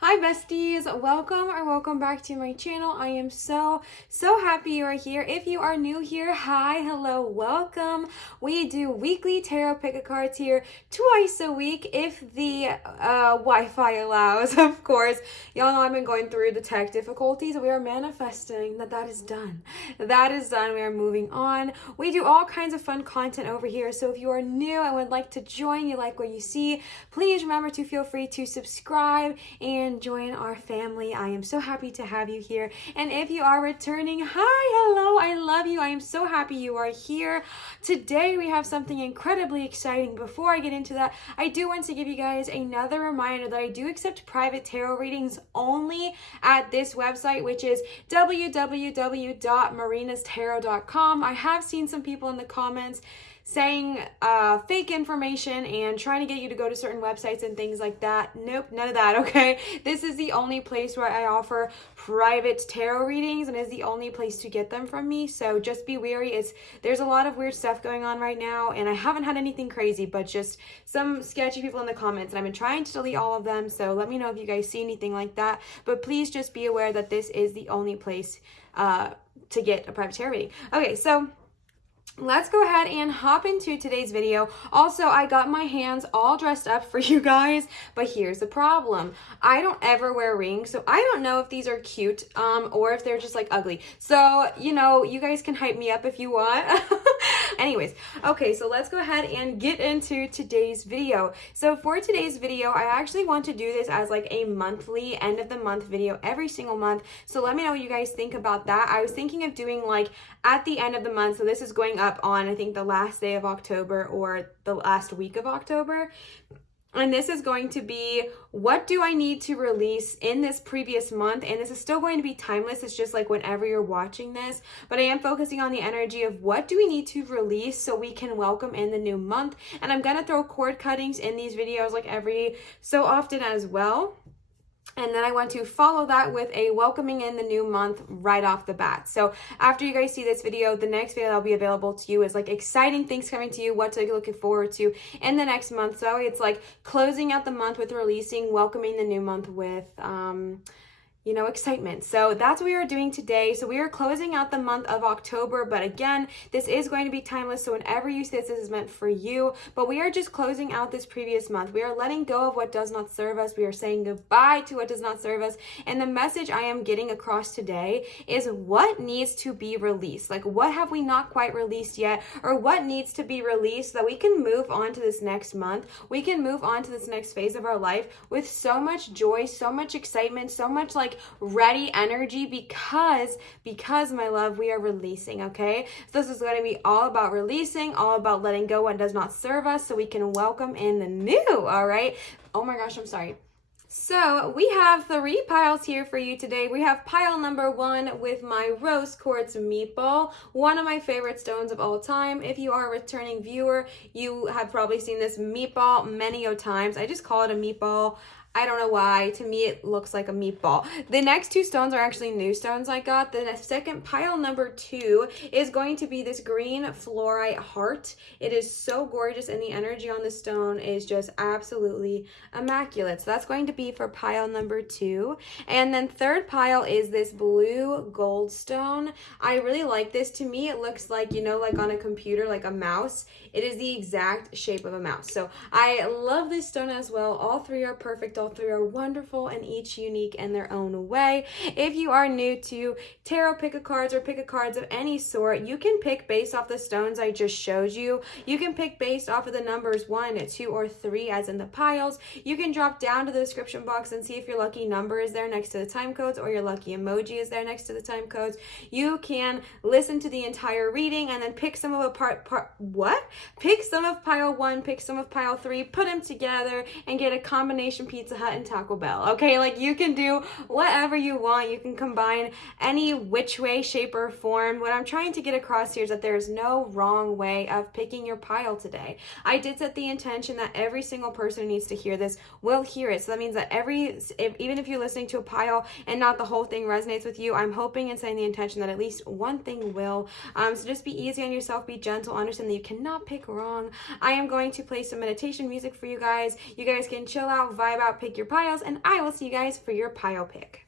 Hi besties, welcome back to my channel. I am so happy you are here. If you are new here, hi, hello, welcome. We do weekly tarot pick-a-cards here twice a week if the Wi-Fi allows, of course. Y'all know I've been going through the tech difficulties. We are manifesting that is done. That is done. We are moving on. We do all kinds of fun content over here. So if you are new and would like to join, you like what you see, please remember to feel free to subscribe and join our family. I am so happy to have you here. And if you are returning, hi, hello, I love you. I am so happy you are here. Today we have something incredibly exciting. Before I get into that, I do want to give you guys another reminder that I do accept private tarot readings only at this website, which is www.marinastarot.com. I have seen some people in the comments saying fake information and trying to get you to go to certain websites and things like that. Nope, none of that, okay? This is the only place where I offer private tarot readings and is the only place to get them from me. So just be wary. There's a lot of weird stuff going on right now, and I haven't had anything crazy, but just some sketchy people in the comments, and I've been trying to delete all of them. So let me know if you guys see anything like that. But please just be aware that this is the only place to get a private tarot reading. Okay, so let's go ahead and hop into today's video. Also, I got my hands all dressed up for you guys, but here's the problem. I don't ever wear rings, so I don't know if these are cute or if they're just like ugly. So, you know, you guys can hype me up if you want. Anyways, okay, so let's go ahead and get into today's video. So for today's video, I actually want to do this as like a monthly end of the month video every single month. So let me know what you guys think about that. I was thinking of doing like at the end of the month. So this is going up on, I think, the last day of October or the last week of October. And this is going to be, what do I need to release in this previous month? And this is still going to be timeless. It's just like whenever you're watching this. But I am focusing on the energy of what do we need to release so we can welcome in the new month. And I'm going to throw cord cuttings in these videos like every so often as well. And then I want to follow that with a welcoming in the new month right off the bat. So after you guys see this video, the next video that'll be available to you is like exciting things coming to you, what to be looking forward to in the next month. So it's like closing out the month with releasing, welcoming the new month with, you know, excitement. So that's what we are doing today. So we are closing out the month of October, but again, this is going to be timeless. So whenever you see this is meant for you, but we are just closing out this previous month. We are letting go of what does not serve us. We are saying goodbye to what does not serve us. And the message I am getting across today is what needs to be released. Like, what have we not quite released yet, or what needs to be released so that we can move on to this next month. We can move on to this next phase of our life with so much joy, so much excitement, so much like ready energy because my love, we are releasing. Okay, so this is going to be all about releasing, all about letting go what does not serve us so we can welcome in the new. All right, oh my gosh, I'm sorry. So we have 3 piles here for you today. We have pile number 1 with my rose quartz meatball, one of my favorite stones of all time. If you are a returning viewer, you have probably seen this meatball many a times. I just call it a meatball. I don't know why. To me, it looks like a meatball. The next 2 stones are actually new stones I got. The second pile number 2 is going to be this green fluorite heart. It is so gorgeous, and the energy on the stone is just absolutely immaculate. So that's going to be for pile number 2. And then third pile is this blue gold stone. I really like this. To me, it looks like, you know, like on a computer, like a mouse. It is the exact shape of a mouse. So I love this stone as well. All 3 are perfect. All 3 are wonderful and each unique in their own way. If you are new to tarot pick-a-cards or pick-a-cards of any sort, you can pick based off the stones I just showed you. You can pick based off of the numbers 1, 2, or 3 as in the piles. You can drop down to the description box and see if your lucky number is there next to the time codes or your lucky emoji is there next to the time codes. You can listen to the entire reading and then pick some of Pick some of pile 1, pick some of pile 3, put them together and get a combination piece Pizza Hut and Taco Bell, okay? Like, you can do whatever you want. You can combine any which way, shape, or form. What I'm trying to get across here is that there's no wrong way of picking your pile today. I did set the intention that every single person who needs to hear this will hear it. So that means that even if you're listening to a pile and not the whole thing resonates with you, I'm hoping and setting the intention that at least one thing will. So just be easy on yourself, be gentle, understand that you cannot pick wrong. I am going to play some meditation music for you guys. You guys can chill out, vibe out, pick your piles, and I will see you guys for your pile pick.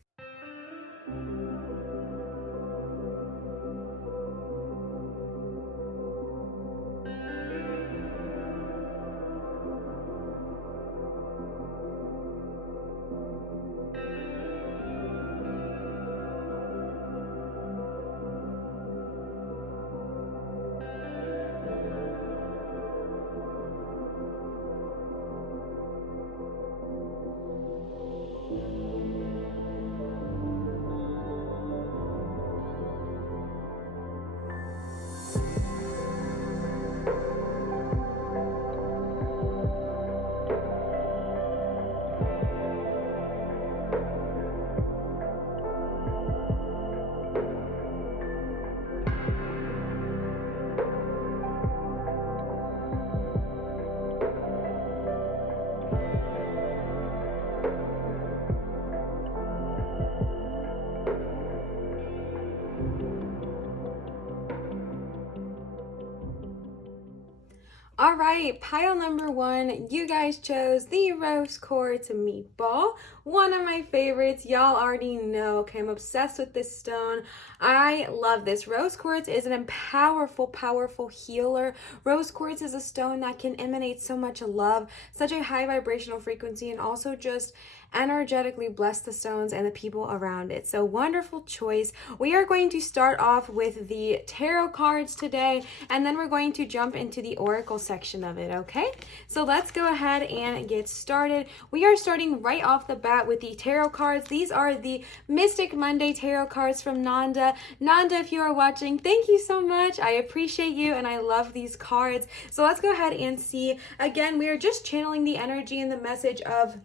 All right, pile number one, you guys chose the Rose Quartz meatball, one of my favorites. Y'all already know, okay, I'm obsessed with this stone. I love this. Rose Quartz is an powerful healer. Rose Quartz is a stone that can emanate so much love, such a high vibrational frequency, and also just energetically bless the stones and the people around it. So wonderful choice. We are going to start off with the tarot cards today, and then we're going to jump into the oracle section of it, okay? So let's go ahead and get started. We are starting right off the bat with the tarot cards. These are the Mystic Monday tarot cards from Nanda. Nanda, if you are watching, thank you so much. I appreciate you and I love these cards. So let's go ahead and see. Again, we are just channeling the energy and the message of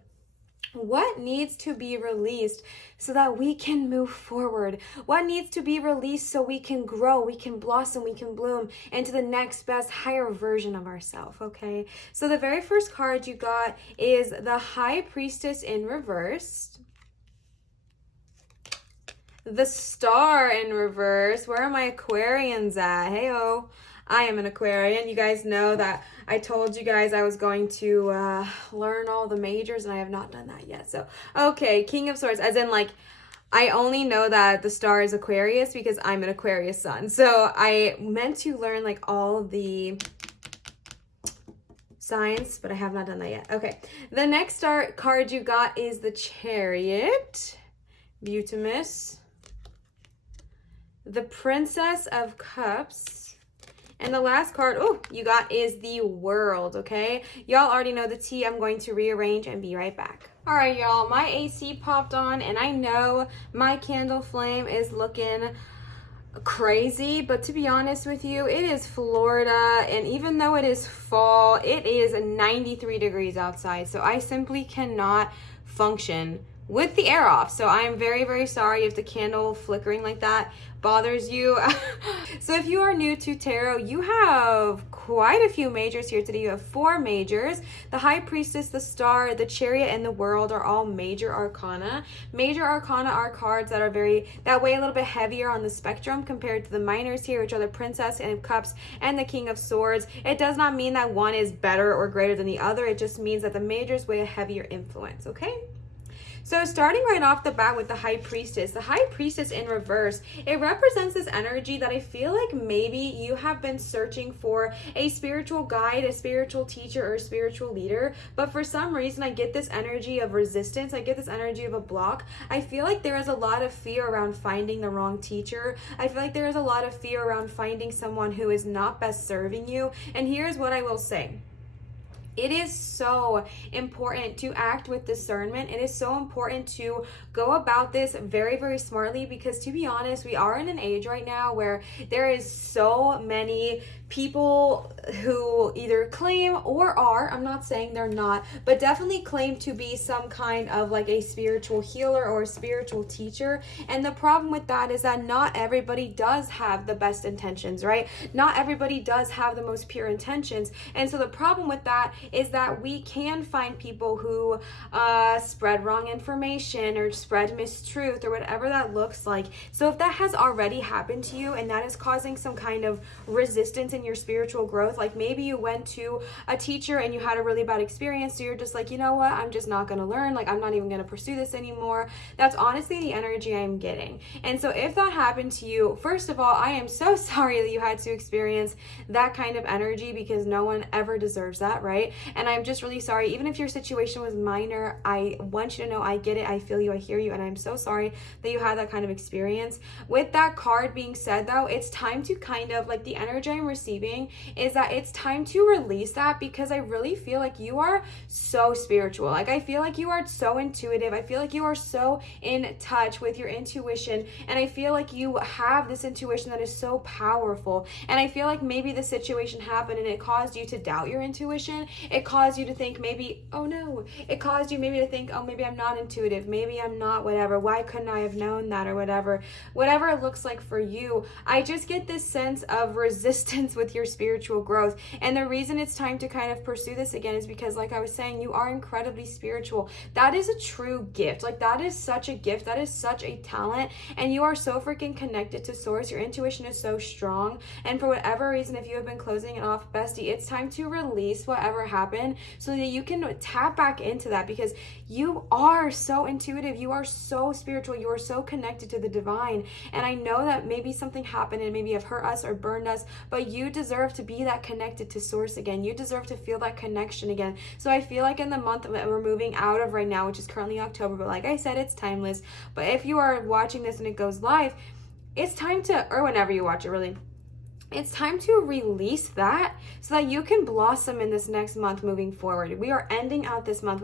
what needs to be released so that we can move forward? What needs to be released so we can grow, we can blossom, we can bloom into the next best, higher version of ourselves, okay? So the very first card you got is the High Priestess in reverse. The Star in reverse. Where are my Aquarians at? Hey-oh. I am an Aquarian. You guys know that I told you guys I was going to learn all the majors, and I have not done that yet. So, okay, King of Swords, as in, like, I only know that the star is Aquarius because I'm an Aquarius sun. So I meant to learn, like, all the signs, but I have not done that yet. Okay, the next card you got is the Chariot, Beautimus, the Princess of Cups, and the last card, you got is the World, okay? Y'all already know the tea. I'm going to rearrange and be right back. All right, y'all, my AC popped on, and I know my candle flame is looking crazy, but to be honest with you, it is Florida, and even though it is fall, it is 93 degrees outside, so I simply cannot function with the air off. So I'm very sorry if the candle flickering like that bothers you. So if you are new to tarot, you have quite a few majors here today. You have 4 majors. The High Priestess, the Star, the Chariot, and the World are all major arcana. Major arcana are cards that weigh a little bit heavier on the spectrum compared to the minors here, which are the Princess of Cups and the King of Swords. It does not mean that one is better or greater than the other. It just means that the majors weigh a heavier influence, okay? So starting right off the bat with the High Priestess, the High Priestess in reverse, it represents this energy that I feel like maybe you have been searching for a spiritual guide, a spiritual teacher, or a spiritual leader, but for some reason I get this energy of resistance, I get this energy of a block. I feel like there is a lot of fear around finding the wrong teacher. I feel like there is a lot of fear around finding someone who is not best serving you, and here's what I will say. It is so important to act with discernment. It is so important to go about this very smartly, because to be honest, we are in an age right now where there is so many people who either claim or are, I'm not saying they're not, but definitely claim to be some kind of like a spiritual healer or a spiritual teacher. And the problem with that is that not everybody does have the best intentions, right? Not everybody does have the most pure intentions. And so the problem with that is that we can find people who spread wrong information or spread mistruth or whatever that looks like. So if that has already happened to you and that is causing some kind of resistance in your spiritual growth, like maybe you went to a teacher and you had a really bad experience, so you're just like, you know what, I'm just not going to learn, like I'm not even going to pursue this anymore. That's honestly the energy I'm getting. And so if that happened to you, first of all, I am so sorry that you had to experience that kind of energy, because no one ever deserves that, right? And I'm just really sorry. Even if your situation was minor, I want you to know I get it, I feel you, I hear you, and I'm so sorry that you had that kind of experience. With that card being said though, it's time to kind of like, the energy I'm receiving is that it's time to release that, because I really feel like you are so spiritual. Like I feel like you are so intuitive. I feel like you are so in touch with your intuition, and I feel like you have this intuition that is so powerful. And I feel like maybe the situation happened and it caused you to doubt your intuition. It caused you to think maybe, oh no, it caused you maybe to think, oh, maybe I'm not intuitive, maybe I'm not whatever, why couldn't I have known that, or whatever it looks like for you. I just get this sense of resistance with your spiritual growth. And the reason it's time to kind of pursue this again is because, like I was saying, you are incredibly spiritual. That is a true gift. Like that is such a gift. That is such a talent. And you are so freaking connected to source. Your intuition is so strong. And for whatever reason, if you have been closing it off, bestie, it's time to release whatever happened so that you can tap back into that, because you are so intuitive. You are so spiritual. You are so connected to the divine. And I know that maybe something happened and maybe have hurt us or burned us, but you deserve to be that connected to source again. You deserve to feel that connection again. So I feel like in the month that we're moving out of right now, which is currently October, but like I said, it's timeless. But if you are watching this and it goes live, it's time to, or whenever you watch it really, it's time to release that so that you can blossom in this next month moving forward. We are ending out this month.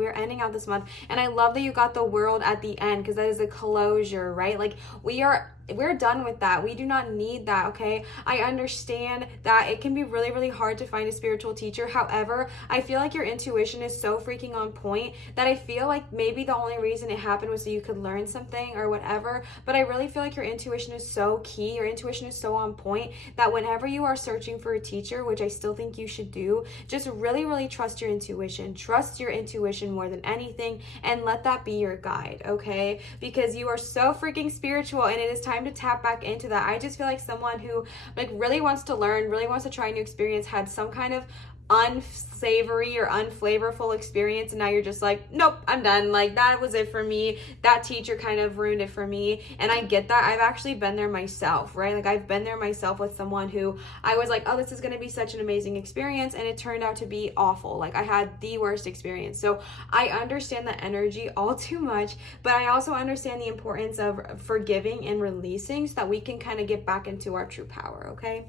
And I love that you got the world at the end, because that is a closure, right? Like we're done with that. We do not need that, okay? I understand that it can be really, really hard to find a spiritual teacher. However, I feel like your intuition is so freaking on point that I feel like maybe the only reason it happened was so you could learn something or whatever. But I really feel like your intuition is so key. Your intuition is so on point that whenever you are searching for a teacher, which I still think you should do, just really, really trust your intuition. Trust your intuition more than anything, and let that be your guide, okay? Because you are so freaking spiritual, and it is time to tap back into that. I just feel like someone who like really wants to learn, really wants to try a new experience, had some kind of unsavory or unflavorful experience, and now you're just like, nope, I'm done. Like that was it for me. That teacher kind of ruined it for me. And I get that. I've actually been there myself, right? Like I've been there myself with someone who I was like, oh, this is going to be such an amazing experience, and it turned out to be awful. Like I had the worst experience. So I understand the energy all too much, but I also understand the importance of forgiving and releasing so that we can kind of get back into our true power, okay?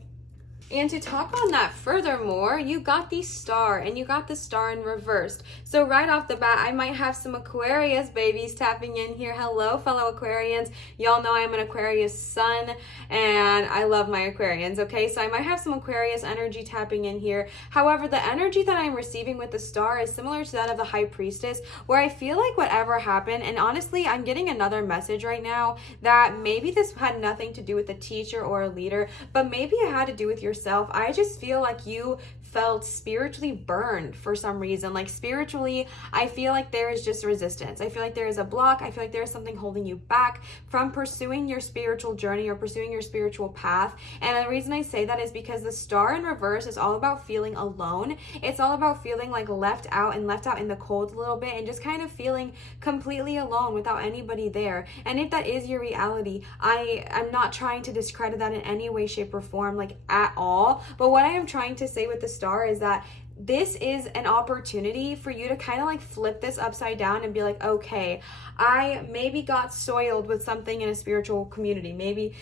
And to top on that furthermore, you got the star, and you got the star in reversed. So right off the bat, I might have some Aquarius babies tapping in here. Hello, fellow Aquarians. Y'all know I'm an Aquarius sun, and I love my Aquarians, okay? So I might have some Aquarius energy tapping in here. However, the energy that I'm receiving with the star is similar to that of the High Priestess, where I feel like whatever happened, and honestly, I'm getting another message right now that maybe this had nothing to do with a teacher or a leader, but maybe it had to do with yourself. I just feel like you felt spiritually burned for some reason. Like spiritually, I feel like there is just resistance. I feel like there is a block. I feel like there is something holding you back from pursuing your spiritual journey or pursuing your spiritual path. And the reason I say that is because the star in reverse is all about feeling alone. It's all about feeling like left out in the cold a little bit, and just kind of feeling completely alone without anybody there. And if that is your reality, I'm not trying to discredit that in any way, shape, or form, like at all. But what I am trying to say with the star is that this is an opportunity for you to kind of like flip this upside down and be like, okay, I maybe got soiled with something in a spiritual community. Maybe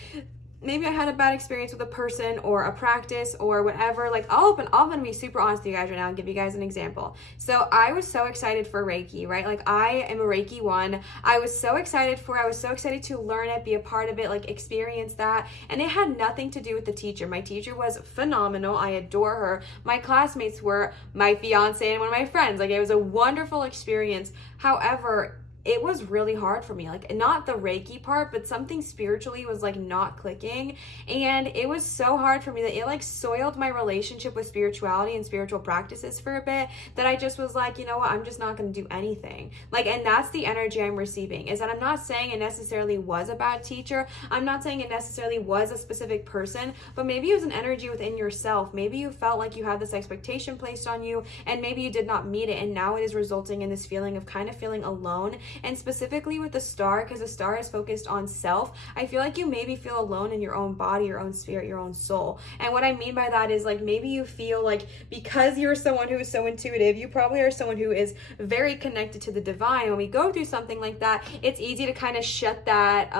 maybe I had a bad experience with a person or a practice or whatever. Like I'm gonna be super honest with you guys right now and give you guys an example. So I was so excited for Reiki, right? Like I am a Reiki 1. I was so excited to learn it, be a part of it, like experience that. And it had nothing to do with the teacher. My teacher was phenomenal. I adore her. My classmates were my fiance and one of my friends. Like it was a wonderful experience. However, it was really hard for me, like not the Reiki part, but something spiritually was like not clicking. And it was so hard for me that it like soiled my relationship with spirituality and spiritual practices for a bit, that I just was like, you know what, I'm just not going to do anything. Like, and that's the energy I'm receiving, is that I'm not saying it necessarily was a bad teacher. I'm not saying it necessarily was a specific person, but maybe it was an energy within yourself. Maybe you felt like you had this expectation placed on you and maybe you did not meet it. And now it is resulting in this feeling of kind of feeling alone. And specifically with the star, because the star is focused on self, I feel like you maybe feel alone in your own body, your own spirit, your own soul. And what I mean by that is like maybe you feel like because you're someone who is so intuitive, you probably are someone who is very connected to the divine. When we go through something like that, it's easy to kind of shut that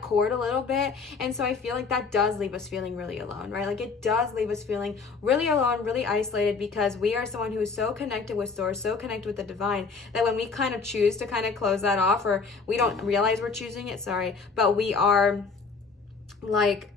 cord a little bit. And so I feel like that does leave us feeling really alone, right? Like it does leave us feeling really alone, really isolated, because we are someone who is so connected with source, so connected with the divine, that when we kind of choose to kind of close that off, or we don't realize we're choosing it, but we are like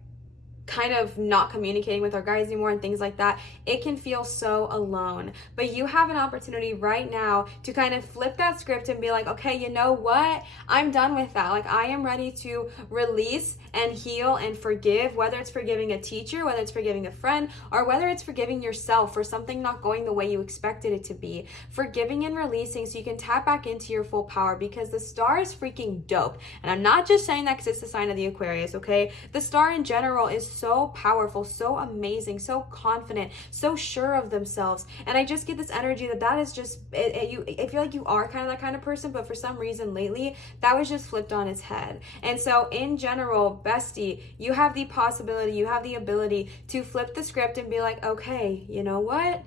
kind of not communicating with our guides anymore and things like that, it can feel so alone. But you have an opportunity right now to kind of flip that script and be like, okay, you know what? I'm done with that. Like I am ready to release and heal and forgive, whether it's forgiving a teacher, whether it's forgiving a friend, or whether it's forgiving yourself for something not going the way you expected it to be. Forgiving and releasing so you can tap back into your full power, because the star is freaking dope. And I'm not just saying that because it's the sign of the Aquarius, okay? The star in general is so powerful, so amazing, so confident, so sure of themselves. And I just get this energy that is just, I feel like you are kind of that kind of person, but for some reason lately, that was just flipped on its head. And so in general, bestie, you have the possibility, you have the ability to flip the script and be like, okay, you know what?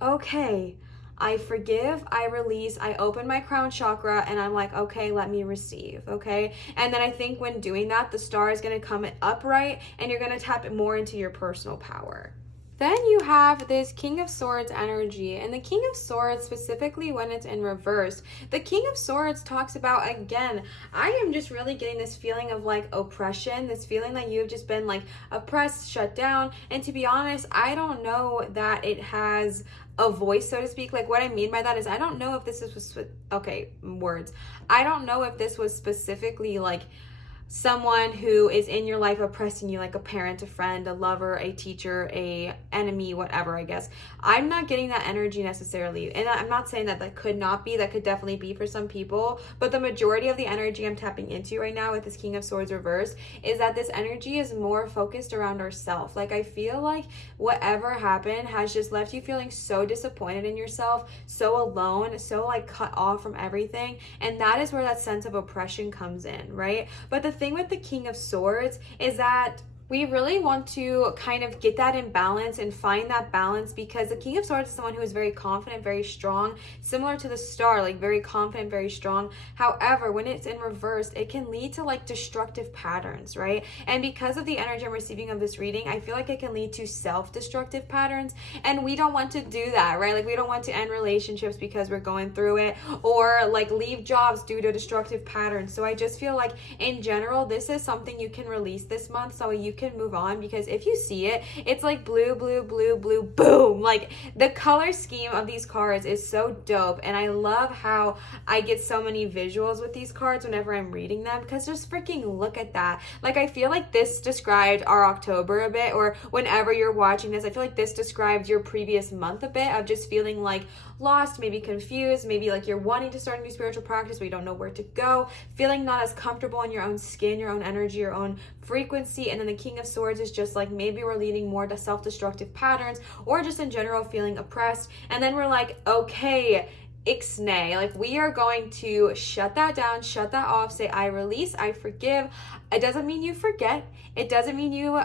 Okay, I forgive, I release, I open my crown chakra, and I'm like, okay, let me receive, okay? And then I think when doing that, the star is going to come upright, and you're going to tap it more into your personal power. Then you have this King of Swords energy, and the King of Swords, specifically when it's in reverse, the King of Swords talks about, again, I am just really getting this feeling of like oppression, this feeling that you've just been like oppressed, shut down. And to be honest, I don't know that it has a voice, so to speak. Like what I mean by that is I don't know if this is, I don't know if this was specifically like someone who is in your life oppressing you, like a parent, a friend, a lover, a teacher, a enemy, whatever, I guess. I'm not getting that energy necessarily. And I'm not saying that that could not be, that could definitely be for some people, but the majority of the energy I'm tapping into right now with this King of Swords reverse is that this energy is more focused around ourselves. Like I feel like whatever happened has just left you feeling so disappointed in yourself, so alone, so like cut off from everything. And that is where that sense of oppression comes in, right? But the thing with the King of Swords is that we really want to kind of get that in balance and find that balance, because the King of Swords is someone who is very confident, very strong, similar to the star, like very confident, very strong. However, when it's in reverse, it can lead to like destructive patterns, right? And because of the energy I'm receiving of this reading, I feel like it can lead to self-destructive patterns, and we don't want to do that, right? Like we don't want to end relationships because we're going through it, or like leave jobs due to destructive patterns. So I just feel like in general, this is something you can release this month so you can move on, because if you see it, it's like blue, blue, blue, blue, boom. Like the color scheme of these cards is so dope, and I love how I get so many visuals with these cards whenever I'm reading them, because just freaking look at that. Like I feel like this described our October a bit, or whenever you're watching this, I feel like this described your previous month a bit of just feeling like lost, maybe confused, maybe like you're wanting to start a new spiritual practice but you don't know where to go, feeling not as comfortable in your own skin, your own energy, your own frequency. And then the King of Swords is just like maybe we're leading more to self-destructive patterns, or just in general feeling oppressed. And then we're like, okay, ixnay. Like, we are going to shut that down, shut that off, say, I release, I forgive. It doesn't mean you forget. It doesn't mean you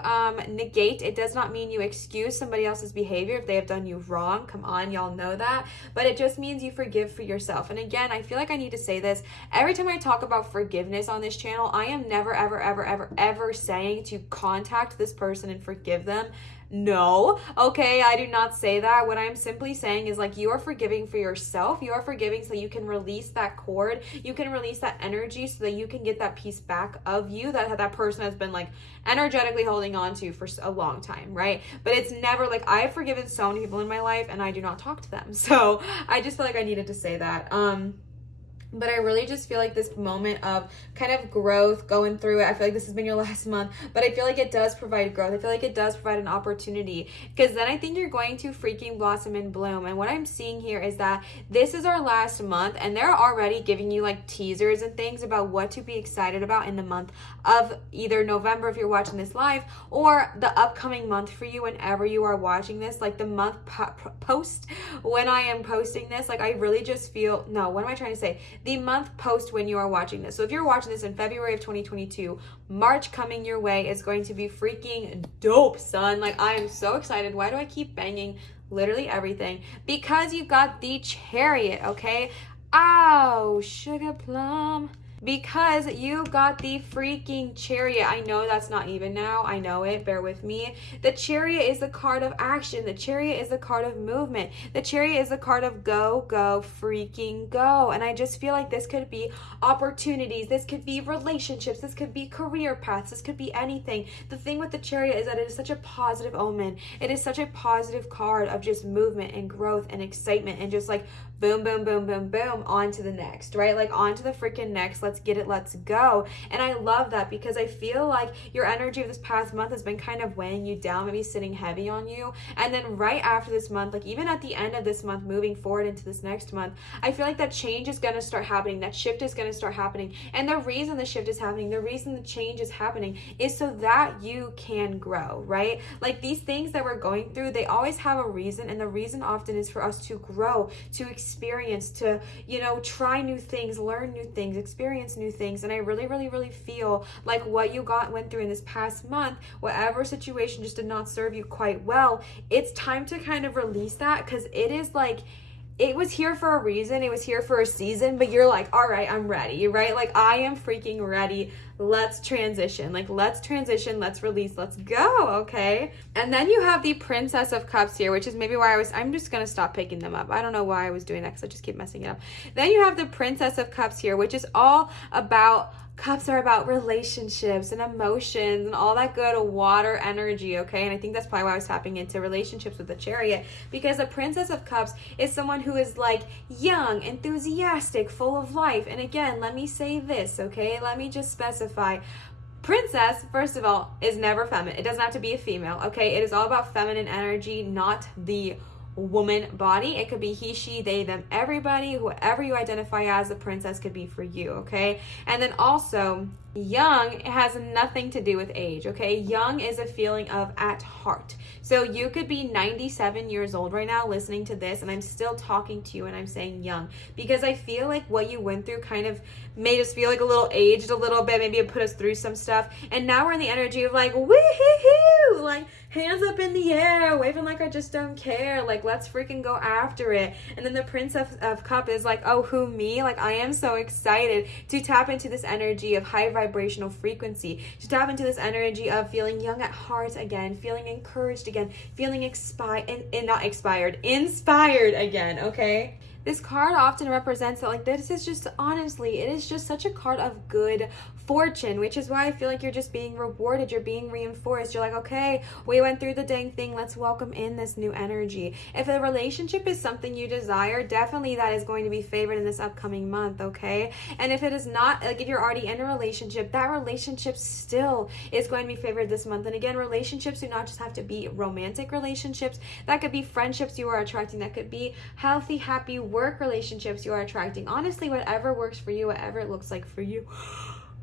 negate. It does not mean you excuse somebody else's behavior if they have done you wrong. Come on, y'all know that. But it just means you forgive for yourself. And again, I feel like I need to say this. Every time I talk about forgiveness on this channel, I am never, ever, ever, ever, ever saying to contact this person and forgive them. No, okay, I do not say that. What I'm simply saying is, like, you are forgiving for yourself. You are forgiving so you can release that cord. You can release that energy so that you can get that piece back of you that person has been, like, energetically holding on to for a long time, right? But it's never, like, I've forgiven so many people in my life and I do not talk to them. So I just feel like I needed to say that. But I really just feel like this moment of kind of growth, going through it, I feel like this has been your last month, but I feel like it does provide growth. I feel like it does provide an opportunity, because then I think you're going to freaking blossom and bloom. And what I'm seeing here is that this is our last month, and they're already giving you like teasers and things about what to be excited about in the month of either November if you're watching this live, or the upcoming month for you whenever you are watching this, like the month post when I am posting this. Like, I really just feel, no, what am I trying to say? The month post when you are watching this. So if you're watching this in February of 2022, March coming your way is going to be freaking dope, son. Like, I am so excited. Why do I keep banging literally everything? Because you got the Chariot, okay? Ow, sugar plum. Because you got the freaking Chariot. I know that's not even now. I know it. Bear with me. The Chariot is the card of action. The Chariot is the card of movement. The Chariot is the card of go, go, freaking go. And I just feel like this could be opportunities. This could be relationships. This could be career paths. This could be anything. The thing with the Chariot is that it is such a positive omen. It is such a positive card of just movement and growth and excitement and just like boom, boom, boom, boom, boom, on to the next, right? Like, on to the freaking next. Let's get it. Let's go. And I love that, because I feel like your energy of this past month has been kind of weighing you down, maybe sitting heavy on you. And then right after this month, like even at the end of this month, moving forward into this next month, I feel like that change is going to start happening. That shift is going to start happening. And the reason the shift is happening, the reason the change is happening is so that you can grow, right? Like, these things that we're going through, they always have a reason. And the reason often is for us to grow, to experience, to, you know, try new things, learn new things, experience new things. And I really, really, really feel like what you went through in this past month, whatever situation just did not serve you quite well, it's time to kind of release that, because it is like, it was here for a reason, it was here for a season, but you're like, all right, I'm ready, right? Like, I am freaking ready. Let's transition. Like, let's transition, let's release, let's go, okay? And then you have the Princess of Cups here, which is maybe why I'm just gonna stop picking them up. I don't know why I was doing that, because I just keep messing it up. Then you have the Princess of Cups here, which is all about, cups are about relationships and emotions and all that good water energy, okay? And I think that's probably why I was tapping into relationships with the Chariot, because the Princess of Cups is someone who is like young, enthusiastic, full of life. And again, let me say this, okay? Let me just specify. Princess, first of all, is never feminine. It doesn't have to be a female, okay? It is all about feminine energy, not the woman body. It could be he, she, they, them, everybody, whoever you identify as, the princess could be for you, okay? And then also, young has nothing to do with age, okay? Young is a feeling of at heart. So you could be 97 years old right now listening to this, and I'm still talking to you and I'm saying young, because I feel like what you went through kind of made us feel like a little aged a little bit. Maybe it put us through some stuff. And now we're in the energy of like, woo-hoo-hoo, like hands up in the air, waving like I just don't care. Like, let's freaking go after it. And then the Prince of Cup is like, oh, who, me? Like, I am so excited to tap into this energy of high vibrational frequency, to tap into this energy of feeling young at heart again, feeling encouraged again, feeling inspired again, okay? This card often represents that, like, this is just, honestly, it is just such a card of good fortune, which is why I feel like you're just being rewarded, you're being reinforced. You're like, okay, we went through the dang thing, let's welcome in this new energy. If a relationship is something you desire, definitely that is going to be favored in this upcoming month, okay? And if it is not, like, if you're already in a relationship, that relationship still is going to be favored this month. And again, relationships do not just have to be romantic relationships. That could be friendships you are attracting. That could be healthy, happy work relationships you are attracting. Honestly, whatever works for you, whatever it looks like for you.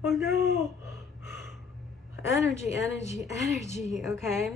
Oh no. Energy, okay?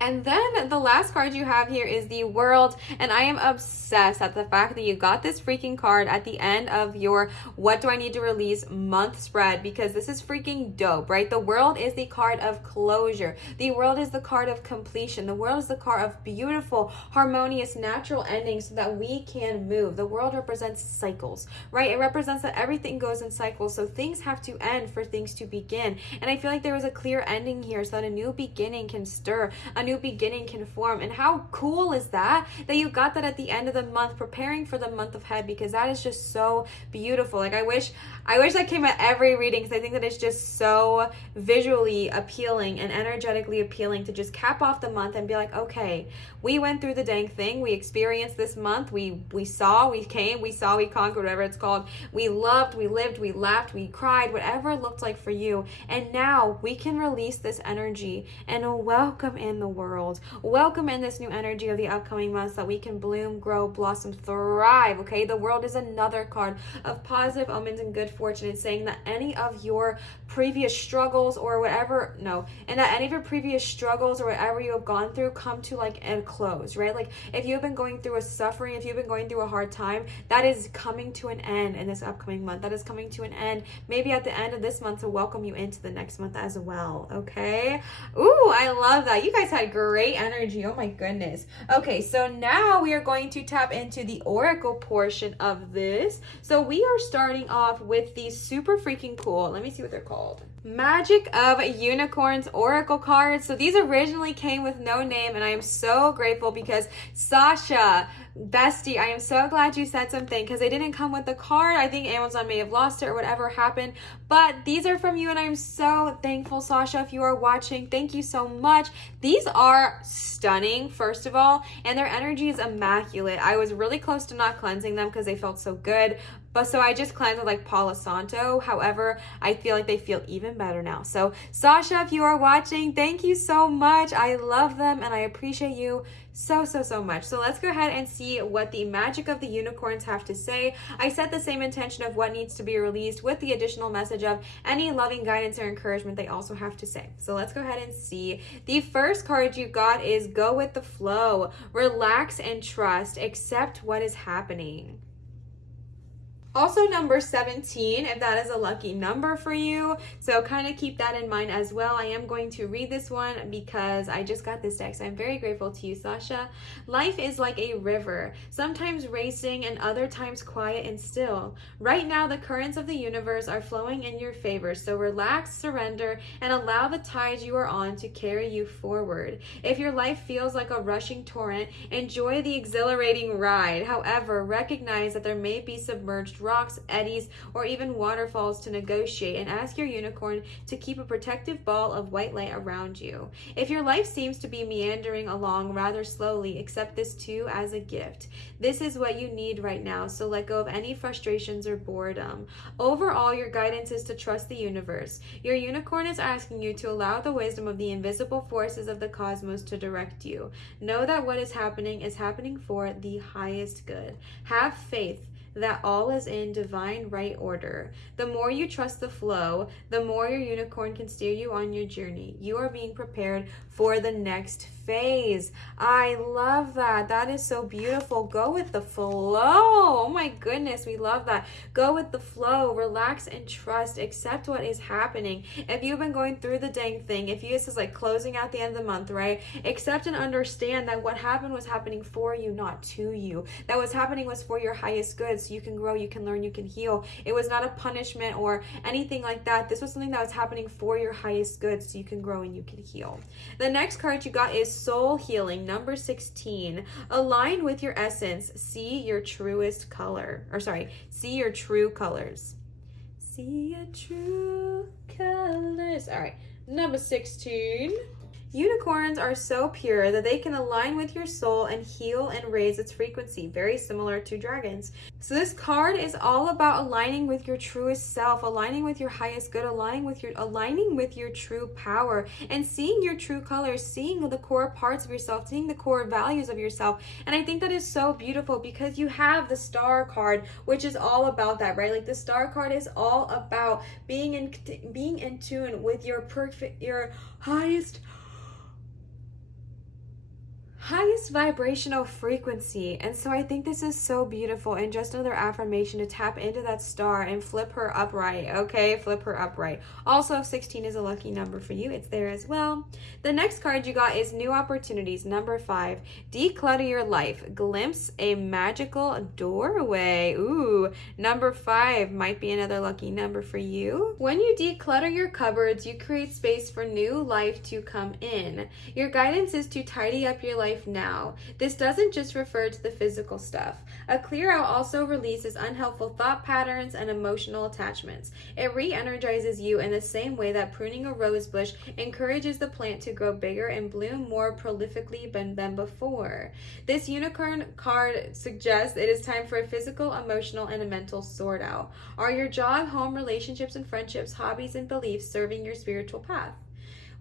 And then the last card you have here is the World, and I am obsessed at the fact that you got this freaking card at the end of your What Do I Need to Release month spread, because this is freaking dope, right? The World is the card of closure. The World is the card of completion. The World is the card of beautiful, harmonious, natural endings so that we can move. The World represents cycles, right? It represents that everything goes in cycles, so things have to end for things to begin. And I feel like there was a clear ending here so that a new beginning can stir, a new beginning can form. And how cool is that you got that at the end of the month, preparing for the month ahead, because that is just so beautiful. Like I wish that came at every reading, because I think that it's just so visually appealing and energetically appealing to just cap off the month and be like, okay, we went through the dang thing, we experienced this month, we saw, we came, we saw, we conquered, whatever it's called, we loved, we lived, we laughed, we cried, whatever it looked like for you. And now we can release this energy and welcome in the world, welcome in this new energy of the upcoming months, that we can bloom, grow, blossom, thrive. Okay, the World is another card of positive omens and good fortune. It's saying that any of your previous struggles or whatever, and that any of your previous struggles or whatever you have gone through come to like a close, right? Like if you've been going through a suffering, if you've been going through a hard time, that is coming to an end in this upcoming month. That is coming to an end maybe at the end of this month to welcome you into the next month as well. Okay, ooh, I love that. You guys had great energy. Oh my goodness. Okay, so now we are going to tap into the oracle portion of this. So we are starting off with these super freaking cool, let me see what they're called, Magic of Unicorns oracle cards. So these originally came with no name, and I am so grateful because Sasha, bestie, I am so glad you said something, because they didn't come with the card. I think Amazon may have lost it or whatever happened, but these are from you, and I'm so thankful. Sasha, if you are watching, thank you so much. These are stunning, first of all, and their energy is immaculate. I was really close to not cleansing them because they felt so good, but so I just cleansed with like Palo Santo. However, I feel like they feel even better now. So Sasha, if you are watching, thank you so much. I love them and I appreciate you so much. So let's go ahead and see what the Magic of the Unicorns have to say. I set the same intention of what needs to be released with the additional message of any loving guidance or encouragement they also have to say. So let's go ahead and see. The first card you got is Go with the Flow. Relax and trust. Accept what is happening. Also number 17, if that is a lucky number for you. So kind of keep that in mind as well. I am going to read this one because I just got this deck. So I'm very grateful to you, Sasha. Life is like a river, sometimes racing and other times quiet and still. Right now, the currents of the universe are flowing in your favor. So relax, surrender, and allow the tide you are on to carry you forward. If your life feels like a rushing torrent, enjoy the exhilarating ride. However, recognize that there may be submerged rocks, eddies, or even waterfalls to negotiate, and ask your unicorn to keep a protective ball of white light around you. If your life seems to be meandering along rather slowly, accept this too as a gift. This is what you need right now, so let go of any frustrations or boredom. Overall, your guidance is to trust the universe. Your unicorn is asking you to allow the wisdom of the invisible forces of the cosmos to direct you. Know that what is happening for the highest good. Have faith that all is in divine right order. The more you trust the flow, the more your unicorn can steer you on your journey. You are being prepared for the next phase. I love that. That is so beautiful. Go with the flow. Oh my goodness, we love that. Go with the flow. Relax and trust. Accept what is happening. If you've been going through the dang thing, if this is like closing out the end of the month, right? Accept and understand that what happened was happening for you, not to you. That what's happening was for your highest good, so you can grow, you can learn, you can heal. It was not a punishment or anything like that. This was something that was happening for your highest good, so you can grow and you can heal. The next card you got is Soul Healing, number 16. Align with your essence. See your truest color. See your true colors. See your true colors. All right, number 16. Unicorns are so pure that they can align with your soul and heal and raise its frequency, very similar to dragons. So this card is all about aligning with your truest self, aligning with your highest good, aligning with your true power, and seeing your true colors, seeing the core parts of yourself, seeing the core values of yourself. And I think that is so beautiful because you have the Star card, which is all about that, right? Like the Star card is all about being in tune with your highest highest vibrational frequency. And so I think this is so beautiful, and just another affirmation to tap into that star and flip her upright. Okay, flip her upright. Also, if 16 is a lucky number for you, it's there as well. The next card you got is new opportunities, number 5. Declutter your life, glimpse a magical doorway. Ooh, number 5 might be another lucky number for you. When you declutter your cupboards, you create space for new life to come in. Your guidance is to tidy up your life now. This doesn't just refer to the physical stuff. A clear out also releases unhelpful thought patterns and emotional attachments. It re-energizes you in the same way that pruning a rose bush encourages the plant to grow bigger and bloom more prolifically than before. This unicorn card suggests it is time for a physical, emotional, and a mental sort out. Are your job, home, relationships, and friendships, hobbies, and beliefs serving your spiritual path?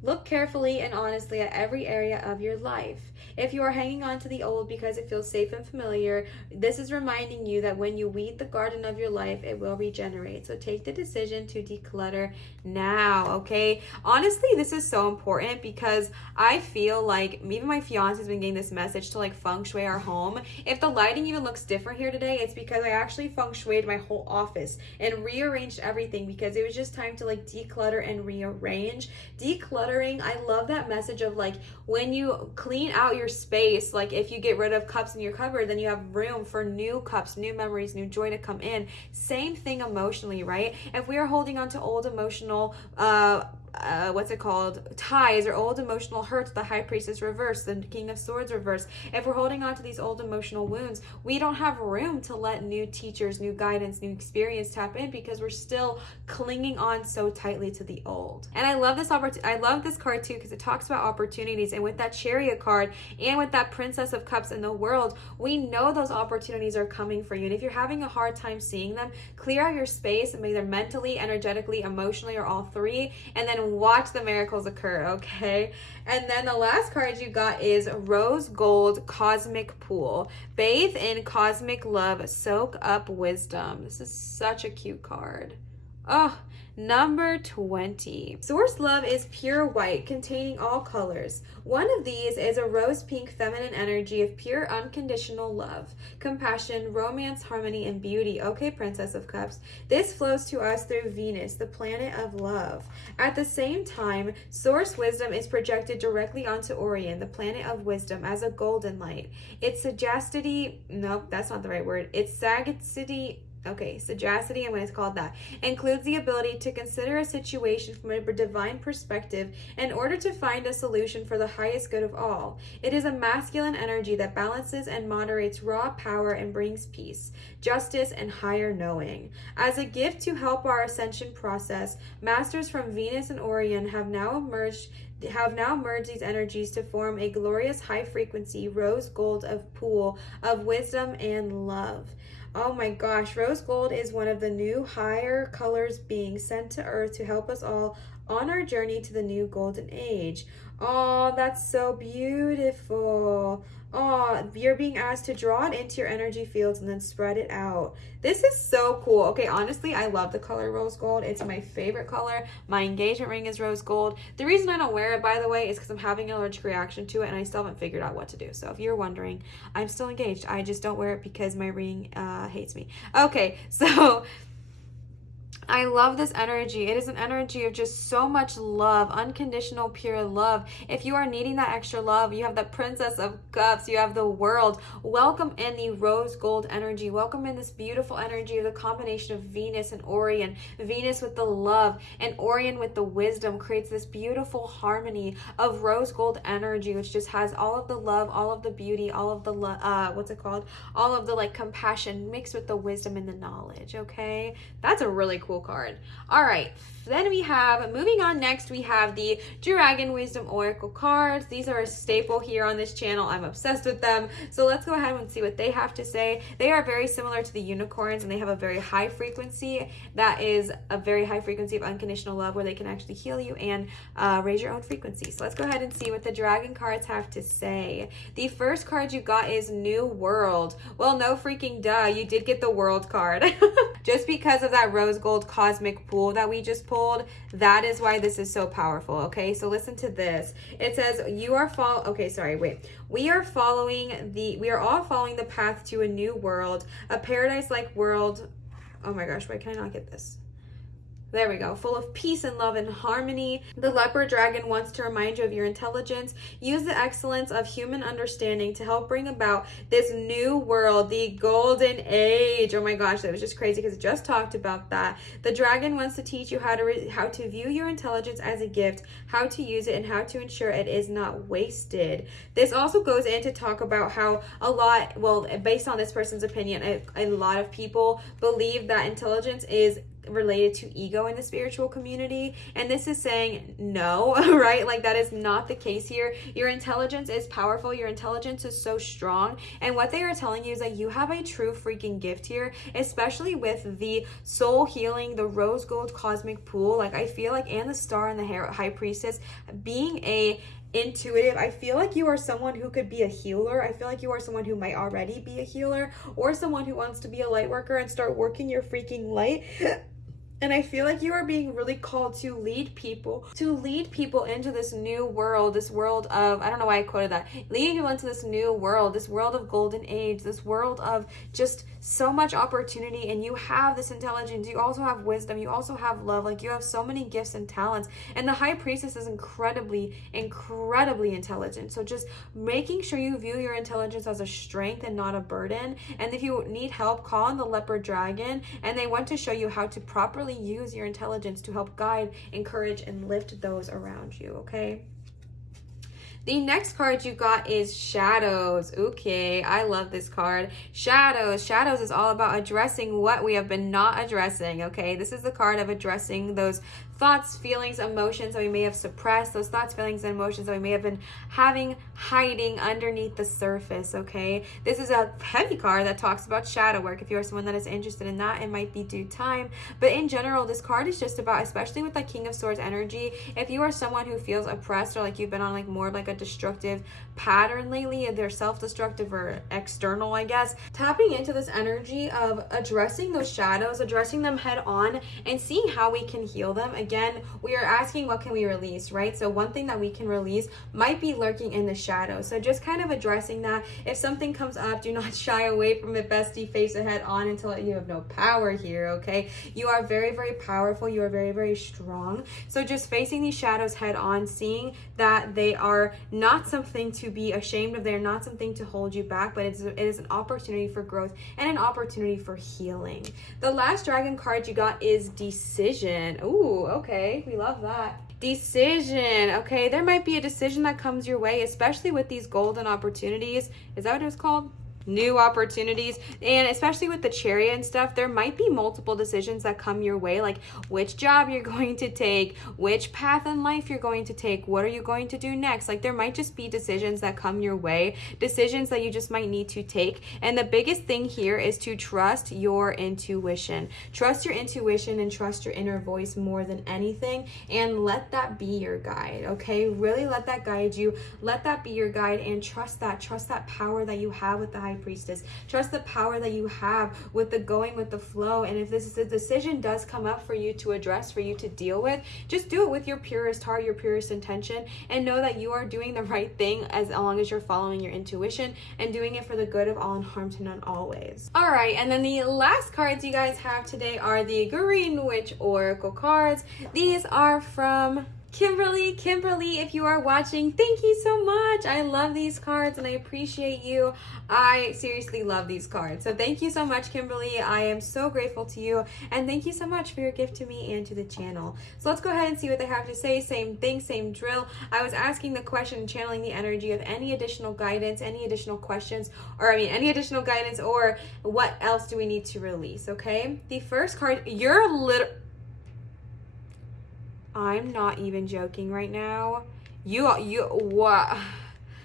Look carefully and honestly at every area of your life. If you are hanging on to the old because it feels safe and familiar, this is reminding you that when you weed the garden of your life, it will regenerate. So take the decision to declutter now, okay? Honestly, this is so important because I feel like even my fiance has been getting this message to like feng shui our home. If the lighting even looks different here today, it's because I actually feng shuied my whole office and rearranged everything because it was just time to like declutter and rearrange. Decluttering, I love that message of like when you clean out your space, like if you get rid of cups in your cupboard, then you have room for new cups, new memories, new joy to come in. Same thing emotionally, right? If we are holding on to old emotional ties or old emotional hurts, the High Priestess reverse, the King of Swords reverse, if we're holding on to these old emotional wounds, we don't have room to let new teachers, new guidance, new experience tap in because we're still clinging on so tightly to the old. And I love this card too because it talks about opportunities, and with that Chariot card and with that Princess of Cups in the world, we know those opportunities are coming for you. And if you're having a hard time seeing them, clear out your space, either mentally, energetically, emotionally, or all three, and then watch the miracles occur, okay? And then the last card you got is Rose Gold Cosmic Pool. Bathe in cosmic love, soak up wisdom. This is such a cute card. Oh, number 20. Source love is pure white, containing all colors. One of these is a rose pink feminine energy of pure unconditional love, compassion, romance, harmony, and beauty. Okay, Princess of Cups. This flows to us through Venus, the planet of love. At the same time, source wisdom is projected directly onto Orion, the planet of wisdom, as a golden light. Its sagacity, nope, that's not the right word. Its sagacity, sagacity, I'm going to call it that, includes the ability to consider a situation from a divine perspective in order to find a solution for the highest good of all. It is a masculine energy that balances and moderates raw power and brings peace, justice, and higher knowing. As a gift to help our ascension process, masters from Venus and Orion have now merged these energies to form a glorious high frequency rose gold of pool of wisdom and love. Oh my gosh, rose gold is one of the new higher colors being sent to earth to help us all on our journey to the new golden age. Oh, that's so beautiful. Oh, you're being asked to draw it into your energy fields and then spread it out. This is so cool. Okay, honestly, I love the color rose gold. It's my favorite color. My engagement ring is rose gold. The reason I don't wear it, by the way, is because I'm having an allergic reaction to it and I still haven't figured out what to do. So if you're wondering, I'm still engaged. I just don't wear it because my ring hates me. Okay, so I love this energy. It is an energy of just so much love, unconditional, pure love. If you are needing that extra love, you have the Princess of Cups, you have the world. Welcome in the rose gold energy. Welcome in this beautiful energy of the combination of Venus and Orion. Venus with the love and Orion with the wisdom creates this beautiful harmony of rose gold energy, which just has all of the love, all of the beauty, all of the, all of the like compassion mixed with the wisdom and the knowledge, okay? That's a really cool card. All right, then we have, moving on next, we have the Dragon Wisdom Oracle cards. These are a staple here on this channel. I'm obsessed with them. So let's go ahead and see what they have to say. They are very similar to the unicorns and they have a very high frequency. That is a very high frequency of unconditional love where they can actually heal you and raise your own frequency. So let's go ahead and see what the dragon cards have to say. The first card you got is New World. Well, no freaking duh, you did get the World card. Just because of that rose gold cosmic pool that we just pulled, that is why this is so powerful, okay? So listen to this. It says, we are all following the path to a new world, a paradise-like world. Oh my gosh, why can I not get this? There we go. Full of peace and love and harmony. The leopard dragon wants to remind you of your intelligence. Use the excellence of human understanding to help bring about this new world, the golden age. Oh my gosh, that was just crazy because it just talked about that. The dragon wants to teach you how to view your intelligence as a gift, how to use it, and how to ensure it is not wasted. This also goes in to talk about how based on this person's opinion, a lot of people believe that intelligence is related to ego in the spiritual community, and this is saying no, right? Like, that is not the case here. Your intelligence is powerful. Your intelligence is so strong, and what they are telling you is that you have a true freaking gift here, especially with the soul healing, the rose gold cosmic pool, like I feel like, and the star and the high priestess being a intuitive. I feel like you are someone who could be a healer. I feel like you are someone who might already be a healer, or someone who wants to be a light worker and start working your freaking light. And I feel like you are being really called to lead people into this new world, this world of, I don't know why I quoted that, leading people into this new world, this world of golden age, this world of just so much opportunity. And you have this intelligence, you also have wisdom, you also have love, like you have so many gifts and talents. And the high priestess is incredibly intelligent. So just making sure you view your intelligence as a strength and not a burden. And if you need help, call on the leopard dragon, and they want to show you how to properly use your intelligence to help guide, encourage, and lift those around you, okay? The next card you got is Shadows. Okay, I love this card. Shadows. Shadows is all about addressing what we have been not addressing, okay? This is the card of addressing those thoughts, feelings, emotions that we may have suppressed, those thoughts, feelings, and emotions that we may have been hiding underneath the surface, okay? This is a heavy card that talks about shadow work. If you are someone that is interested in that, it might be due time. But in general, this card is just about, especially with that King of Swords energy, if you are someone who feels oppressed, or like you've been on like more of like a destructive pattern lately, either self-destructive or external, I guess, tapping into this energy of addressing those shadows, addressing them head on, and seeing how we can heal them. Again, we are asking, what can we release, right? So one thing that we can release might be lurking in the shadows. So just kind of addressing that. If something comes up, do not shy away from it, bestie. Face it head on until you have no power here, okay? You are very, very powerful. You are very, very strong. So just facing these shadows head on, seeing that they are not something to be ashamed of. They're not something to hold you back, but it is an opportunity for growth and an opportunity for healing. The last dragon card you got is Decision. Ooh, okay, we love that. Decision. Okay, there might be a decision that comes your way, especially with these golden opportunities. Is that what it was called? New opportunities. And especially with the Chariot and stuff, there might be multiple decisions that come your way, like which job you're going to take, which path in life you're going to take, what are you going to do next. Like, there might just be decisions that come your way, decisions that you just might need to take. And the biggest thing here is to trust your intuition. Trust your intuition and trust your inner voice more than anything, and let that be your guide, okay? Really let that guide you. Let that be your guide, and trust that power that you have with the High Priestess. Trust the power that you have with the going with the flow. And if this decision does come up for you to address, for you to deal with, just do it with your purest heart, your purest intention, and know that you are doing the right thing as long as you're following your intuition and doing it for the good of all and harm to none always. All right, and then the last cards you guys have today are the Green Witch Oracle cards. These are from Kimberly. Kimberly, if you are watching, thank you so much. I love these cards and I appreciate you. I seriously love these cards. So thank you so much, Kimberly. I am so grateful to you, and thank you so much for your gift to me and to the channel. So let's go ahead and see what they have to say. Same thing, same drill. I was asking the question, channeling the energy of any additional guidance, any additional questions, or any additional guidance, or what else do we need to release, okay? The first card, I'm not even joking right now. What?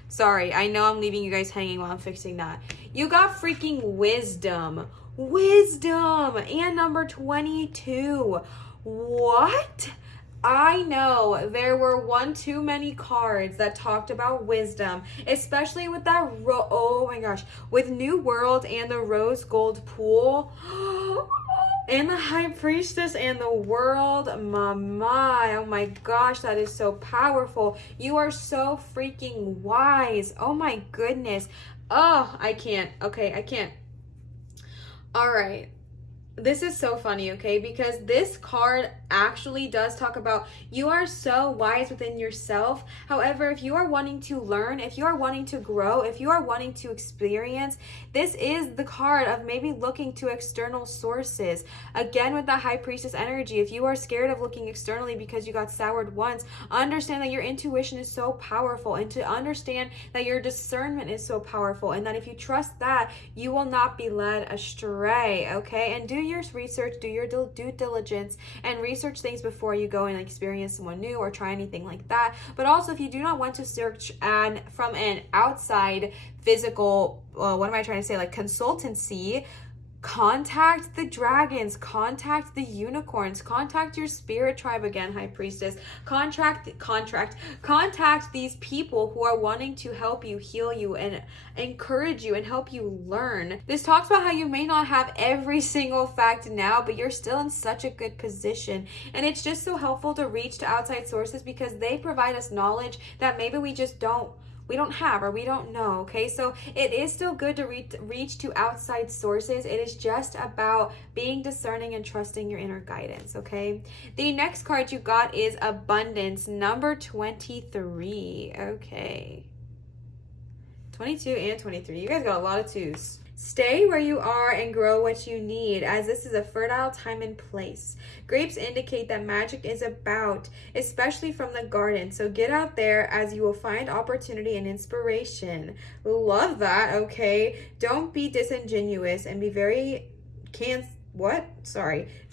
Sorry, I know I'm leaving you guys hanging while I'm fixing that. You got freaking wisdom. Wisdom and number 22. What? I know there were one too many cards that talked about wisdom, especially with that, oh my gosh, with New World and the rose gold pool. And the High Priestess and the World Mama. Oh my gosh, that is so powerful. You are so freaking wise. Oh my goodness. Oh, I can't. Okay, I can't. All right. This is so funny, okay? Because this card actually does talk about you are so wise within yourself. However, if you are wanting to learn, if you are wanting to grow, if you are wanting to experience, this is the card of maybe looking to external sources. Again, with the High Priestess energy, if you are scared of looking externally because you got soured once, understand that your intuition is so powerful, and to understand that your discernment is so powerful, and that if you trust that, you will not be led astray, okay? And do your research, do your due diligence, and research things before you go and experience someone new or try anything like that. But also, if you do not want to search and from an outside physical, what am I trying to say, like consultancy, contact the dragons, contact the unicorns, contact your spirit tribe again, High Priestess. Contact these people who are wanting to help you, heal you, and encourage you and help you learn. This talks about how you may not have every single fact now, but you're still in such a good position. And it's just so helpful to reach to outside sources because they provide us knowledge that maybe we don't have or we don't know, okay? So it is still good to reach to outside sources. It is just about being discerning and trusting your inner guidance, okay? The next card you got is Abundance, number 23, okay. 22 and 23. You guys got a lot of twos. Stay where you are and grow what you need, as this is a fertile time and place. Grapes indicate that magic is about, especially from the garden. So get out there, as you will find opportunity and inspiration. Love that, okay? Don't be disingenuous and be very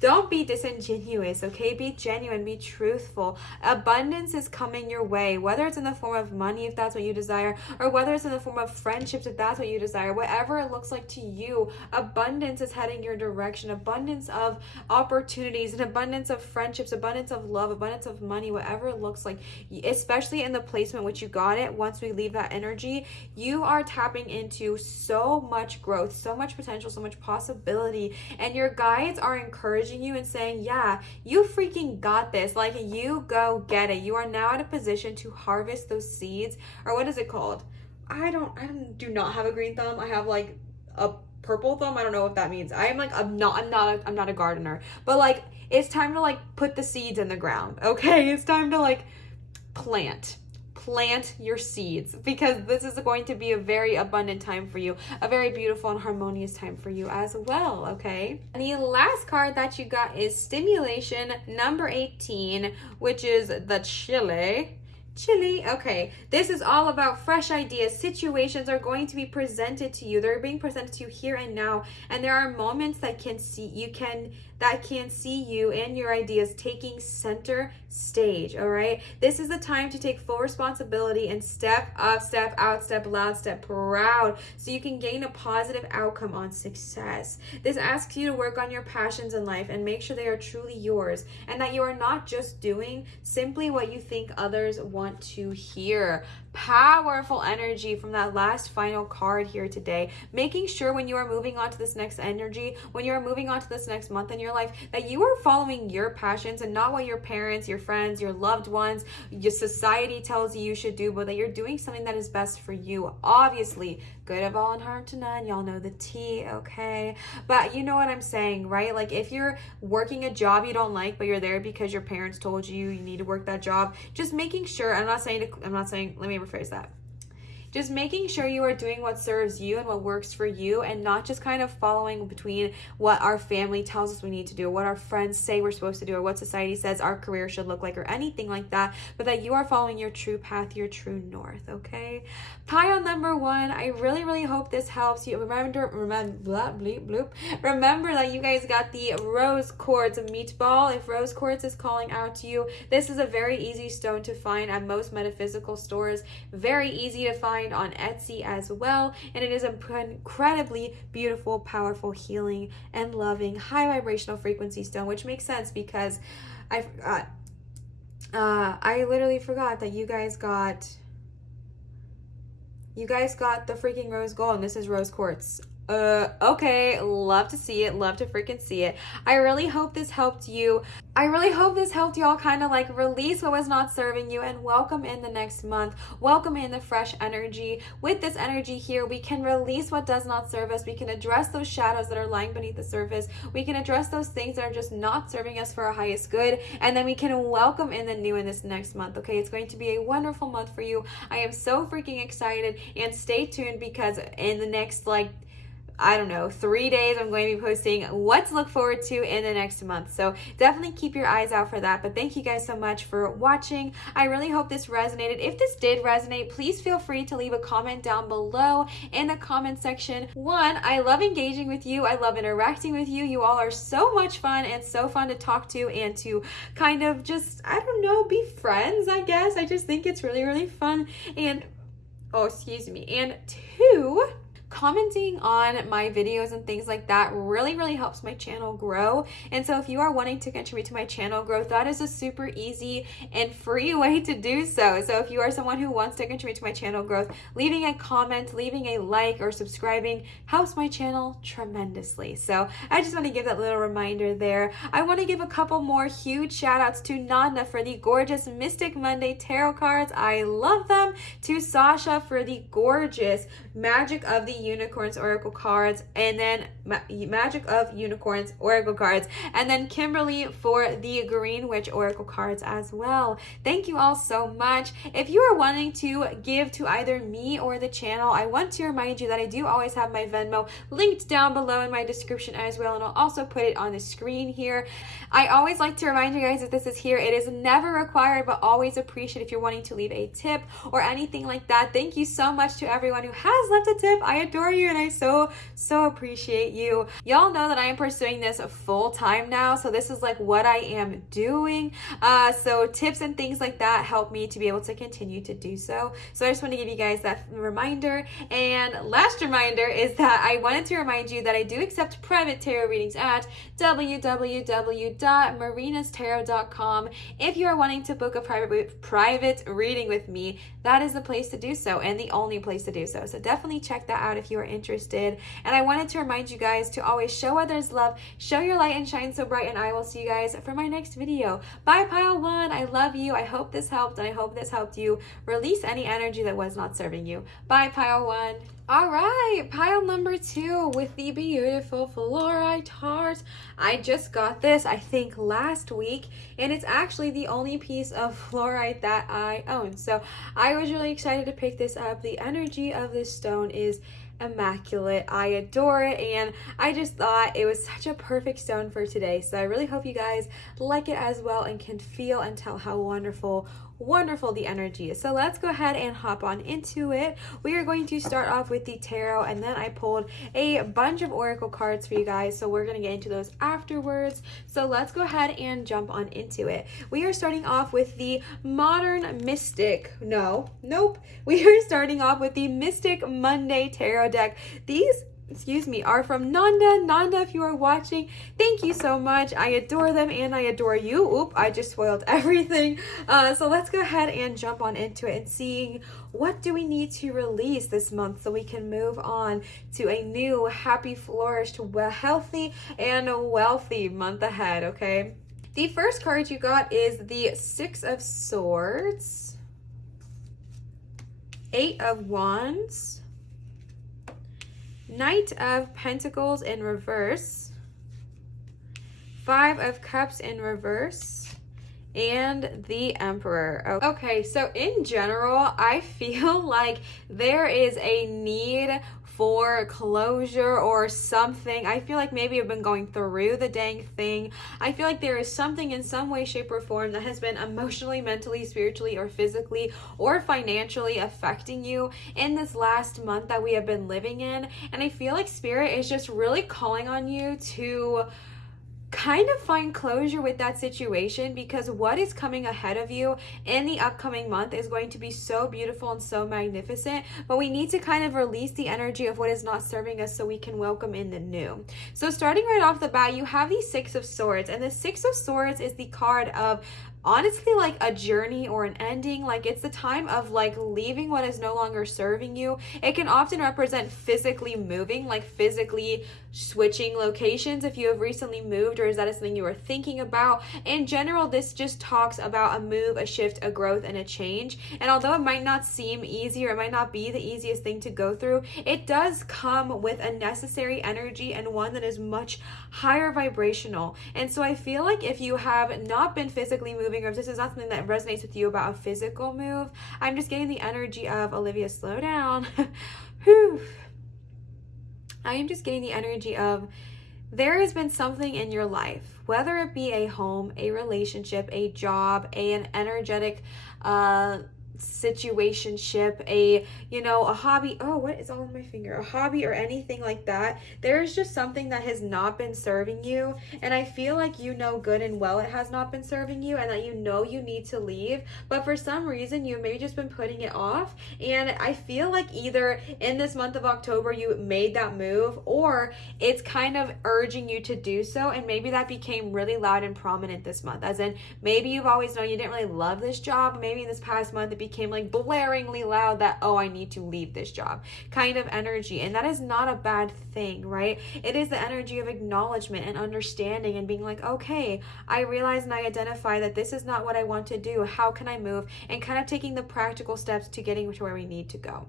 Don't be disingenuous, okay? Be genuine, be truthful. Abundance is coming your way, whether it's in the form of money, if that's what you desire, or whether it's in the form of friendships, if that's what you desire. Whatever it looks like to you, abundance is heading your direction. Abundance of opportunities, an abundance of friendships, abundance of love, abundance of money, whatever it looks like, especially in the placement which you got it. Once we leave that energy, you are tapping into so much growth, so much potential, so much possibility, and your guides are encouraging you and saying, yeah, you freaking got this. Like, you go get it. You are now at a position to harvest those seeds, or what is it called? I do not have a green thumb. I have like a purple thumb. I don't know what that means. I'm not a gardener, but like, it's time to like put the seeds in the ground. Okay. It's time to like plant your seeds, because this is going to be a very abundant time for you, a very beautiful and harmonious time for you as well, okay? And the last card that you got is Stimulation, number 18, which is the Chili. Okay, this is all about fresh ideas. Situations are going to be presented to you. They're being presented to you here and now, and there are moments that can see you and your ideas taking center stage. All right, this is the time to take full responsibility and step up, step out, step loud, step proud, so you can gain a positive outcome on success. This asks you to work on your passions in life and make sure they are truly yours, and that you are not just doing simply what you think others want to hear. Powerful energy from that last final card here today. Making sure when you are moving on to this next energy, when you are moving on to this next month in your life, that you are following your passions and not what your parents, your friends, your loved ones, your society tells you should do, but that you're doing something that is best for you. Obviously, good of all and harm to none. Y'all know the tea, okay? But you know what I'm saying, right? Like, if you're working a job you don't like, but you're there because your parents told you need to work that job, just making sure, let me rephrase that. Just making sure you are doing what serves you and what works for you, and not just kind of following between what our family tells us we need to do, what our friends say we're supposed to do, or what society says our career should look like, or anything like that, but that you are following your true path, your true north, okay? Pile number 1, I really, really hope this helps you. Remember that you guys got the Rose Quartz meatball. If Rose Quartz is calling out to you, this is a very easy stone to find at most metaphysical stores, very easy to find on Etsy as well, and it is an incredibly beautiful, powerful, healing and loving high vibrational frequency stone, which makes sense because I literally forgot that you guys got the freaking rose gold, and this is rose quartz. Okay, love to see it, love to freaking see it. I really hope this helped you. I really hope this helped y'all kind of like release what was not serving you and welcome in the next month. Welcome in the fresh energy. With this energy here, we can release what does not serve us. We can address those shadows that are lying beneath the surface. We can address those things that are just not serving us for our highest good. And then we can welcome in the new in this next month, okay? It's going to be a wonderful month for you. I am so freaking excited, and stay tuned because in the next, like, I don't know, 3 days, I'm going to be posting what to look forward to in the next month. So definitely keep your eyes out for that. But thank you guys so much for watching. I really hope this resonated. If this did resonate, please feel free to leave a comment down below in the comment section. One, I love engaging with you. I love interacting with you. You all are so much fun and so fun to talk to and to kind of just, I don't know, be friends, I guess. I just think it's really, really fun. And, oh, excuse me. And two, commenting on my videos and things like that really, really helps my channel grow. And so if you are wanting to contribute to my channel growth, that is a super easy and free way to do so. So if you are someone who wants to contribute to my channel growth, leaving a comment, leaving a like, or subscribing helps my channel tremendously. So I just want to give that little reminder there. I want to give a couple more huge shout outs to Nanda for the gorgeous Mystic Monday tarot cards. I love them. To Sasha for the gorgeous Magic of the Unicorns Oracle cards, and then Magic of Unicorns Oracle cards, and then Kimberly for the Green Witch Oracle cards as well. Thank you all so much. If you are wanting to give to either me or the channel, I want to remind you that I do always have my Venmo linked down below in my description as well, and I'll also put it on the screen here. I always like to remind you guys that this is here. It is never required, but always appreciated if you're wanting to leave a tip or anything like that. Thank you so much to everyone who has left a tip. I adore you and I so appreciate you. Y'all know that I am pursuing this full time now, so this is like what I am doing. So tips and things like that help me to be able to continue to do so. So I just want to give you guys that reminder. And last reminder is that I wanted to remind you that I do accept private tarot readings at www.marinatarot.com. If you are wanting to book a private reading with me, that is the place to do so and the only place to do so. So definitely check that out if you are interested. And I wanted to remind you guys to always show others love, show your light and shine so bright, and I will see you guys for my next video. Bye, Pile 1. I love you. I hope this helped, and I hope this helped you release any energy that was not serving you. Bye, Pile 1. All right, pile number 2 with the beautiful Flourite heart. I just got this, I think, last week, and it's actually the only piece of Flourite that I own. So I was really excited to pick this up. The energy of this stone is immaculate. I adore it, and I just thought it was such a perfect stone for today. So I really hope you guys like it as well and can feel and tell how wonderful the energy is. So let's go ahead and hop on into it. We are going to start off with the tarot, and then I pulled a bunch of oracle cards for you guys, so we're going to get into those afterwards. So let's go ahead and jump on into it. We are starting off with the Modern Mystic. We are starting off with the Mystic Monday tarot deck. These are from Nanda. Nanda, if you are watching, thank you so much. I adore them and I adore you. Oop, I just spoiled everything. So let's go ahead and jump on into it and seeing what do we need to release this month so we can move on to a new, happy, flourished, healthy, and wealthy month ahead, okay? The first card you got is the Six of Swords, Eight of Wands, Knight of Pentacles in reverse, Five of Cups in reverse, and the Emperor. Okay, so in general, I feel like there is a need for closure or something. I feel like maybe I've been going through the dang thing. I feel like there is something in some way, shape, or form that has been emotionally, mentally, spiritually, or physically, or financially affecting you in this last month that we have been living in. And I feel like Spirit is just really calling on you to kind of find closure with that situation, because what is coming ahead of you in the upcoming month is going to be so beautiful and so magnificent, but we need to kind of release the energy of what is not serving us so we can welcome in the new. So starting right off the bat, you have the Six of Swords, and the Six of Swords is the card of honestly like a journey or an ending. Like it's the time of like leaving what is no longer serving you. It can often represent physically moving, like physically switching locations if you have recently moved, or is that something you were thinking about. In general, this just talks about a move, a shift, a growth, and a change. And although it might not seem easy, or it might not be the easiest thing to go through, it does come with a necessary energy and one that is much higher vibrational. And so I feel like if you have not been physically moving, or if this is not something that resonates with you about a physical move, I'm just getting the energy of, Olivia, slow down. Whew. I am just getting the energy of, there has been something in your life, whether it be a home, a relationship, a job, an energetic situationship, a hobby. Oh, what is all on my finger? A hobby or anything like that. There's just something that has not been serving you, and I feel like you know good and well it has not been serving you, and that you know you need to leave, but for some reason you've maybe just been putting it off. And I feel like either in this month of October you made that move, or it's kind of urging you to do so, and maybe that became really loud and prominent this month, as in maybe you've always known you didn't really love this job, maybe in this past month it became like blaringly loud that, oh, I need to leave this job kind of energy. And that is not a bad thing, right? It is the energy of acknowledgement and understanding and being like, okay, I realize and I identify that this is not what I want to do. How can I move? And kind of taking the practical steps to getting to where we need to go.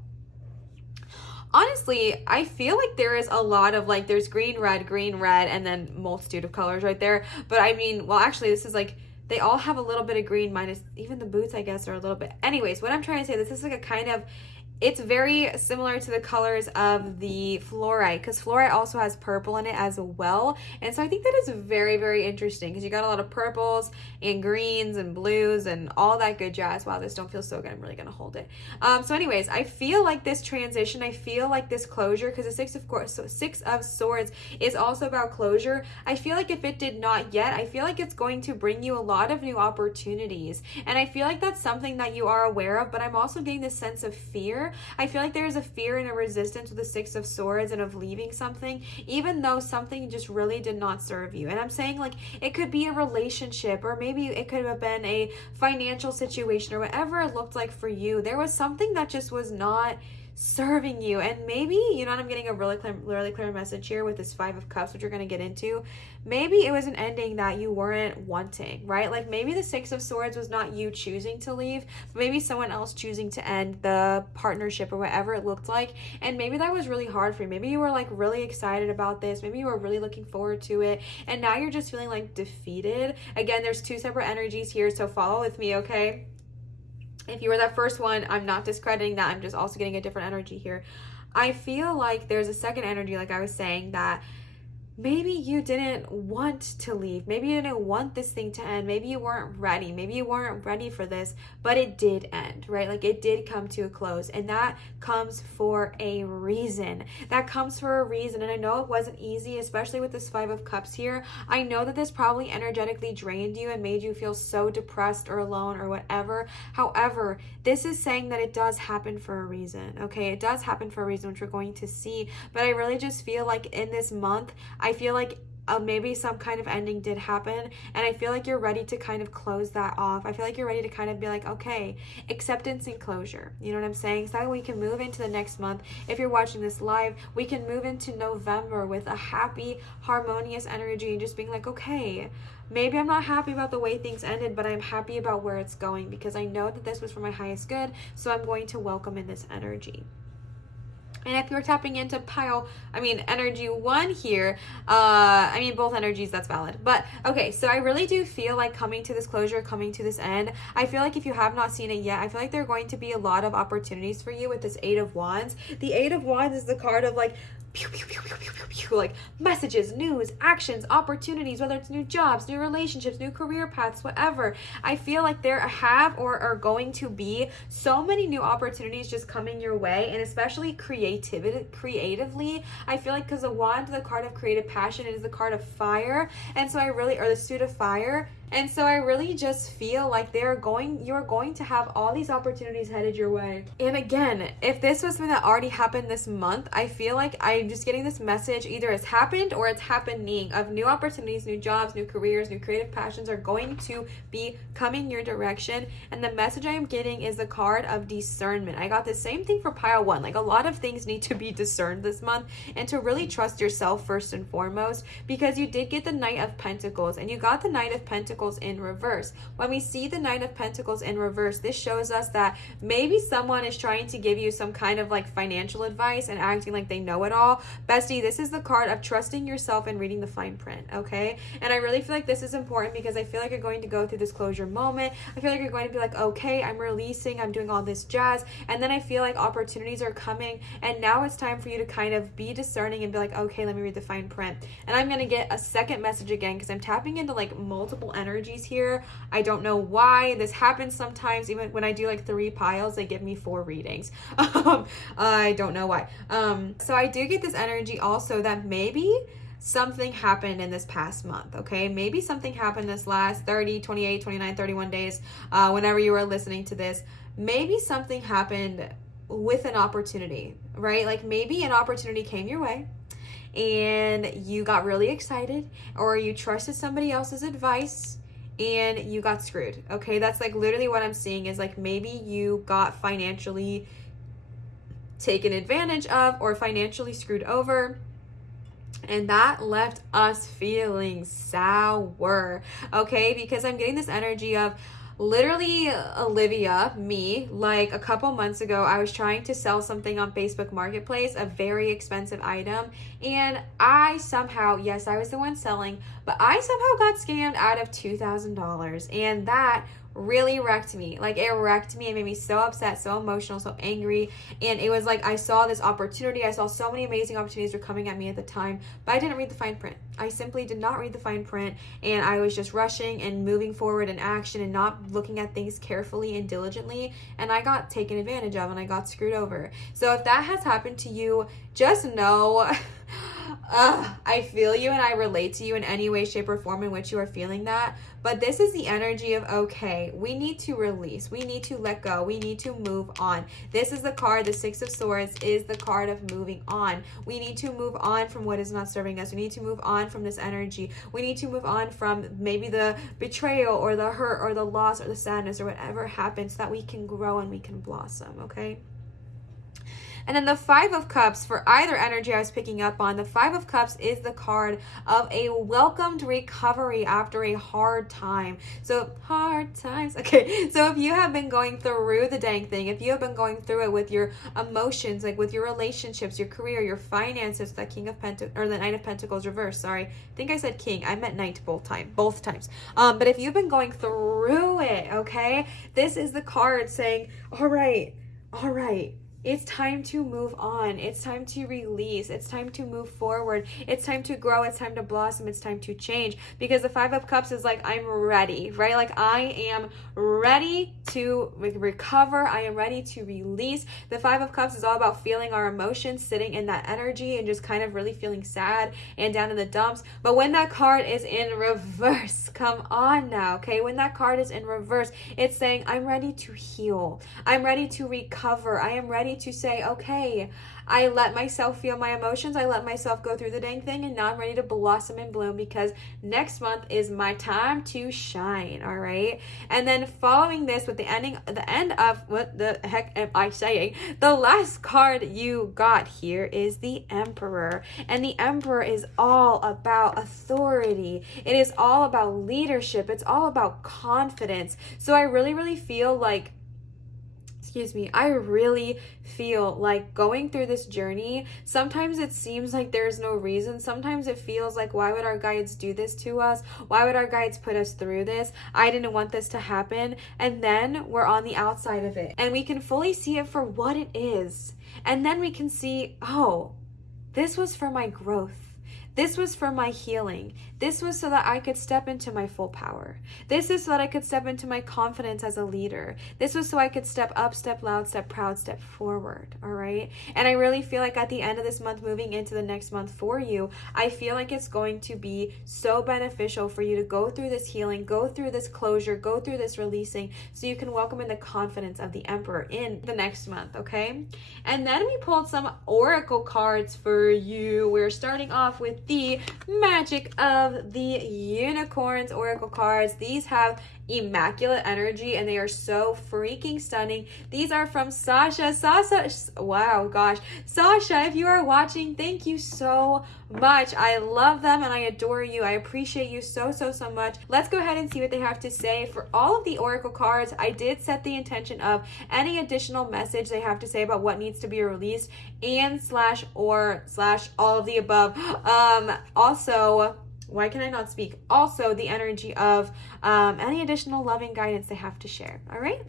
Honestly, I feel like there is a lot of like, there's green, red, and then multitude of colors right there. But I mean, well, actually this is like, they all have a little bit of green, minus even the boots, I guess, are a little bit. Anyways, what I'm trying to say, this is like a kind of, it's very similar to the colors of the Flourite, because Flourite also has purple in it as well. And so I think that is very, very interesting, because you got a lot of purples and greens and blues and all that good jazz. Wow, this don't feel so good. I'm really going to hold it. So anyways, I feel like this transition, I feel like this closure, because the Six of Swords is also about closure. I feel like if it did not yet, I feel like it's going to bring you a lot of new opportunities. And I feel like that's something that you are aware of, but I'm also getting this sense of fear. I feel like there is a fear and a resistance with the Six of Swords and of leaving something, even though something just really did not serve you. And I'm saying like, it could be a relationship, or maybe it could have been a financial situation, or whatever it looked like for you. There was something that just was not serving you. And maybe, and I'm getting a really clear message here with this Five of Cups, which we're going to get into. Maybe it was an ending that you weren't wanting, right? Like maybe the Six of Swords was not you choosing to leave, but maybe someone else choosing to end the partnership or whatever it looked like. And maybe that was really hard for you. Maybe you were like really excited about this. Maybe you were really looking forward to it. And now you're just feeling like defeated. Again, there's two separate energies here, so follow with me, okay? If you were that first one, I'm not discrediting that. I'm just also getting a different energy here. I feel like there's a second energy, like I was saying, that maybe you didn't want to leave. Maybe you didn't want this thing to end. Maybe you weren't ready. Maybe you weren't ready for this, but it did end, right? Like it did come to a close, and that comes for a reason. That comes for a reason. And I know it wasn't easy, especially with this Five of Cups here. I know that this probably energetically drained you and made you feel so depressed or alone or whatever. However, this is saying that it does happen for a reason, okay? It does happen for a reason, which we're going to see. But I really just feel like in this month, I feel like maybe some kind of ending did happen, and I feel like you're ready to kind of close that off. I feel like you're ready to kind of be like, okay, acceptance and closure. You know what I'm saying? So that we can move into the next month. If you're watching this live, we can move into November with a happy, harmonious energy and just being like, okay, maybe I'm not happy about the way things ended, but I'm happy about where it's going, because I know that this was for my highest good, so I'm going to welcome in this energy. And if you're tapping into energy one here, both energies, that's valid. But okay, so I really do feel like coming to this closure, coming to this end, I feel like if you have not seen it yet, I feel like there are going to be a lot of opportunities for you with this Eight of Wands. The Eight of Wands is the card of like, pew, pew, pew, pew, pew, pew, pew, like messages, news, actions, opportunities, whether it's new jobs, new relationships, new career paths, whatever. I feel like there have or are going to be so many new opportunities just coming your way, and especially creatively. I feel like because the wand, the card of creative passion, it is the card of fire, and so or the suit of fire. And so I really just feel like you're going to have all these opportunities headed your way. And again, if this was something that already happened this month, I feel like I'm just getting this message, either it's happened or it's happening, of new opportunities, new jobs, new careers, new creative passions are going to be coming your direction. And the message I am getting is the card of discernment. I got the same thing for pile 1. Like, a lot of things need to be discerned this month, and to really trust yourself first and foremost, because you did get the Knight of Pentacles, and you got the Knight of Pentacles in reverse. When we see the Knight of Pentacles in reverse, this shows us that maybe someone is trying to give you some kind of like financial advice and acting like they know it all. Bestie, this is the card of trusting yourself and reading the fine print, okay? And I really feel like this is important, because I feel like you're going to go through this closure moment. I feel like you're going to be like, okay, I'm releasing, I'm doing all this jazz, and then I feel like opportunities are coming, and now it's time for you to kind of be discerning and be like, okay, let me read the fine print. And I'm going to get a second message again, because I'm tapping into like multiple energies here. I don't know why this happens sometimes. Even when I do like 3 piles, they give me 4 readings. I don't know why. So I do get this energy also that maybe something happened in this past month, okay? Maybe something happened this last 30, 28, 29, 31 days, whenever you were listening to this. Maybe something happened with an opportunity, right? Like, maybe an opportunity came your way, and you got really excited, or you trusted somebody else's advice and you got screwed, okay? That's like literally what I'm seeing, is like maybe you got financially taken advantage of or financially screwed over, and that left us feeling sour, okay? Because I'm getting this energy of literally Olivia, me, like a couple months ago, I was trying to sell something on Facebook Marketplace, a very expensive item, and I somehow, yes, I was the one selling, but I somehow got scammed out of $2,000, and that really wrecked me. Like, it wrecked me. It made me so upset, so emotional, so angry. And it was like I saw this opportunity. I saw so many amazing opportunities were coming at me at the time, but I didn't read the fine print. I simply did not read the fine print, and I was just rushing and moving forward in action and not looking at things carefully and diligently, and I got taken advantage of and I got screwed over. So if that has happened to you, just know I feel you and I relate to you in any way, shape, or form in which you are feeling that. But this is the energy of, okay, we need to release. We need to let go. We need to move on. This is the card, the 6 of Swords is the card of moving on. We need to move on from what is not serving us. We need to move on from this energy. We need to move on from maybe the betrayal or the hurt or the loss or the sadness or whatever happens, so that we can grow and we can blossom, okay? And then the 5 of Cups, for either energy I was picking up on, the 5 of Cups is the card of a welcomed recovery after a hard time. So, hard times. Okay, so if you have been going through the dang thing, if you have been going through it with your emotions, like with your relationships, your career, your finances, that King of Pentacles, or the Knight of Pentacles reverse, sorry. I think I said King. I meant Knight both times. But if you've been going through it, okay, this is the card saying, all right. It's time to move on. It's time to release. It's time to move forward. It's time to grow. It's time to blossom. It's time to change. Because the 5 of Cups is like, I'm ready, right? Like, I am ready to recover. I am ready to release. The 5 of Cups is all about feeling our emotions, sitting in that energy and just kind of really feeling sad and down in the dumps. But when that card is in reverse, come on now, okay? When that card is in reverse, it's saying, I'm ready to heal. I'm ready to recover. I am ready to say, okay, I let myself feel my emotions, I let myself go through the dang thing, and now I'm ready to blossom and bloom, because next month is my time to shine, all right? And then following this with the end of, what the heck am I saying? The last card you got here is the Emperor, and the Emperor is all about authority. It is all about leadership. It's all about confidence. So I really feel like, I really feel like going through this journey, sometimes it seems like there's no reason. Sometimes it feels like, why would our guides do this to us? Why would our guides put us through this? I didn't want this to happen. And then we're on the outside of it, and we can fully see it for what it is. And then we can see, oh, this was for my growth. This was for my healing. This was so that I could step into my full power. This is so that I could step into my confidence as a leader. This was so I could step up, step loud, step proud, step forward, all right? And I really feel like at the end of this month, moving into the next month for you, I feel like it's going to be so beneficial for you to go through this healing, go through this closure, go through this releasing, so you can welcome in the confidence of the Emperor in the next month, okay? And then we pulled some oracle cards for you. We're starting off with the Magic of the Unicorns oracle cards. These have immaculate energy and they are so freaking stunning. These are from Sasha. Wow, gosh. Sasha, if you are watching, thank you so much. I love them and I adore you. I appreciate you so much. Let's go ahead and see what they have to say. For all of the oracle cards, I did set the intention of any additional message they have to say about what needs to be released and / all of the above. Also, why can I not speak? Also, the energy of any additional loving guidance they have to share. All right?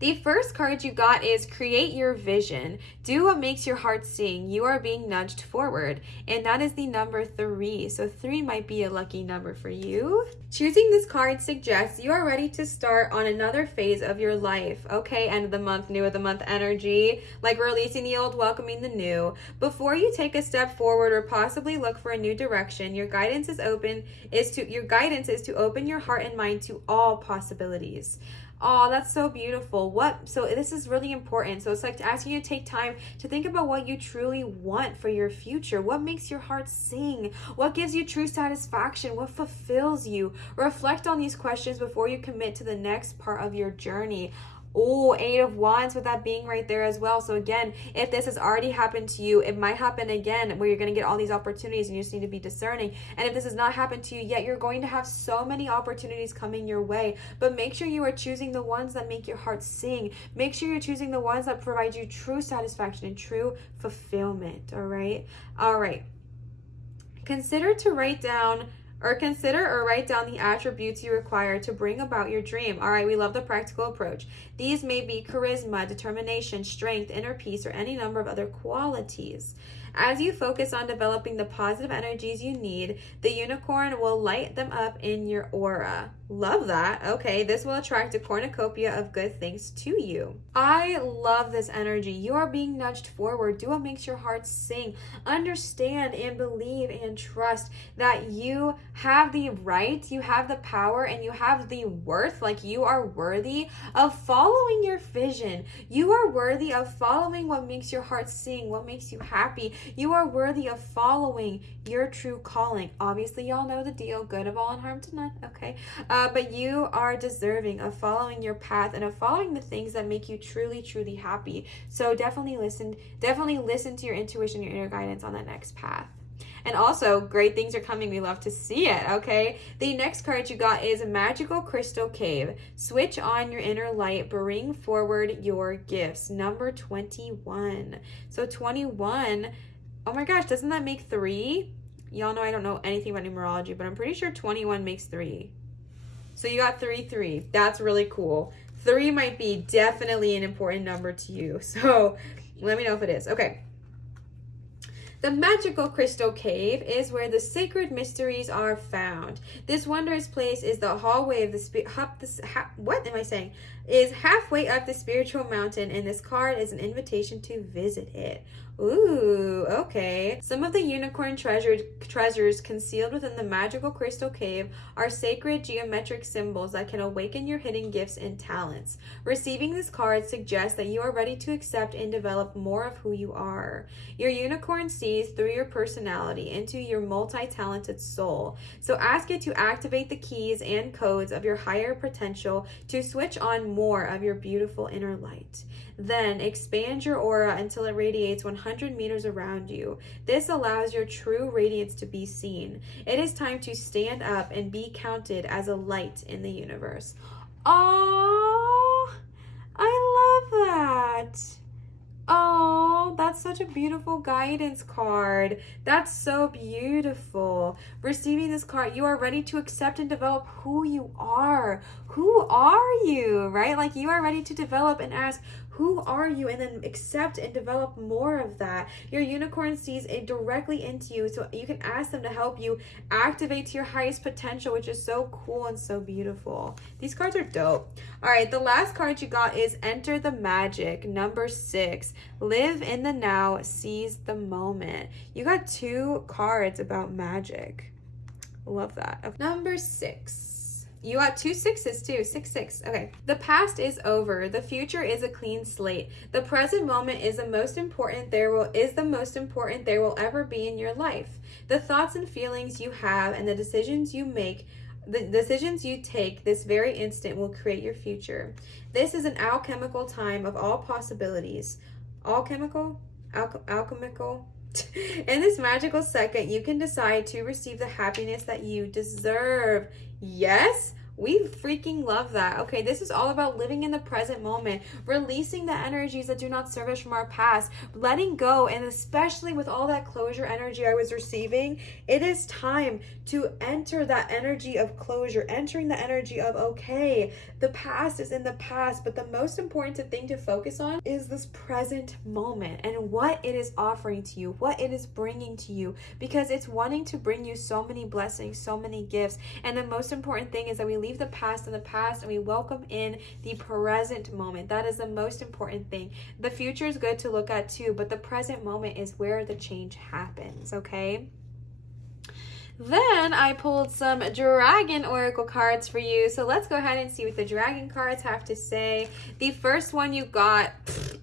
The first card you got is Create Your Vision. Do what makes your heart sing. You are being nudged forward. And that is the number 3. So 3 might be a lucky number for you. Choosing this card suggests you are ready to start on another phase of your life. Okay, end of the month, new of the month energy. Like releasing the old, welcoming the new. Before you take a step forward or possibly look for a new direction, your guidance is to open your heart and mind to all possibilities. Oh, that's so beautiful. So this is really important. So it's like asking you to take time to think about what you truly want for your future. What makes your heart sing? What gives you true satisfaction? What fulfills you? Reflect on these questions before you commit to the next part of your journey. Oh, 8 of Wands with that being right there as well. So again, if this has already happened to you, it might happen again where you're going to get all these opportunities and you just need to be discerning. And if this has not happened to you yet, you're going to have so many opportunities coming your way. But make sure you are choosing the ones that make your heart sing. Make sure you're choosing the ones that provide you true satisfaction and true fulfillment. All right? All right. Consider or write down the attributes you require to bring about your dream. All right, we love the practical approach. These may be charisma, determination, strength, inner peace, or any number of other qualities. As you focus on developing the positive energies you need, the unicorn will light them up in your aura. Love that. Okay, this will attract a cornucopia of good things to you. I love this energy. You are being nudged forward. Do what makes your heart sing. Understand and believe and trust that you have the right, you have the power, and you have the worth. Like, you are worthy of following your vision. You are worthy of following what makes your heart sing, what makes you happy. You are worthy of following your true calling. Obviously, y'all know the deal. Good of all and harm to none. Okay. But you are deserving of following your path and of following the things that make you truly happy. So definitely listen to your intuition, your inner guidance on that next path. And also, great things are coming. We love to see it, okay? The next card you got is Magical Crystal Cave. Switch on your inner light. Bring forward your gifts. Number 21. So 21, oh my gosh, doesn't that make 3? Y'all know I don't know anything about numerology, but I'm pretty sure 21 makes 3. So you got 3. That's really cool. 3 might be definitely an important number to you. So let me know if it is. Okay. The Magical Crystal Cave is where the sacred mysteries are found. This wondrous place is the hallway of the is halfway up the spiritual mountain, and this card is an invitation to visit it. Ooh, okay. Some of the unicorn treasures concealed within the Magical Crystal Cave are sacred geometric symbols that can awaken your hidden gifts and talents. Receiving this card suggests that you are ready to accept and develop more of who you are. Your unicorn sees through your personality into your multi-talented soul. So ask it to activate the keys and codes of your higher potential to switch on more of your beautiful inner light. Then expand your aura until it radiates 100 meters around you. This allows your true radiance to be seen. It is time to stand up and be counted as a light in the universe. Oh, I love that. Oh, that's such a beautiful guidance card. That's so beautiful. Receiving this card, you are ready to accept and develop who you are. Who are you, right? Like, you are ready to develop and ask, who are you, and then accept and develop more of that. Your unicorn sees it directly into you, so you can ask them to help you activate to your highest potential, which is so cool and so beautiful. These cards are dope. All right, the last card you got is Enter the Magic, number 6. Live in the now, seize the moment. You got 2 cards about magic. Love that. Okay. Number 6. You got 2 6s too. 6 6. Okay. The past is over. The future is a clean slate. The present moment is the most important there will ever be in your life. The thoughts and feelings you have and the decisions you make, the decisions you take this very instant will create your future. This is an alchemical time of all possibilities. Alchemical? In this magical second, you can decide to receive the happiness that you deserve. Yes, we freaking love that. Okay, this is all about living in the present moment, releasing the energies that do not serve us from our past, letting go, and especially with all that closure energy I was receiving, it is time to enter that energy of closure, entering the energy of, okay, the past is in the past, but the most important thing to focus on is this present moment and what it is offering to you, what it is bringing to you, because it's wanting to bring you so many blessings, so many gifts. And the most important thing is that we leave the past in the past and we welcome in the present moment. That is the most important thing. The future is good to look at too, but the present moment is where the change happens, okay? Then I pulled some dragon oracle cards for you. So let's go ahead and see what the dragon cards have to say. The first one you got,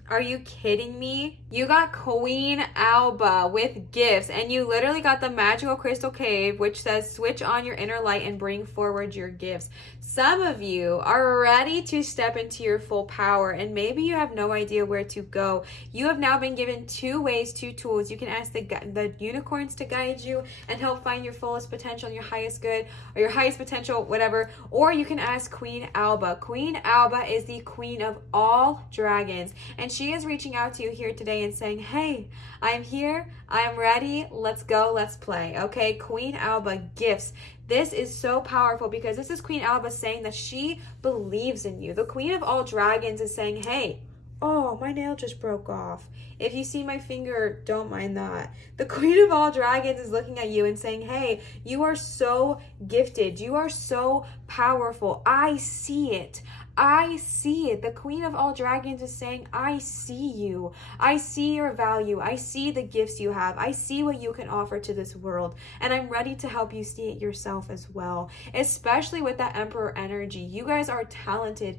are you kidding me? You got Queen Alba with gifts, and you literally got the magical crystal cave, which says switch on your inner light and bring forward your gifts. Some of you are ready to step into your full power, and maybe you have no idea where to go. You have now been given 2 ways, 2 tools. You can ask the unicorns to guide you and help find your fullest potential and your highest good, or your highest potential, whatever. Or you can ask Queen Alba. Queen Alba is the queen of all dragons, and she is reaching out to you here today and saying, hey, I'm here, I'm ready, let's go, let's play. Okay, Queen Alba, gifts. This is so powerful because this is Queen Alba saying that she believes in you. The queen of all dragons is saying, hey, oh, my nail just broke off. If you see my finger, don't mind that. The queen of all dragons is looking at you and saying, hey, you are so gifted. You are so powerful. I see it. I see it. The queen of all dragons is saying, I see you. I see your value. I see the gifts you have. I see what you can offer to this world. And I'm ready to help you see it yourself as well. Especially with that Emperor energy. You guys are talented.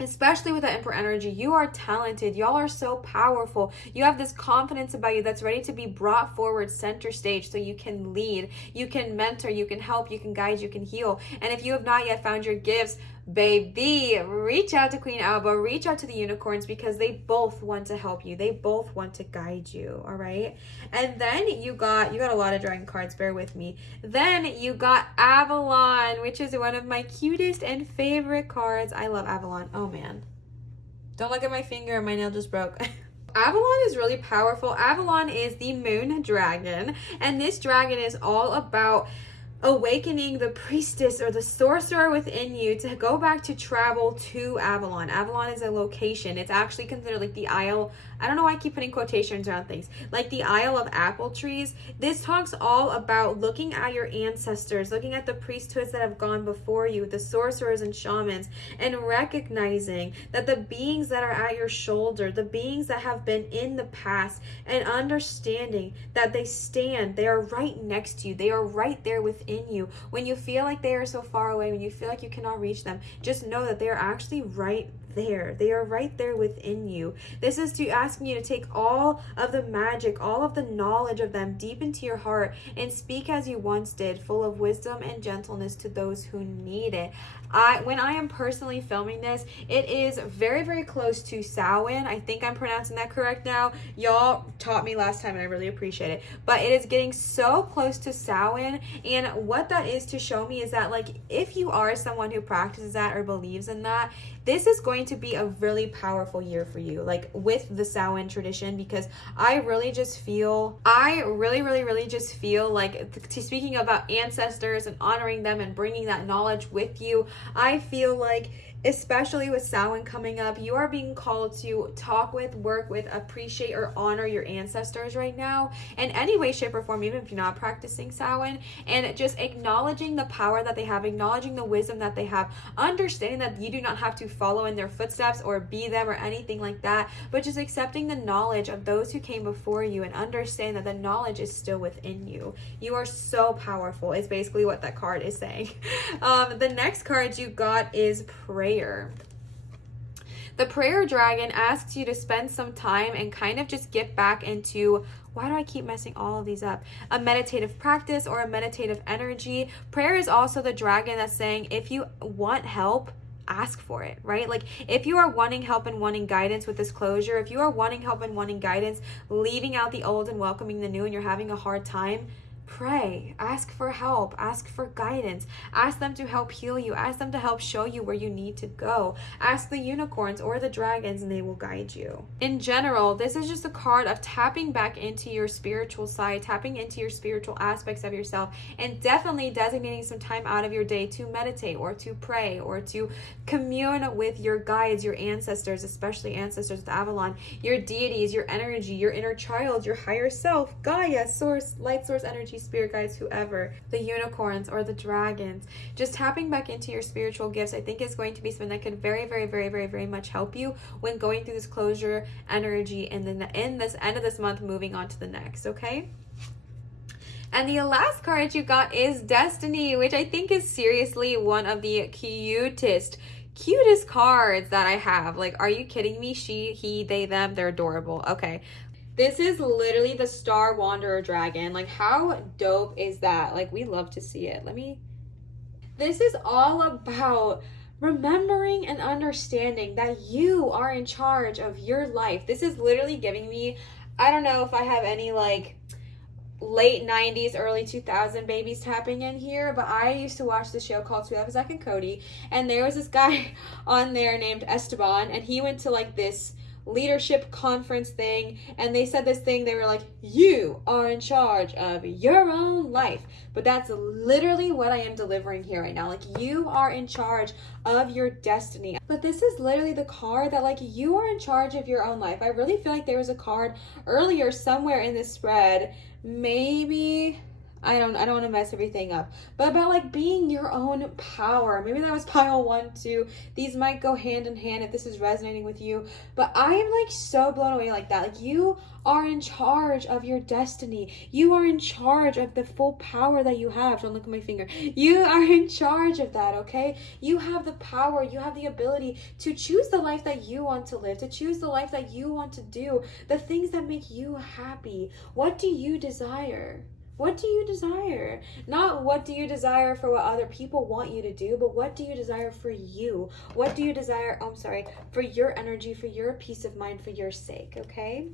Especially with the Emperor energy, you are talented. Y'all are so powerful. You have this confidence about you that's ready to be brought forward center stage so you can lead, you can mentor, you can help, you can guide, you can heal. And if you have not yet found your gifts, baby, reach out to Queen Alba, reach out to the unicorns, because they both want to help you. They both want to guide you, all right? And then you got a lot of dragon cards, bear with me. Then you got Avalon, which is one of my cutest and favorite cards. I love Avalon. Oh man. Don't look at my finger, my nail just broke. Avalon is really powerful. Avalon is the moon dragon, and this dragon is all about awakening the priestess or the sorcerer within you to go back to travel to Avalon. Avalon is a location. It's actually considered like the Isle. I don't know why I keep putting quotations around things. Like the Isle of Apple Trees. This talks all about looking at your ancestors, looking at the priesthoods that have gone before you, the sorcerers and shamans, and recognizing that the beings that are at your shoulder, the beings that have been in the past, and understanding that they are right next to you. They are right there within you. When you feel like they are so far away, when you feel like you cannot reach them, just know that they are actually right there. They are right there within you. This is to asking you to take all of the magic, all of the knowledge of them deep into your heart and speak as you once did, full of wisdom and gentleness to those who need it. When I am personally filming this, it is very, very close to Samhain. I think I'm pronouncing that correct now. Y'all taught me last time and I really appreciate it. But it is getting so close to Samhain, and what that is to show me is that, like, if you are someone who practices that or believes in that, this is going going to be a really powerful year for you, like with the Samhain tradition, because I really just feel, really just feel like, speaking about ancestors and honoring them and bringing that knowledge with you, I feel like, especially with Samhain coming up, you are being called to talk with, work with, appreciate, or honor your ancestors right now in any way, shape, or form, even if you're not practicing Samhain, and just acknowledging the power that they have, acknowledging the wisdom that they have, understanding that you do not have to follow in their footsteps or be them or anything like that, but just accepting the knowledge of those who came before you and understand that the knowledge is still within you. You are so powerful, is basically what that card is saying. The next card you got is prayer. The prayer dragon asks you to spend some time and kind of just get back into, why do I keep messing all of these up? A meditative practice or a meditative energy. Prayer is also the dragon that's saying, if you want help, ask for it, right? Like if you are wanting help and wanting guidance with this closure, if you are wanting help and wanting guidance, leaving out the old and welcoming the new, and you're having a hard time, pray, ask for help, ask for guidance, ask them to help heal you, ask them to help show you where you need to go, ask the unicorns or the dragons and they will guide you. In general, this is just a card of tapping back into your spiritual side, tapping into your spiritual aspects of yourself, and definitely designating some time out of your day to meditate or to pray or to commune with your guides, your ancestors, especially ancestors with Avalon, your deities, your energy, your inner child, your higher self, Gaia, source, light source energy, spirit guides, whoever, the unicorns or the dragons. Just tapping back into your spiritual gifts, I think, is going to be something that could very much help you when going through this closure energy, and then in this end of this month moving on to the next. Okay. And the last card you got is Destiny, which I think is seriously one of the cutest cards that I have. Like, are you kidding me? She, he, they, them, they're adorable. Okay. This is literally the Star Wanderer dragon. Like, how dope is that? Like, we love to see it. This is all about remembering and understanding that you are in charge of your life. This is literally giving me, I don't know if I have any like late 90s, early 2000 babies tapping in here, but I used to watch this show called Sweet Life of Zack and Cody, and there was this guy on there named Esteban, and he went to like this leadership conference thing, and they said this thing, they were like, you are in charge of your own life. But that's literally what I am delivering here right now. Like, you are in charge of your destiny. But this is literally the card that, like, you are in charge of your own life. I really feel like there was a card earlier somewhere in this spread, maybe, I don't want to mess everything up, but about like being your own power. Maybe that was pile 1, 2. These might go hand in hand if this is resonating with you, but I am like so blown away like that. Like, you are in charge of your destiny. You are in charge of the full power that you have. Don't look at my finger. You are in charge of that, okay? You have the power, you have the ability to choose the life that you want to live, to choose the life that you want to do, the things that make you happy. What do you desire? What do you desire? Not what do you desire for what other people want you to do, but what do you desire for you? What do you desire, for your energy, for your peace of mind, for your sake, okay?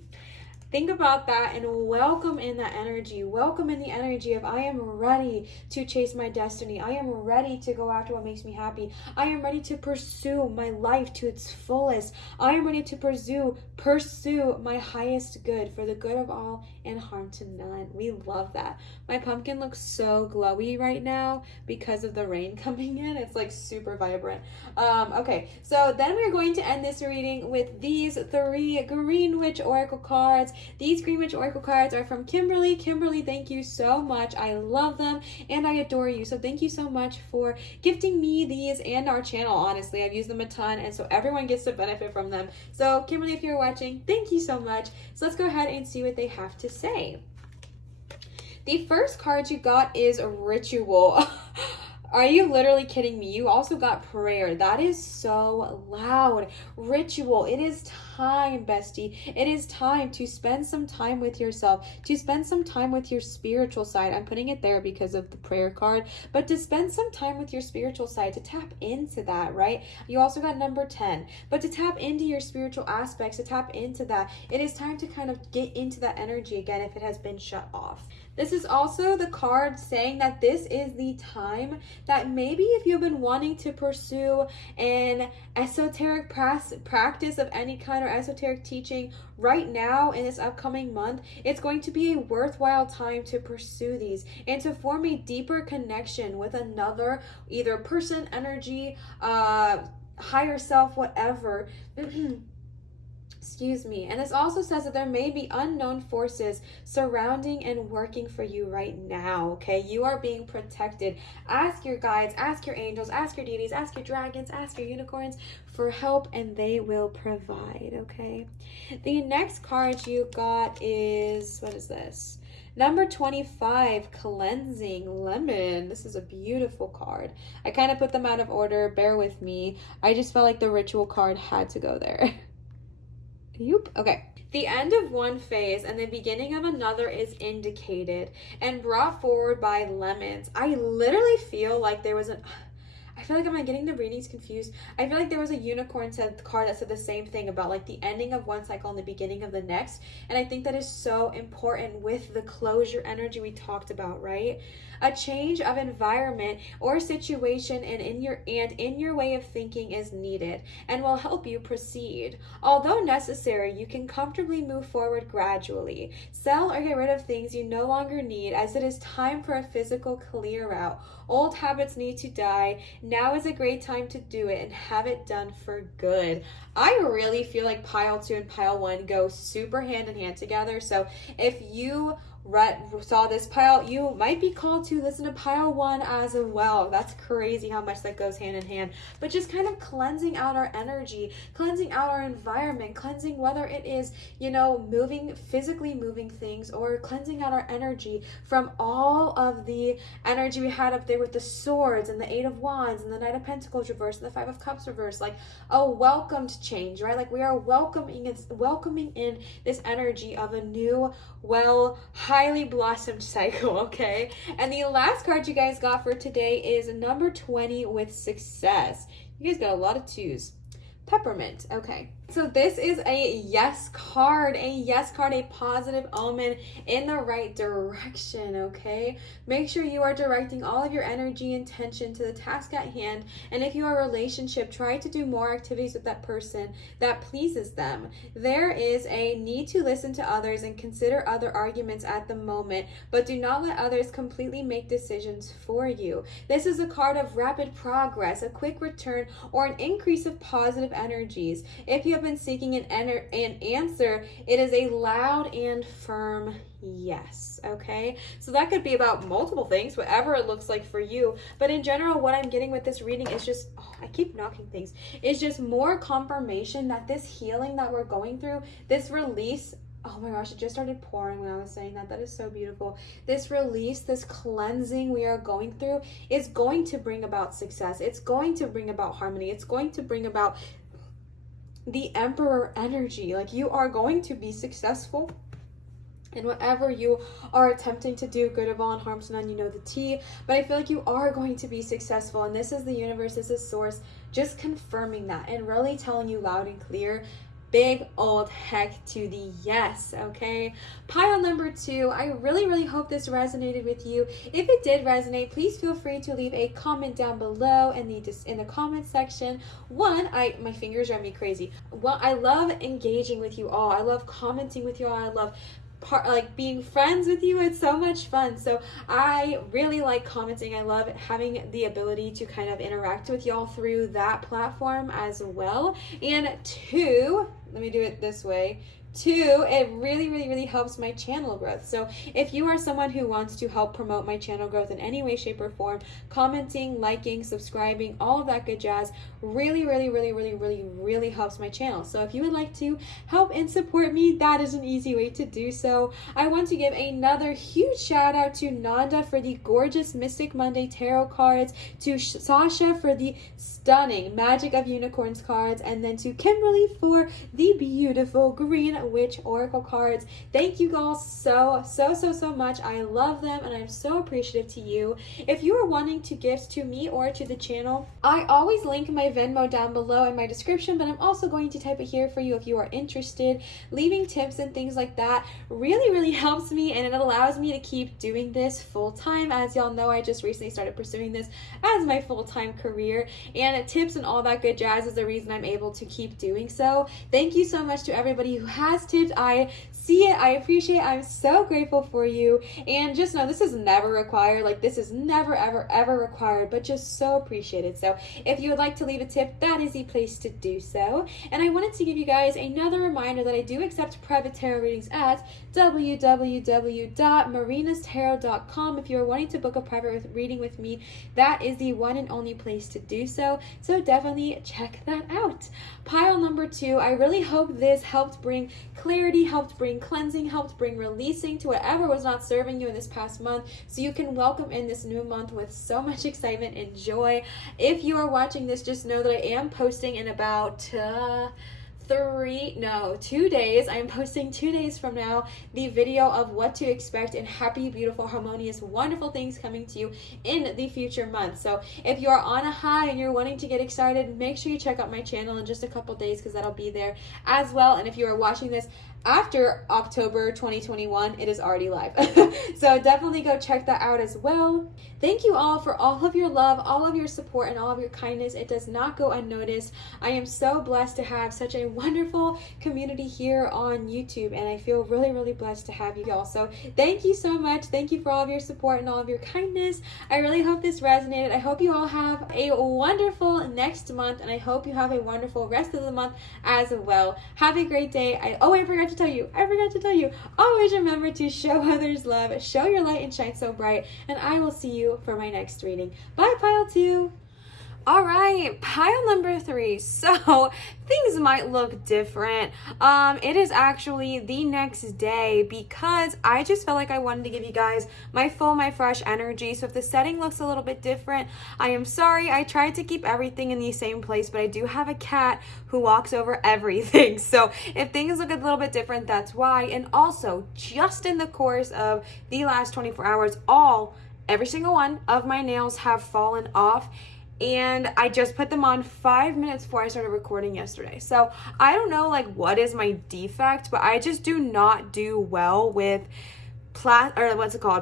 Think about that and welcome in that energy. Welcome in the energy of, I am ready to chase my destiny. I am ready to go after what makes me happy. I am ready to pursue my life to its fullest. I am ready to pursue my highest good for the good of all and harm to none. We love that. My pumpkin looks so glowy right now because of the rain coming in. It's like super vibrant. Okay, so then we're going to end this reading with these 3 Green Witch Oracle cards. These Green Witch Oracle cards are from Kimberly. Kimberly, thank you so much. I love them and I adore you. So thank you so much for gifting me these and our channel. Honestly, I've used them a ton, and so everyone gets to benefit from them. So Kimberly, if you're watching, thank you so much. So let's go ahead and see what they have to say. The first card you got is Ritual. Are you literally kidding me? You also got Prayer. That is so loud. Ritual. It is time, bestie. It is time to spend some time with yourself, to spend some time with your spiritual side. I'm putting it there because of the prayer card, but to spend some time with your spiritual side, to tap into that, right? You also got number 10, but to tap into your spiritual aspects, to tap into that, it is time to kind of get into that energy again if it has been shut off. This is also the card saying that this is the time that maybe if you've been wanting to pursue an esoteric practice of any kind or esoteric teaching right now in this upcoming month, it's going to be a worthwhile time to pursue these and to form a deeper connection with another, either person, energy, higher self, whatever. Excuse me. And this also says that there may be unknown forces surrounding and working for you right now, okay? You are being protected. Ask your guides, ask your angels, ask your deities, ask your dragons, ask your unicorns for help, and they will provide, okay? The next card you got is, what is this? Number 25, Cleansing Lemon. This is a beautiful card. I kind of put them out of order. Bear with me. I just felt like the ritual card had to go there. Yoop. Okay. The end of one phase and the beginning of another is indicated and brought forward by lemons. I literally feel like there was I feel like, am I getting the readings confused? I feel like there was a unicorn card that said the same thing about like the ending of one cycle and the beginning of the next. And I think that is so important with the closure energy we talked about, right? A change of environment or situation and in your way of thinking is needed and will help you proceed. Although necessary, you can comfortably move forward gradually. Sell or get rid of things you no longer need, as it is time for a physical clear out. Old habits need to die. Now is a great time to do it and have it done for good. I really feel like pile 2 and pile 1 go super hand in hand together. So if you saw this pile, you might be called to listen to pile 1 as well. That's crazy how much that goes hand in hand. But just kind of cleansing out our energy, cleansing out our environment, cleansing whether it is, physically moving things, or cleansing out our energy from all of the energy we had up there with the swords and the 8 of Wands and the Knight of Pentacles reversed and the 5 of Cups reversed. Like a welcomed change, right? Like we are welcoming in this energy of a new, highly blossomed cycle, okay? And the last card you guys got for today is number 20 with success. You guys got a lot of 2s. Peppermint, okay. So this is a yes card, a positive omen in the right direction, okay? Make sure you are directing all of your energy and attention to the task at hand. And if you are in a relationship, try to do more activities with that person that pleases them. There is a need to listen to others and consider other arguments at the moment, but do not let others completely make decisions for you. This is a card of rapid progress, a quick return, or an increase of positive energies. If you have been seeking an answer, it is a loud and firm yes, okay? So that could be about multiple things, whatever it looks like for you. But in general, what I'm getting with this reading is just, I keep knocking things, is just more confirmation that this healing that we're going through, this release, oh my gosh, it just started pouring when I was saying that. That is so beautiful. This release, this cleansing we are going through is going to bring about success. It's going to bring about harmony. It's going to bring about the Emperor energy. Like you are going to be successful in whatever you are attempting to do. Good of all and harm to none, you know the tea. But I feel like you are going to be successful. And this is the universe, this is source, just confirming that and really telling you loud and clear, big old heck to the yes, okay? Pile number 2, I really hope this resonated with you. If it did resonate, please feel free to leave a comment down below in the comment section. My fingers drive me crazy. I love engaging with you all. I love commenting with you all. I love being friends with you. It's so much fun. So I really like commenting. I love having the ability to kind of interact with y'all through that platform as well. And 2, let me do it this way. 2, it really helps my channel growth. So if you are someone who wants to help promote my channel growth in any way, shape, or form, commenting, liking, subscribing, all of that good jazz really helps my channel. So if you would like to help and support me, that is an easy way to do so. I want to give another huge shout out to Nanda for the gorgeous Mystic Monday tarot cards, to Sasha for the stunning Magic of Unicorns cards, and then to Kimberly for the beautiful green Witch Oracle cards. Thank you all so much. I love them and I'm so appreciative to you. If you are wanting to gift to me or to the channel, I always link my Venmo down below in my description, but I'm also going to type it here for you if you are interested. Leaving tips and things like that really helps me, and it allows me to keep doing this full time. As y'all know, I just recently started pursuing this as my full-time career, and tips and all that good jazz is the reason I'm able to keep doing so. Thank you so much to everybody who has tipped. I see it, I appreciate it, I'm so grateful for you, and just know this is never required. Like, this is never ever required, but just so appreciated. So if you would like to leave a tip, that is the place to do so. And I wanted to give you guys another reminder that I do accept private tarot readings at www.marinatarot.com. If you are wanting to book a private reading with me, that is the one and only place to do so. So definitely check that out. Pile number 2, I really hope this helped bring clarity, helped bring cleansing, helped bring releasing to whatever was not serving you in this past month, so you can welcome in this new month with so much excitement and joy. If you are watching this, just know that I am posting in about 2 days. I am posting 2 days from now the video of what to expect and happy, beautiful, harmonious, wonderful things coming to you in the future months. So if you are on a high and you're wanting to get excited, make sure you check out my channel in just a couple days, because that'll be there as well. And if you are watching this after October 2021, it is already live. So definitely go check that out as well. Thank you all for all of your love, all of your support, and all of your kindness. It does not go unnoticed. I am so blessed to have such a wonderful community here on YouTube, and I feel really blessed to have you all. So thank you so much. Thank you for all of your support and all of your kindness. I really hope this resonated. I hope you all have a wonderful next month, and I hope you have a wonderful rest of the month as well. Have a great day. I forgot to tell you, always remember to show others love, show your light and shine so bright, and I will see you for my next reading. Bye, pile 2. All right, pile number 3. So things might look different. It is actually the next day, because I just felt like I wanted to give you guys my fresh energy. So if the setting looks a little bit different, I am sorry. I tried to keep everything in the same place, but I do have a cat who walks over everything. So if things look a little bit different, that's why. And also, just in the course of the last 24 hours, every single one of my nails have fallen off. And I just put them on 5 minutes before I started recording yesterday. So I don't know what is my defect, but I just do not do well with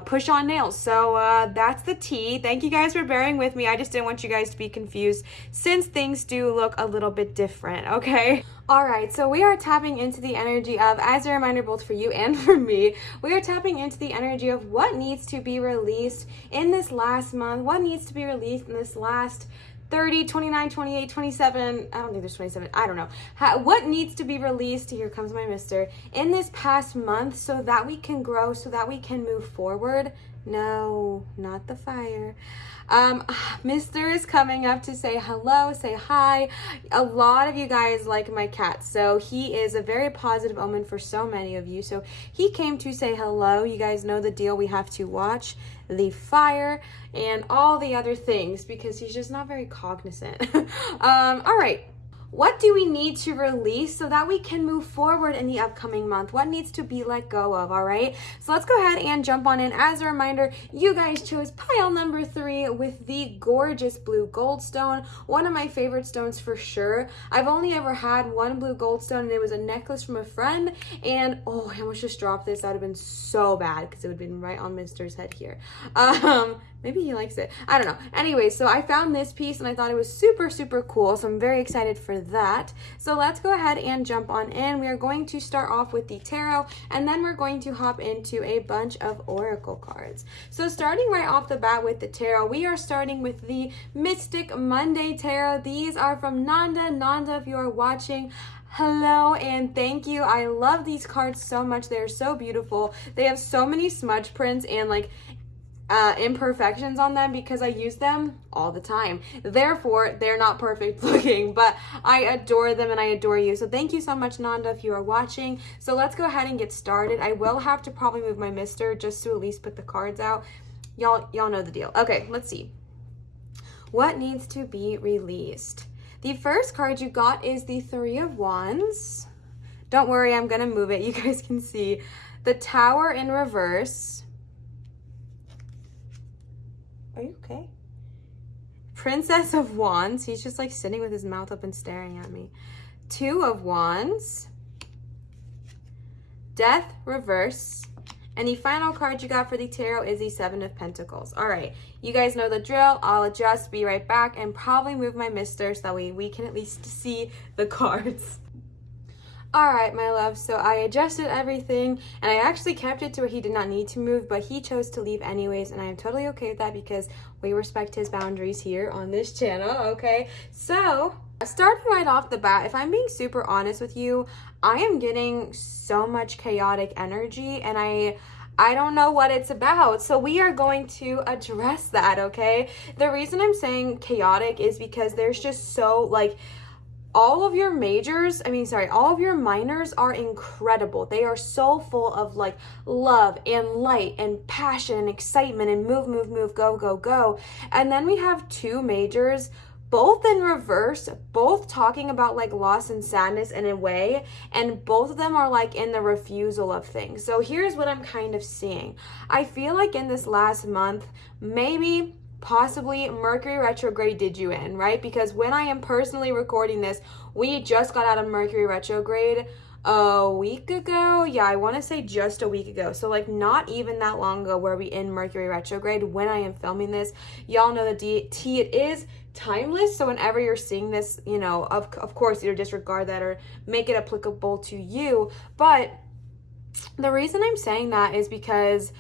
push on nails. So that's the tea. Thank you guys for bearing with me. I just didn't want you guys to be confused, since things do look a little bit different, okay? All right, so we are tapping into the energy of, as a reminder both for you and for me, we are tapping into the energy of what needs to be released in this last month, what needs to be released in this last 30, 29, 28, 27, I don't think there's 27, I don't know. What needs to be released, here comes my mister, in this past month, so that we can grow, so that we can move forward. No, not the fire. Mister is coming up to say hello, say hi. A lot of you guys like my cat, so he is a very positive omen for so many of you. So he came to say hello. You guys know the deal. We have to watch the fire and all the other things, because he's just not very cognizant. All right. What do we need to release so that we can move forward in the upcoming month? What needs to be let go of, all right? So let's go ahead and jump on in. As a reminder, you guys chose pile number 3 with the gorgeous blue gold stone, one of my favorite stones for sure. I've only ever had one blue gold stone, and it was a necklace from a friend, and oh, I almost just dropped this. That would have been so bad, because it would have been right on Mister's head here. Maybe he likes it. I don't know. Anyway, so I found this piece and I thought it was super cool. So I'm very excited for that. So let's go ahead and jump on in. We are going to start off with the tarot, and then we're going to hop into a bunch of oracle cards. So starting right off the bat with the tarot, we are starting with the Mystic Monday Tarot. These are from Nanda. Nanda, if you are watching, hello and thank you. I love these cards so much. They are so beautiful. They have so many smudge prints and imperfections on them, because I use them all the time. Therefore, they're not perfect looking, but I adore them and I adore you. So thank you so much, Nanda, if you are watching. So let's go ahead and get started. I will have to probably move my mister just to at least put the cards out. Y'all know the deal. Okay, let's see. What needs to be released? The first card you got is the 3 of Wands. Don't worry, I'm gonna move it. You guys can see the Tower in reverse. Are you okay? Princess of Wands. He's just like sitting with his mouth open staring at me. Two of Wands. Death reverse. And the final card you got for the tarot is the Seven of Pentacles. All right, you guys know the drill. I'll adjust, be right back, and probably move my mister so that way we can at least see the cards. All right, my love, so I adjusted everything, and I actually kept it to where he did not need to move, but he chose to leave anyways, and I am totally okay with that because we respect his boundaries here on this channel, okay? So, starting right off the bat, if I'm being super honest with you, I am getting so much chaotic energy, and I don't know what it's about. So we are going to address that, okay? The reason I'm saying chaotic is because there's just so, like, all of your minors are incredible. They are so full of like love and light and passion and excitement and move, go, go, go. And then we have two majors, both in reverse, both talking about like loss and sadness in a way, and both of them are like in the refusal of things. So here's what I'm kind of seeing. I feel like in this last month, maybe possibly Mercury retrograde did you in, right? Because when I am personally recording this, we just got out of Mercury retrograde a week ago. Yeah, I want to say just a week ago. So like not even that long ago were we in Mercury retrograde when I am filming this. Y'all know the DT, it is timeless. So whenever you're seeing this, you know, of course, either disregard that or make it applicable to you. But the reason I'm saying that is because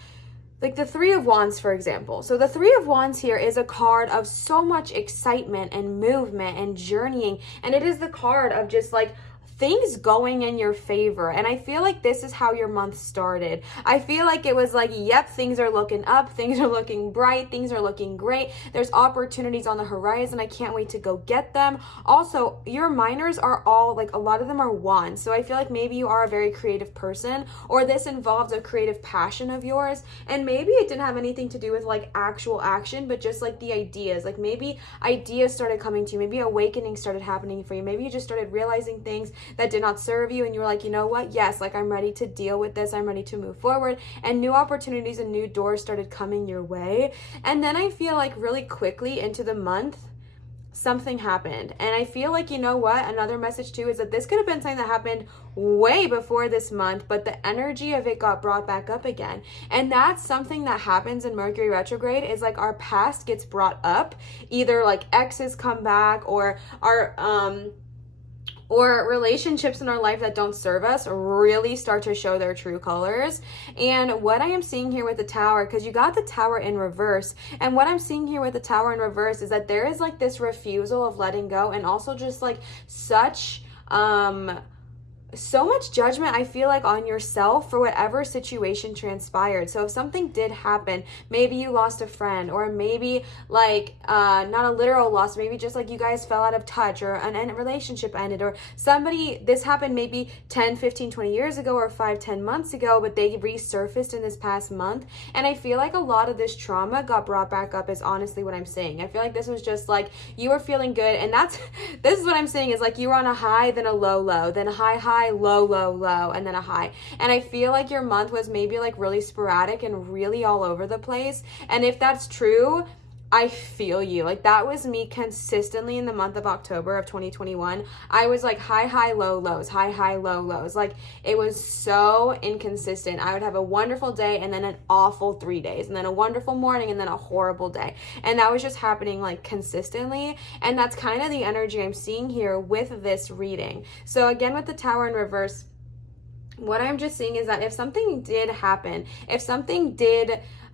like the Three of Wands, for example. So the Three of Wands here is a card of so much excitement and movement and journeying. And it is the card of just like things going in your favor. And I feel like this is how your month started. I feel like it was like, yep, things are looking up, things are looking bright, things are looking great. There's opportunities on the horizon. I can't wait to go get them. Also, your minors are all like, a lot of them are wands. So I feel like maybe you are a very creative person, or this involves a creative passion of yours. And maybe it didn't have anything to do with like actual action, but just like the ideas. Like maybe ideas started coming to you. Maybe awakening started happening for you. Maybe you just started realizing things that did not serve you, and you were like, you know what, yes, like I'm ready to deal with this, I'm ready to move forward, and new opportunities and new doors started coming your way. And then I feel like really quickly into the month, something happened. And I feel like, you know what, another message too is that this could have been something that happened way before this month, but the energy of it got brought back up again. And that's something that happens in Mercury retrograde, is like our past gets brought up, either like exes come back, or our or relationships in our life that don't serve us really start to show their true colors. And what I am seeing here with the Tower, because you got the Tower in reverse, and what I'm seeing here with the Tower in reverse is that there is like this refusal of letting go, and also just like such so much judgment, I feel like, on yourself for whatever situation transpired. So if something did happen, maybe you lost a friend, or maybe like not a literal loss, maybe just like you guys fell out of touch, or a relationship ended, or somebody, this happened maybe 10, 15, 20 years ago, or 5, 10 months ago, but they resurfaced in this past month. And I feel like a lot of this trauma got brought back up, is honestly what I'm saying. I feel like this was just like you were feeling good, and this is what I'm saying, is like you were on a high, then a low, then a high, low, and then a high. And I feel like your month was maybe like really sporadic and really all over the place. And if that's true, I feel you. Like that was me consistently in the month of October of 2021. I was like high, low, lows, high, low, lows. Like it was so inconsistent. I would have a wonderful day and then an awful 3 days, and then a wonderful morning and then a horrible day. And that was just happening like consistently. And that's kind of the energy I'm seeing here with this reading. So again, with the Tower in reverse, what I'm just seeing is that if something did happen,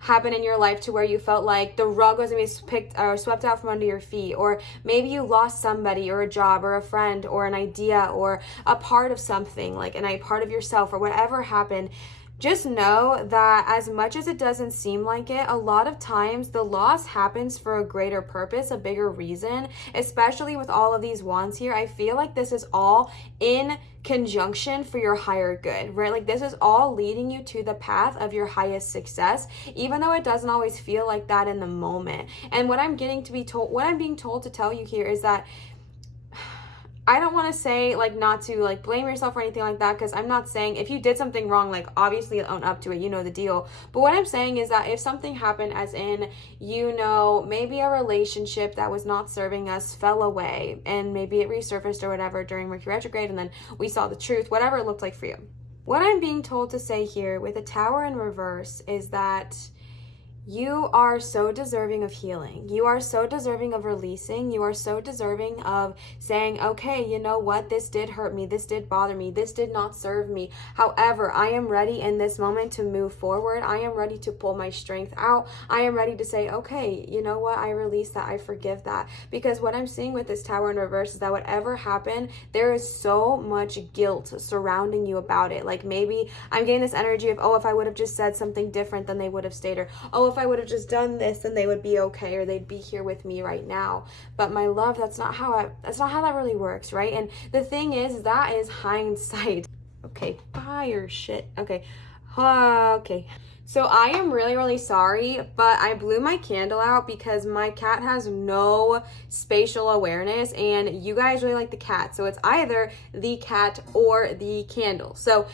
in your life to where you felt like the rug was going to be picked or swept out from under your feet, or maybe you lost somebody or a job or a friend or an idea or a part of something, like a part of yourself, or whatever happened, just know that as much as it doesn't seem like it, a lot of times the loss happens for a greater purpose, a bigger reason, especially with all of these wands here. I feel like this is all in conjunction for your higher good, right? Like this is all leading you to the path of your highest success, even though it doesn't always feel like that in the moment. And what I'm being told to tell you here is that I don't want to say like not to like blame yourself or anything like that, because I'm not saying if you did something wrong, like obviously own up to it, you know the deal. But what I'm saying is that if something happened, as in, you know, maybe a relationship that was not serving us fell away and maybe it resurfaced or whatever during Mercury retrograde, and then we saw the truth, whatever it looked like for you. What I'm being told to say here with a Tower in reverse is that you are so deserving of healing. You are so deserving of releasing. You are so deserving of saying, okay, you know what? This did hurt me. This did bother me. This did not serve me. However, I am ready in this moment to move forward. I am ready to pull my strength out. I am ready to say, okay, you know what? I release that. I forgive that. Because what I'm seeing with this Tower in reverse is that whatever happened, there is so much guilt surrounding you about it. Like maybe I'm getting this energy of, oh, if I would have just said something different, then they would have stayed. Or, oh, if I would have just done this, then they would be okay, or they'd be here with me right now. But my love, that's not how that really works, right? And the thing is, that is hindsight. Okay, fire shit. Okay. So I am really, really sorry, but I blew my candle out because my cat has no spatial awareness, and you guys really like the cat. So it's either the cat or the candle. So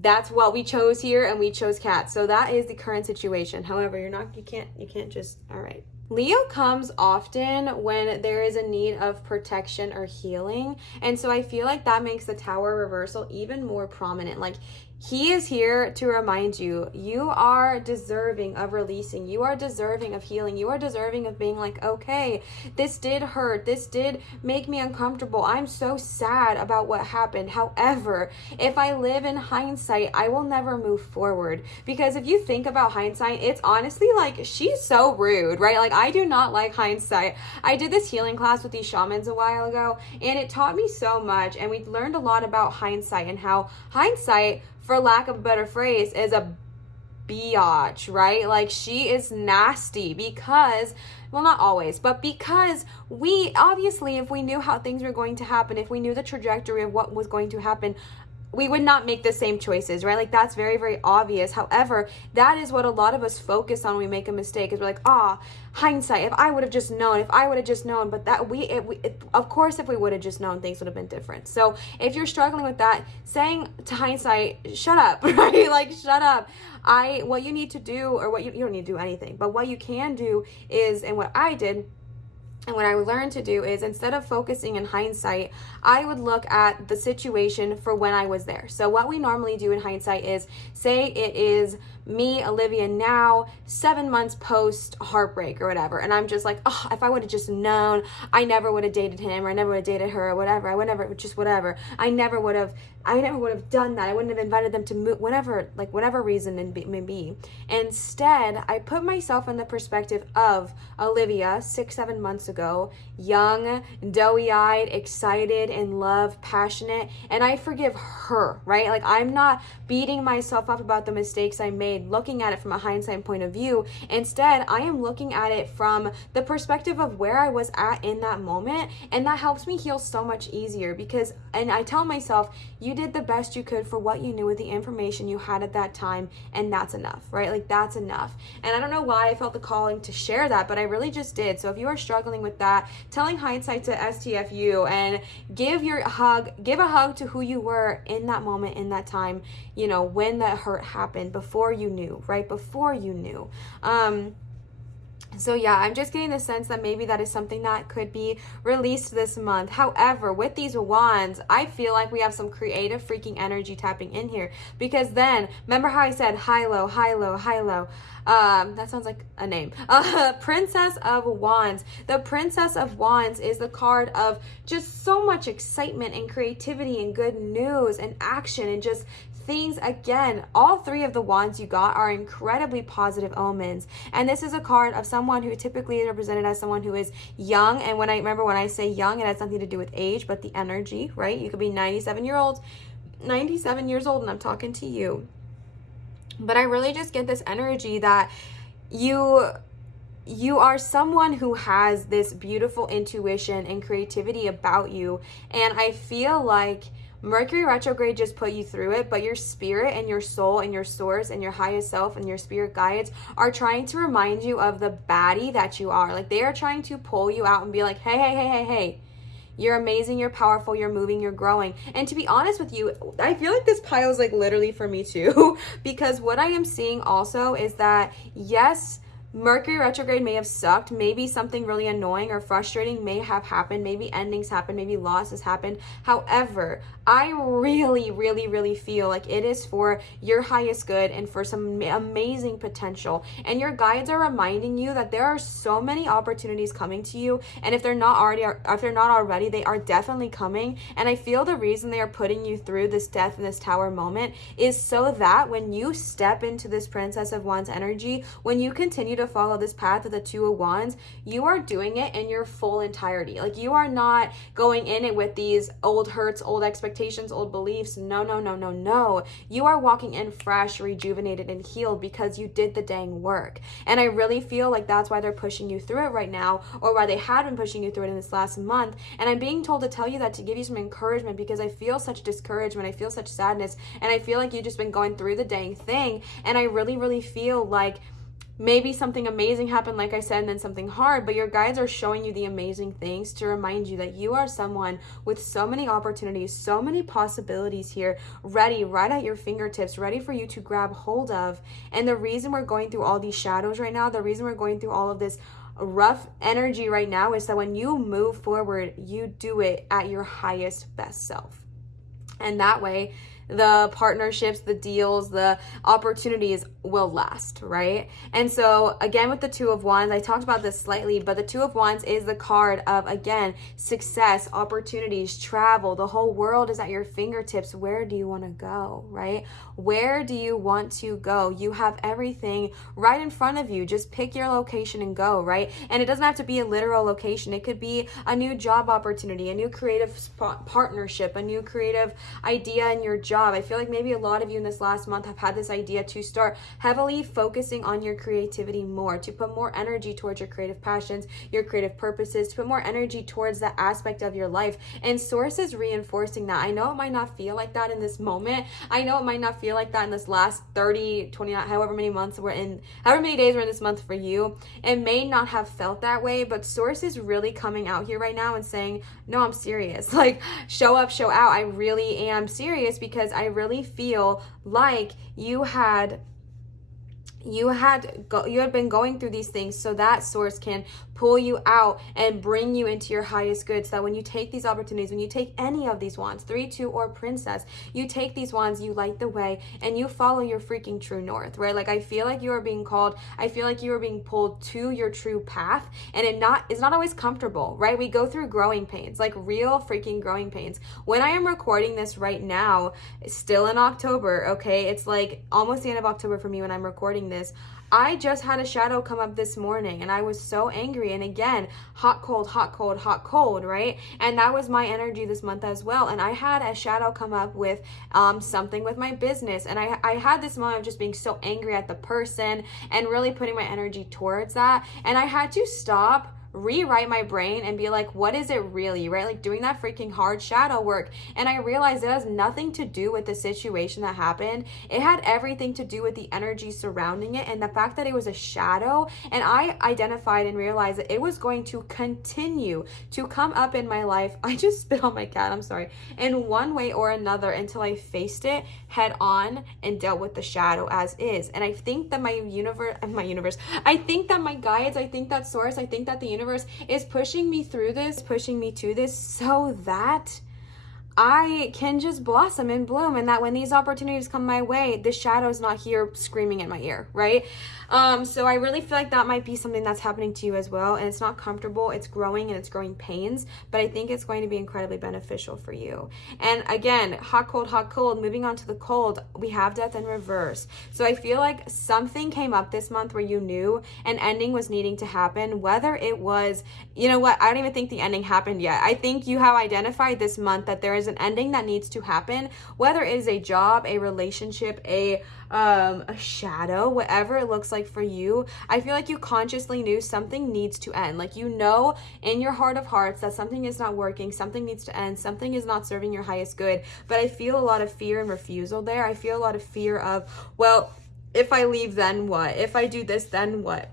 that's what we chose here, and we chose cat. So that is the current situation. However, you can't just, all right. Leo comes often when there is a need of protection or healing. And so I feel like that makes the Tower reversal even more prominent. Like, he is here to remind you, you are deserving of releasing. You are deserving of healing. You are deserving of being like, okay, this did hurt. This did make me uncomfortable. I'm so sad about what happened. However, if I live in hindsight, I will never move forward. Because if you think about hindsight, it's honestly like, she's so rude, right? Like, I do not like hindsight. I did this healing class with these shamans a while ago, and it taught me so much. And we learned a lot about hindsight and how hindsight, for lack of a better phrase, is a biatch, right? Like, she is nasty because, well, not always, but because we, obviously, if we knew how things were going to happen, if we knew the trajectory of what was going to happen, we would not make the same choices, right? Like, that's very, very obvious. However, that is what a lot of us focus on when we make a mistake, is we're like, hindsight, if I would have just known, but that of course, if we would have just known, things would have been different. So if you're struggling with that, saying to hindsight, shut up, right? Like, shut up. What you need to do, or what you don't need to do anything, but what you can do is, and what I did, and what I learned to do is, instead of focusing in hindsight, I would look at the situation for when I was there. So what we normally do in hindsight is, say it is me, Olivia, now 7 months post heartbreak or whatever, and I'm just like, if I would have just known, I never would have dated him, or I never would have dated her, or whatever. I never would have done that. I wouldn't have invited them to move, whatever reason it may be. Instead, I put myself in the perspective of Olivia 6-7 months ago, young, doughy-eyed, excited, in love, passionate, and I forgive her, right? Like, I'm not beating myself up about the mistakes I made, looking at it from a hindsight point of view. Instead, I am looking at it from the perspective of where I was at in that moment, and that helps me heal so much easier, because, and I tell myself, you did the best you could for what you knew with the information you had at that time, and that's enough, right? Like, that's enough. And I don't know why I felt the calling to share that, but I really just did. So if you are struggling with that, telling hindsight to STFU, and give a hug to who you were in that moment, in that time, when that hurt happened, before you knew, right? Before you knew. So yeah, I'm just getting the sense that maybe that is something that could be released this month. However, with these wands, I feel like we have some creative freaking energy tapping in here, because then, remember how I said high, low, high, low, high, low? That sounds like a name. Princess of Wands. The Princess of Wands is the card of just so much excitement and creativity and good news and action and just things. Again, all three of the wands you got are incredibly positive omens, and this is a card of someone who typically is represented as someone who is young. And when I say young, it has nothing to do with age, but the energy, right? You could be 97 years old, and I'm talking to you. But I really just get this energy that you are someone who has this beautiful intuition and creativity about you, and I feel like Mercury retrograde just put you through it, but your spirit and your soul and your source and your highest self and your spirit guides are trying to remind you of the baddie that you are. Like, they are trying to pull you out and be like, hey, You're amazing, you're powerful, you're moving, you're growing. And to be honest with you, I feel like this pile is like literally for me too, because what I am seeing also is that, yes, Mercury retrograde may have sucked. Maybe something really annoying or frustrating may have happened. Maybe endings happen. Maybe losses happened. However, I really feel like it is for your highest good and for some amazing potential. And your guides are reminding you that there are so many opportunities coming to you. And if they're not already, they are definitely coming. And I feel the reason they are putting you through this death in this tower moment is so that when you step into this Princess of Wands energy, when you continue to follow this path of the Two of Wands, you are doing it in your full entirety. Like, you are not going in it with these old hurts, old expectations, old beliefs. No. You are walking in fresh, rejuvenated, and healed because you did the dang work. And I really feel like that's why they're pushing you through it right now, or why they had been pushing you through it in this last month. And I'm being told to tell you that to give you some encouragement, because I feel such discouragement, I feel such sadness, and I feel like you've just been going through the dang thing. And I really feel like maybe something amazing happened, like I said, and then something hard, but your guides are showing you the amazing things to remind you that you are someone with so many opportunities, so many possibilities here, ready, right at your fingertips, ready for you to grab hold of. And the reason we're going through all these shadows right now, the reason we're going through all of this rough energy right now, is that when you move forward, you do it at your highest, best self. And that way, the partnerships, the deals, the opportunities will last, right? And so again, with the Two of Wands, I talked about this slightly, but the Two of Wands is the card of, again, success, opportunities, travel. The whole world is at your fingertips. Where do you want to go, right? Where do you want to go? You have everything right in front of you. Just pick your location and go, right? And it doesn't have to be a literal location. It could be a new job opportunity, a new creative partnership, a new creative idea in your job. I feel like maybe a lot of you in this last month have had this idea to start heavily focusing on your creativity more, to put more energy towards your creative passions, your creative purposes, to put more energy towards that aspect of your life. And Source is reinforcing that. I know it might not feel like that in this moment. I know it might not feel like that in this last 30, 29, however many months we're in, however many days we're in this month for you. It may not have felt that way, but Source is really coming out here right now and saying, no, I'm serious. Like, show up, show out. I really am serious, because I really feel like you had been going through these things so that Source can pull you out and bring you into your highest good, so that when you take these opportunities, when you take any of these wands, 3, 2, or Princess, you take these wands, you light the way, and you follow your freaking true north, right? Like, I feel like you are being called, I feel like you are being pulled to your true path, and it's not always comfortable, right? We go through growing pains, like real freaking growing pains. When I am recording this right now, it's still in October, okay? It's like almost the end of October for me when I'm recording this. I just had a shadow come up this morning, and I was so angry. And again, hot, cold, right? And that was my energy this month as well. And I had a shadow come up with something with my business. And I had this moment of just being so angry at the person and really putting my energy towards that. And I had to stop, rewrite my brain, and be like, what is it really, right? Like, doing that freaking hard shadow work. And I realized it has nothing to do with the situation that happened. It had everything to do with the energy surrounding it, and the fact that it was a shadow. And I identified and realized that it was going to continue to come up in my life. I just spit on my cat, I'm sorry, in one way or another, until I faced it head on and dealt with the shadow as is. And I think that my universe, I think that my guides, I think that Source, I think that the universe is pushing me through this, pushing me to this, so that I can just blossom and bloom, and that when these opportunities come my way, the shadow's not here screaming in my ear, right? So I really feel like that might be something that's happening to you as well, and it's not comfortable, it's growing, and it's growing pains, but I think it's going to be incredibly beneficial for you. And again, hot, cold, moving on to the cold, we have death in reverse. So I feel like something came up this month where you knew an ending was needing to happen, whether it was, you know what, I don't even think the ending happened yet. I think you have identified this month that there is an ending that needs to happen, whether it is a job, a relationship, a shadow, whatever it looks like for you. I feel like you consciously knew something needs to end. Like, you know in your heart of hearts that something is not working, something needs to end, something is not serving your highest good. But I feel a lot of fear and refusal there. I feel a lot of fear of, well, if I leave, then what? If I do this, then what?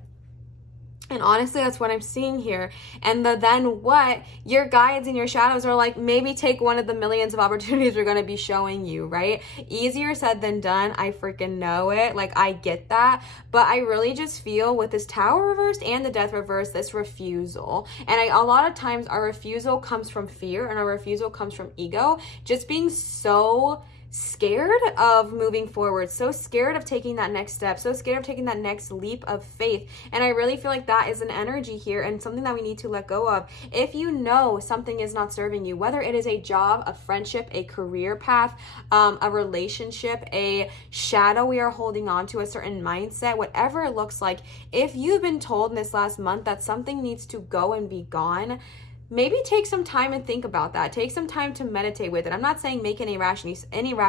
And honestly, that's what I'm seeing here. And then what? Your guides and your shadows are like, maybe take one of the millions of opportunities we're going to be showing you, right? Easier said than done. I freaking know it. Like, I get that. But I really just feel with this Tower reversed and the Death reversed, this refusal. And a lot of times our refusal comes from fear and our refusal comes from ego. Just being so scared of moving forward, so scared of taking that next step, so scared of taking that next leap of faith. And I really feel like that is an energy here and something that we need to let go of. If you know something is not serving you, whether it is a job, a friendship, a career path, a relationship, a shadow we are holding on to, a certain mindset, whatever it looks like, if you've been told in this last month that something needs to go and be gone, maybe take some time and think about that. Take some time to meditate with it. I'm not saying make any rash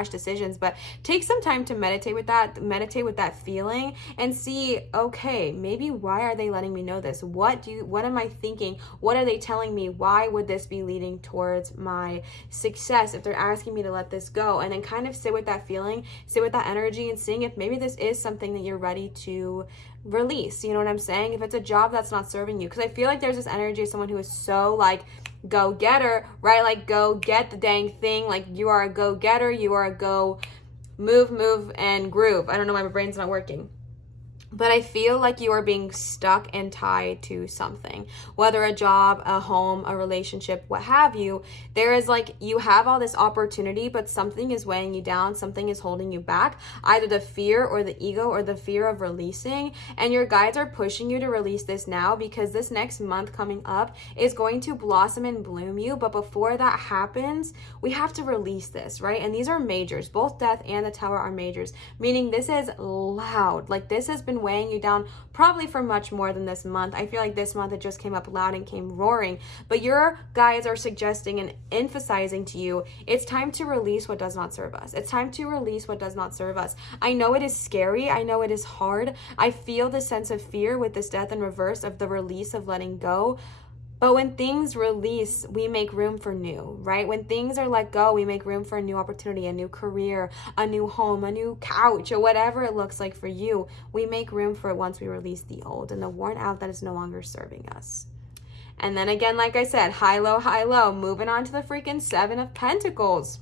decisions, but take some time to meditate with that feeling and see, okay, maybe why are they letting me know this? What am I thinking? What are they telling me? Why would this be leading towards my success if they're asking me to let this go? And then kind of sit with that feeling, sit with that energy, and seeing if maybe this is something that you're ready to release. You know what I'm saying? If it's a job that's not serving you, because I feel like there's this energy of someone who is so like go-getter, right? Like, go get the dang thing. Like, you are a go-getter, you are a go move and groove. I don't know why my brain's not working. But I feel like you are being stuck and tied to something, whether a job, a home, a relationship, what have you. There is like, you have all this opportunity, but something is weighing you down. Something is holding you back, either the fear or the ego or the fear of releasing. And your guides are pushing you to release this now, because this next month coming up is going to blossom and bloom you. But before that happens, we have to release this, right? And these are majors. Both Death and the Tower are majors, meaning this is loud. Like, this has been weighing you down probably for much more than this month. I feel like this month it just came up loud and came roaring, but your guides are suggesting and emphasizing to you, it's time to release what does not serve us. It's time to release what does not serve us. I know it is scary. I know it is hard. I feel the sense of fear with this Death in reverse of the release of letting go. But when things release, we make room for new, right? When things are let go, we make room for a new opportunity, a new career, a new home, a new couch, or whatever it looks like for you. We make room for it once we release the old and the worn out that is no longer serving us. And then again, like I said, high, low, moving on to the freaking Seven of Pentacles.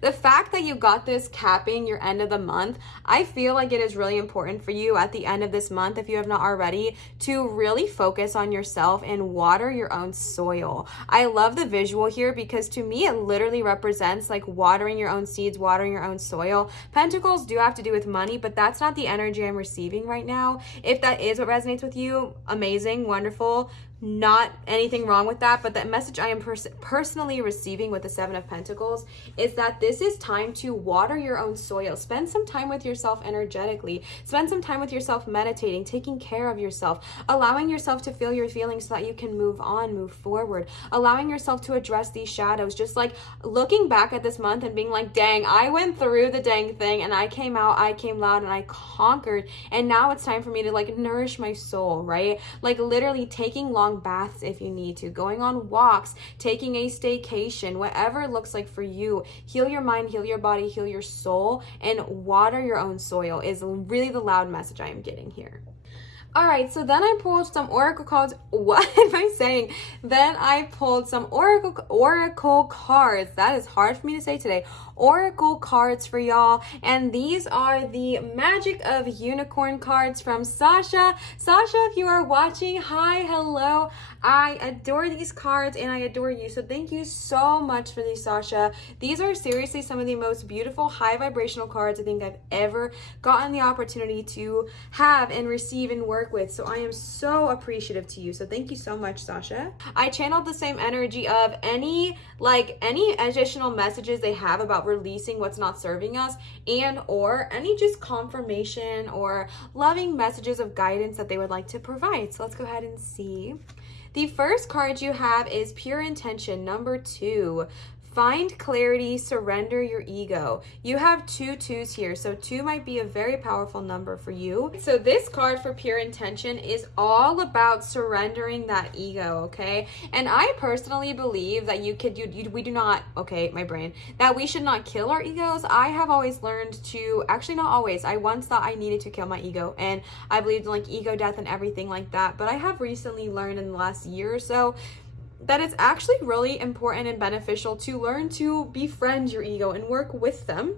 The fact that you got this capping your end of the month, I feel like it is really important for you at the end of this month, if you have not already, to really focus on yourself and water your own soil. I love the visual here because to me, it literally represents like watering your own seeds, watering your own soil. Pentacles do have to do with money, but that's not the energy I'm receiving right now. If that is what resonates with you, amazing, wonderful. Not anything wrong with that, but that message I am personally receiving with the Seven of Pentacles is that this is time to water your own soil. Spend some time with yourself energetically. Spend some time with yourself meditating, taking care of yourself, allowing yourself to feel your feelings so that you can move on, move forward, allowing yourself to address these shadows. Just like looking back at this month and being like, dang, I went through the dang thing and I came out, I came loud and I conquered. And now it's time for me to like nourish my soul, right? Like literally taking long baths if you need to, going on walks, taking a staycation, whatever it looks like for you. Heal your mind, heal your body, heal your soul, and water your own soil is really the loud message I am getting here. All right, so then I pulled some oracle cards. What am I saying? Then I pulled some oracle cards. That is hard for me to say today. Oracle cards for y'all, and these are the Magic of Unicorn cards from Sasha. Sasha, if you are watching, hi, hello. I adore these cards and I adore you, so thank you so much for these, Sasha. These are seriously some of the most beautiful high vibrational cards I think I've ever gotten the opportunity to have and receive and work with, so I am so appreciative to you, so thank you so much, Sasha. I channeled the same energy of any additional messages they have about releasing what's not serving us, and or any just confirmation or loving messages of guidance that they would like to provide. So let's go ahead and see. The first card you have is Pure Intention, number 2. Find clarity, surrender your ego. You have 2 2s here, so 2 might be a very powerful number for you. So this card for pure intention is all about surrendering that ego, okay? And I personally believe that we do not, okay, my brain, that we should not kill our egos. I have always learned to, actually not always, I once thought I needed to kill my ego, and I believed in like ego death and everything like that, but I have recently learned in the last year or so that it's actually really important and beneficial to learn to befriend your ego and work with them,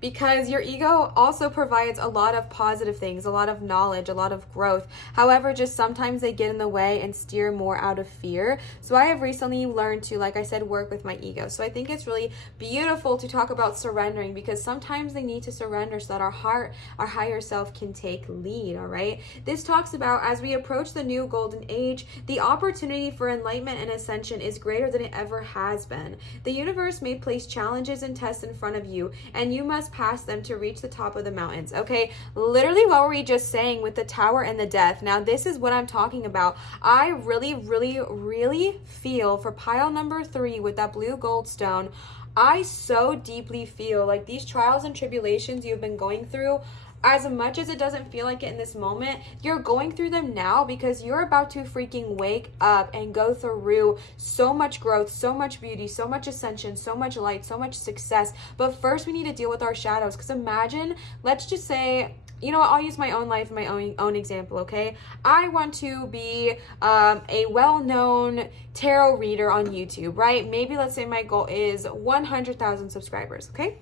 because your ego also provides a lot of positive things, a lot of knowledge, a lot of growth. However, just sometimes they get in the way and steer more out of fear. So I have recently learned to, like I said, work with my ego. So I think it's really beautiful to talk about surrendering, because sometimes they need to surrender so that our heart, our higher self can take lead, all right? This talks about, as we approach the new golden age, the opportunity for enlightenment and ascension is greater than it ever has been. The universe may place challenges and tests in front of you, and you must pass them to reach the top of the mountains. Okay, literally what were we just saying with the tower and the death? Now this is what I'm talking about. I really feel for pile number 3 with that blue gold stone. I so deeply feel like these trials and tribulations you've been going through, as much as it doesn't feel like it in this moment, you're going through them now because you're about to freaking wake up and go through so much growth, so much beauty, so much ascension, so much light, so much success. But first we need to deal with our shadows, because imagine, let's just say, you know what, I'll use my own life, my own example, okay? I want to be a well-known tarot reader on YouTube, right? Maybe let's say my goal is 100,000 subscribers, okay?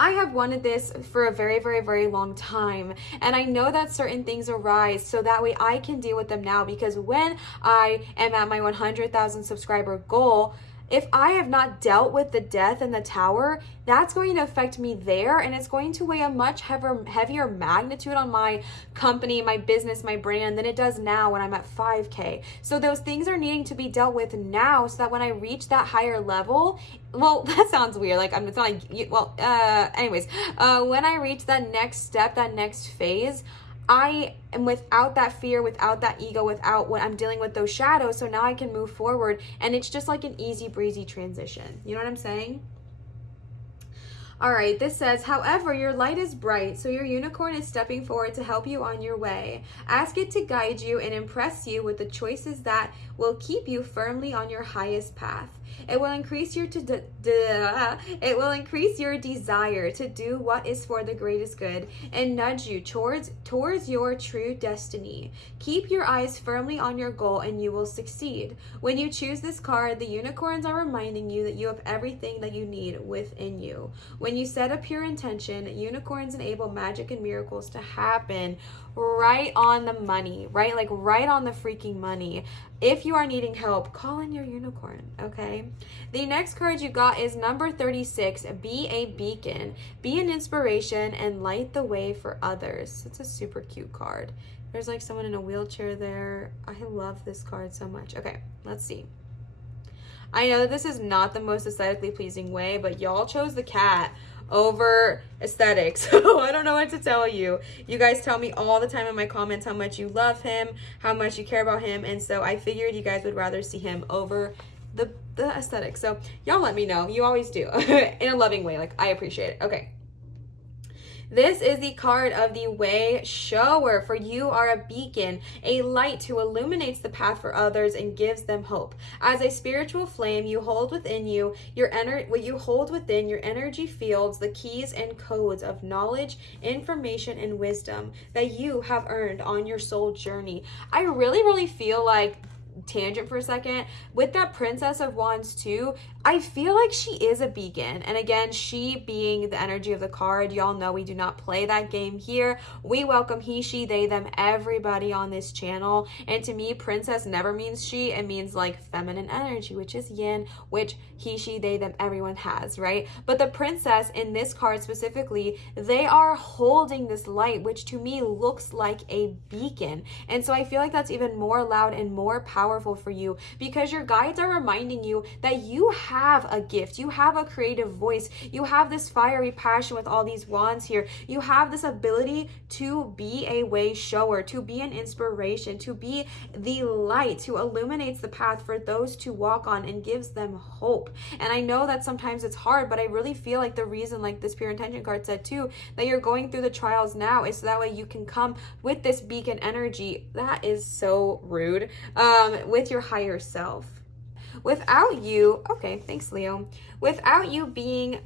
I have wanted this for a very long time, and I know that certain things arise so that way I can deal with them now, because when I am at my 100,000 subscriber goal, if I have not dealt with the death in the tower, that's going to affect me there, and it's going to weigh a much heavier magnitude on my company, my business, my brand than it does now when I'm at 5K. So those things are needing to be dealt with now so that when I reach that higher level, well, that sounds weird. Like, it's not like, well, anyways, when I reach that next step, that next phase, I am without that fear, without that ego, without what I'm dealing with those shadows. So now I can move forward, and it's just like an easy breezy transition. You know what I'm saying? All right, this says, however, your light is bright, so your unicorn is stepping forward to help you on your way. Ask it to guide you and impress you with the choices that will keep you firmly on your highest path. It will increase your desire to do what is for the greatest good and nudge you towards your true destiny. Keep your eyes firmly on your goal and you will succeed. When you choose this card, the unicorns are reminding you that you have everything that you need within you. When you set a pure intention, unicorns enable magic and miracles to happen right on the money, right? Like right on the freaking money. If you are needing help, call in your unicorn, okay? The next card you got is number 36, be a beacon. Be an inspiration and light the way for others. It's a super cute card. There's like someone in a wheelchair there. I love this card so much. Okay, let's see. I know that this is not the most aesthetically pleasing way, but y'all chose the cat over aesthetics, so I don't know what to tell you. You guys tell me all the time in my comments how much you love him, how much you care about him, and so I figured you guys would rather see him over the aesthetics. So y'all let me know. You always do in a loving way. Like, I appreciate it. Okay. This is the card of the way shower, for you are a beacon, a light who illuminates the path for others and gives them hope. As a spiritual flame, you hold within you your energy fields, the keys and codes of knowledge, information, and wisdom that you have earned on your soul journey. I really feel like, tangent for a second, with that Princess of Wands too, I feel like she is a beacon. And again, she being the energy of the card, y'all know we do not play that game here. We welcome he, she, they, them, everybody on this channel. And to me, princess never means she. It means like feminine energy, which is yin, which he, she, they, them, everyone has, right? But the princess in this card specifically, they are holding this light, which to me looks like a beacon. And so I feel like that's even more loud and more powerful powerful for you, because your guides are reminding you that you have a gift, you have a creative voice, you have this fiery passion with all these wands here, you have this ability to be a way shower, to be an inspiration, to be the light, who illuminates the path for those to walk on and gives them hope. And I know that sometimes it's hard, but I really feel like the reason, like this pure intention card said too, that you're going through the trials now is so that way you can come with this beacon energy, that is so rude, with your higher self. Without you, okay, thanks Leo, without you being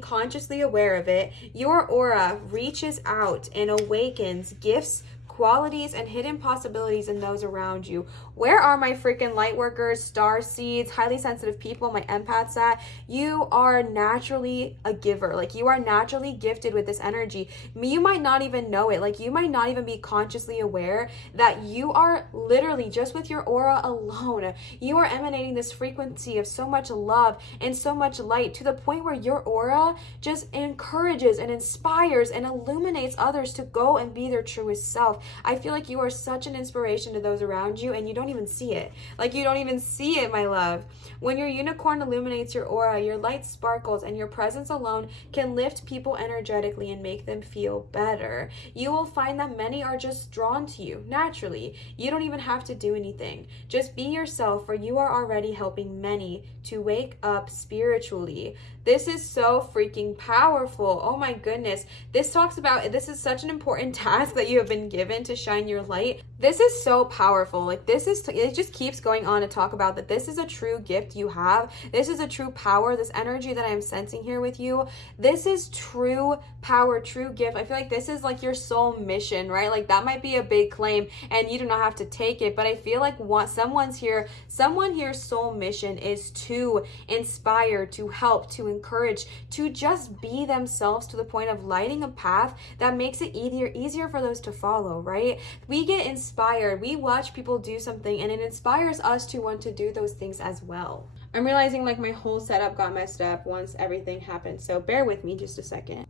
consciously aware of it, your aura reaches out and awakens gifts, qualities, and hidden possibilities in those around you. Where are my freaking light workers, star seeds, highly sensitive people, my empaths at? You are naturally a giver. Like, you are naturally gifted with this energy. You might not even know it. Like, you might not even be consciously aware that you are literally, just with your aura alone, you are emanating this frequency of so much love and so much light, to the point where your aura just encourages and inspires and illuminates others to go and be their truest self. I feel like you are such an inspiration to those around you, and you don't even see it. Like, you don't even see it, my love. When your unicorn illuminates your aura, your light sparkles, and your presence alone can lift people energetically and make them feel better. You will find that many are just drawn to you naturally. You don't even have to do anything. Just be yourself, for you are already helping many to wake up spiritually. This is so freaking powerful. Oh my goodness. This is such an important task that you have been given, to shine your light. This is so powerful. Like, it just keeps going on to talk about that this is a true gift you have. This is a true power. This energy that I am sensing here with you, this is true power, true gift. I feel like this is like your soul mission, right? Like, that might be a big claim and you do not have to take it, but I feel like someone here's soul mission is to inspire, to help, to encourage, to just be themselves, to the point of lighting a path that makes it easier for those to follow, right? We get inspired, we watch people do something, and it inspires us to want to do those things as well. I'm realizing like my whole setup got messed up once everything happened, so bear with me just a second.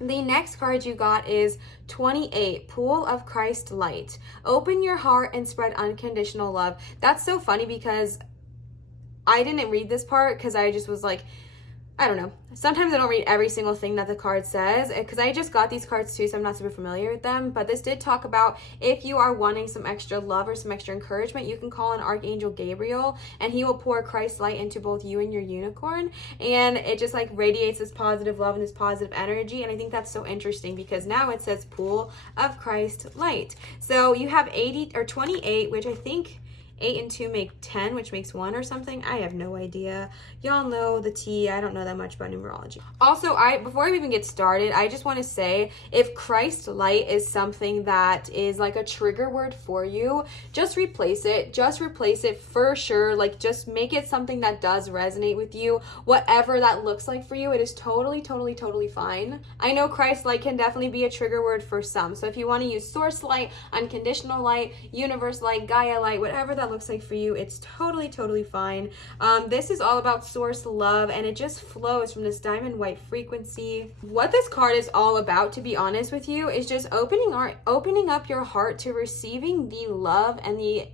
The next card you got is 28, Pool of Christ Light. Open your heart and spread unconditional love. That's so funny because I didn't read this part because I just was like, I don't know. Sometimes I don't read every single thing that the card says, because I just got these cards too, so I'm not super familiar with them. But this did talk about if you are wanting some extra love or some extra encouragement, you can call on Archangel Gabriel, and he will pour Christ's light into both you and your unicorn. And it just like radiates this positive love and this positive energy. And I think that's so interesting because now it says Pool of Christ Light. So you have 28, which I think 8 and 2 make 10, which makes 1 or something. I have no idea. Y'all know the tea. I don't know that much about numerology. Also, before I even get started, I just want to say, if Christ light is something that is like a trigger word for you, just replace it. Just replace it for sure. Like, just make it something that does resonate with you. Whatever that looks like for you, it is totally fine. I know Christ light can definitely be a trigger word for some. So if you want to use source light, unconditional light, universe light, Gaia light, whatever that looks like for you, it's totally fine. This is all about source love, and it just flows from this diamond white frequency. What this card is all about, to be honest with you, is just opening up your heart to receiving the love and the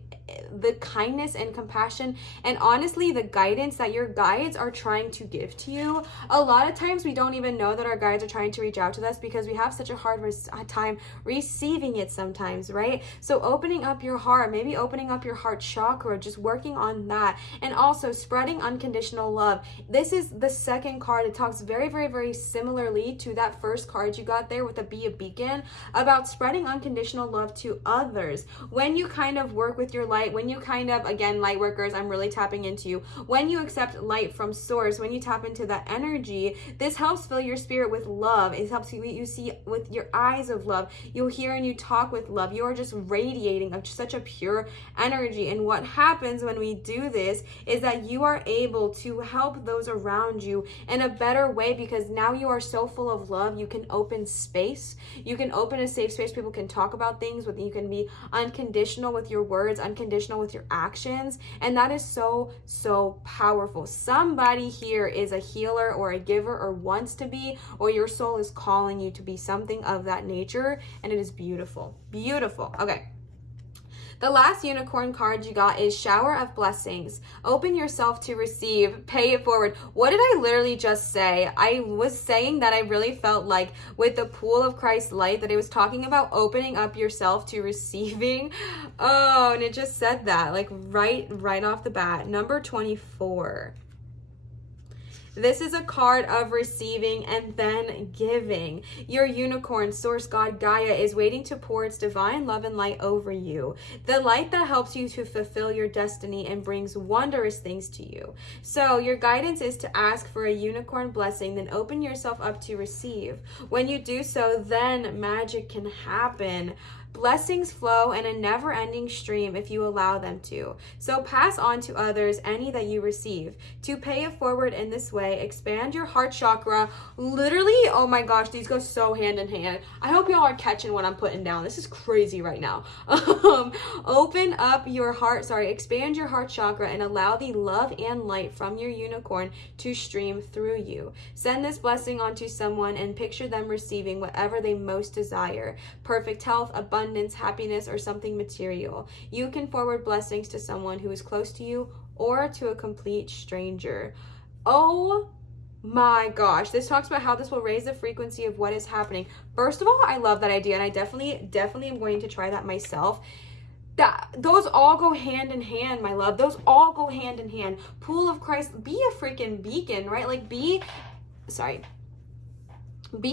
kindness and compassion, and honestly the guidance that your guides are trying to give to you. A lot of times we don't even know that our guides are trying to reach out to us because we have such a hard time receiving it sometimes, right? So opening up your heart, maybe opening up your heart chakra, just working on that, and also spreading unconditional love. This is the second card. It talks very similarly to that first card you got there with the Be a Beacon, about spreading unconditional love to others. When you kind of work with your light, when you kind of, again, light workers, I'm really tapping into you. When you accept light from source, when you tap into that energy, this helps fill your spirit with love. It helps you see with your eyes of love. You hear and you talk with love. You are just radiating of such a pure energy. And what happens when we do this is that you are able to help those around you in a better way, because now you are so full of love. You can open space. You can open a safe space. People can talk about things with you. Can be unconditional with your words, unconditional with your actions, and that is so powerful. Somebody here is a healer or a giver, or wants to be, or your soul is calling you to be something of that nature, and it is beautiful. Okay. The last unicorn card you got is shower of blessings. Open yourself to receive, pay it forward. What did I literally just say? I was saying that I really felt like with the pool of Christ's light that it was talking about opening up yourself to receiving. Oh, and it just said that like right off the bat. Number 24. This is a card of receiving and then giving. Your unicorn, source god Gaia, is waiting to pour its divine love and light over you. The light that helps you to fulfill your destiny and brings wondrous things to you. So your guidance is to ask for a unicorn blessing, then open yourself up to receive. When you do so, then magic can happen. Blessings flow in a never-ending stream if you allow them to. So pass on to others any that you receive. To pay it forward in this way, expand your heart chakra. Literally, oh my gosh, these go so hand in hand. I hope y'all are catching what I'm putting down. This is crazy right now. Open up your heart, expand your heart chakra and allow the love and light from your unicorn to stream through you. Send this blessing onto someone and picture them receiving whatever they most desire. Perfect health, abundance, happiness, or something material. You can forward blessings to someone who is close to you or to a complete stranger. Oh my gosh, this talks about how this will raise the frequency of what is happening. First of all, I love that idea, and I definitely am going to try that myself. Those all go hand in hand, my love. Those all go hand in hand. Pool of Christ, be a freaking beacon, right? Like be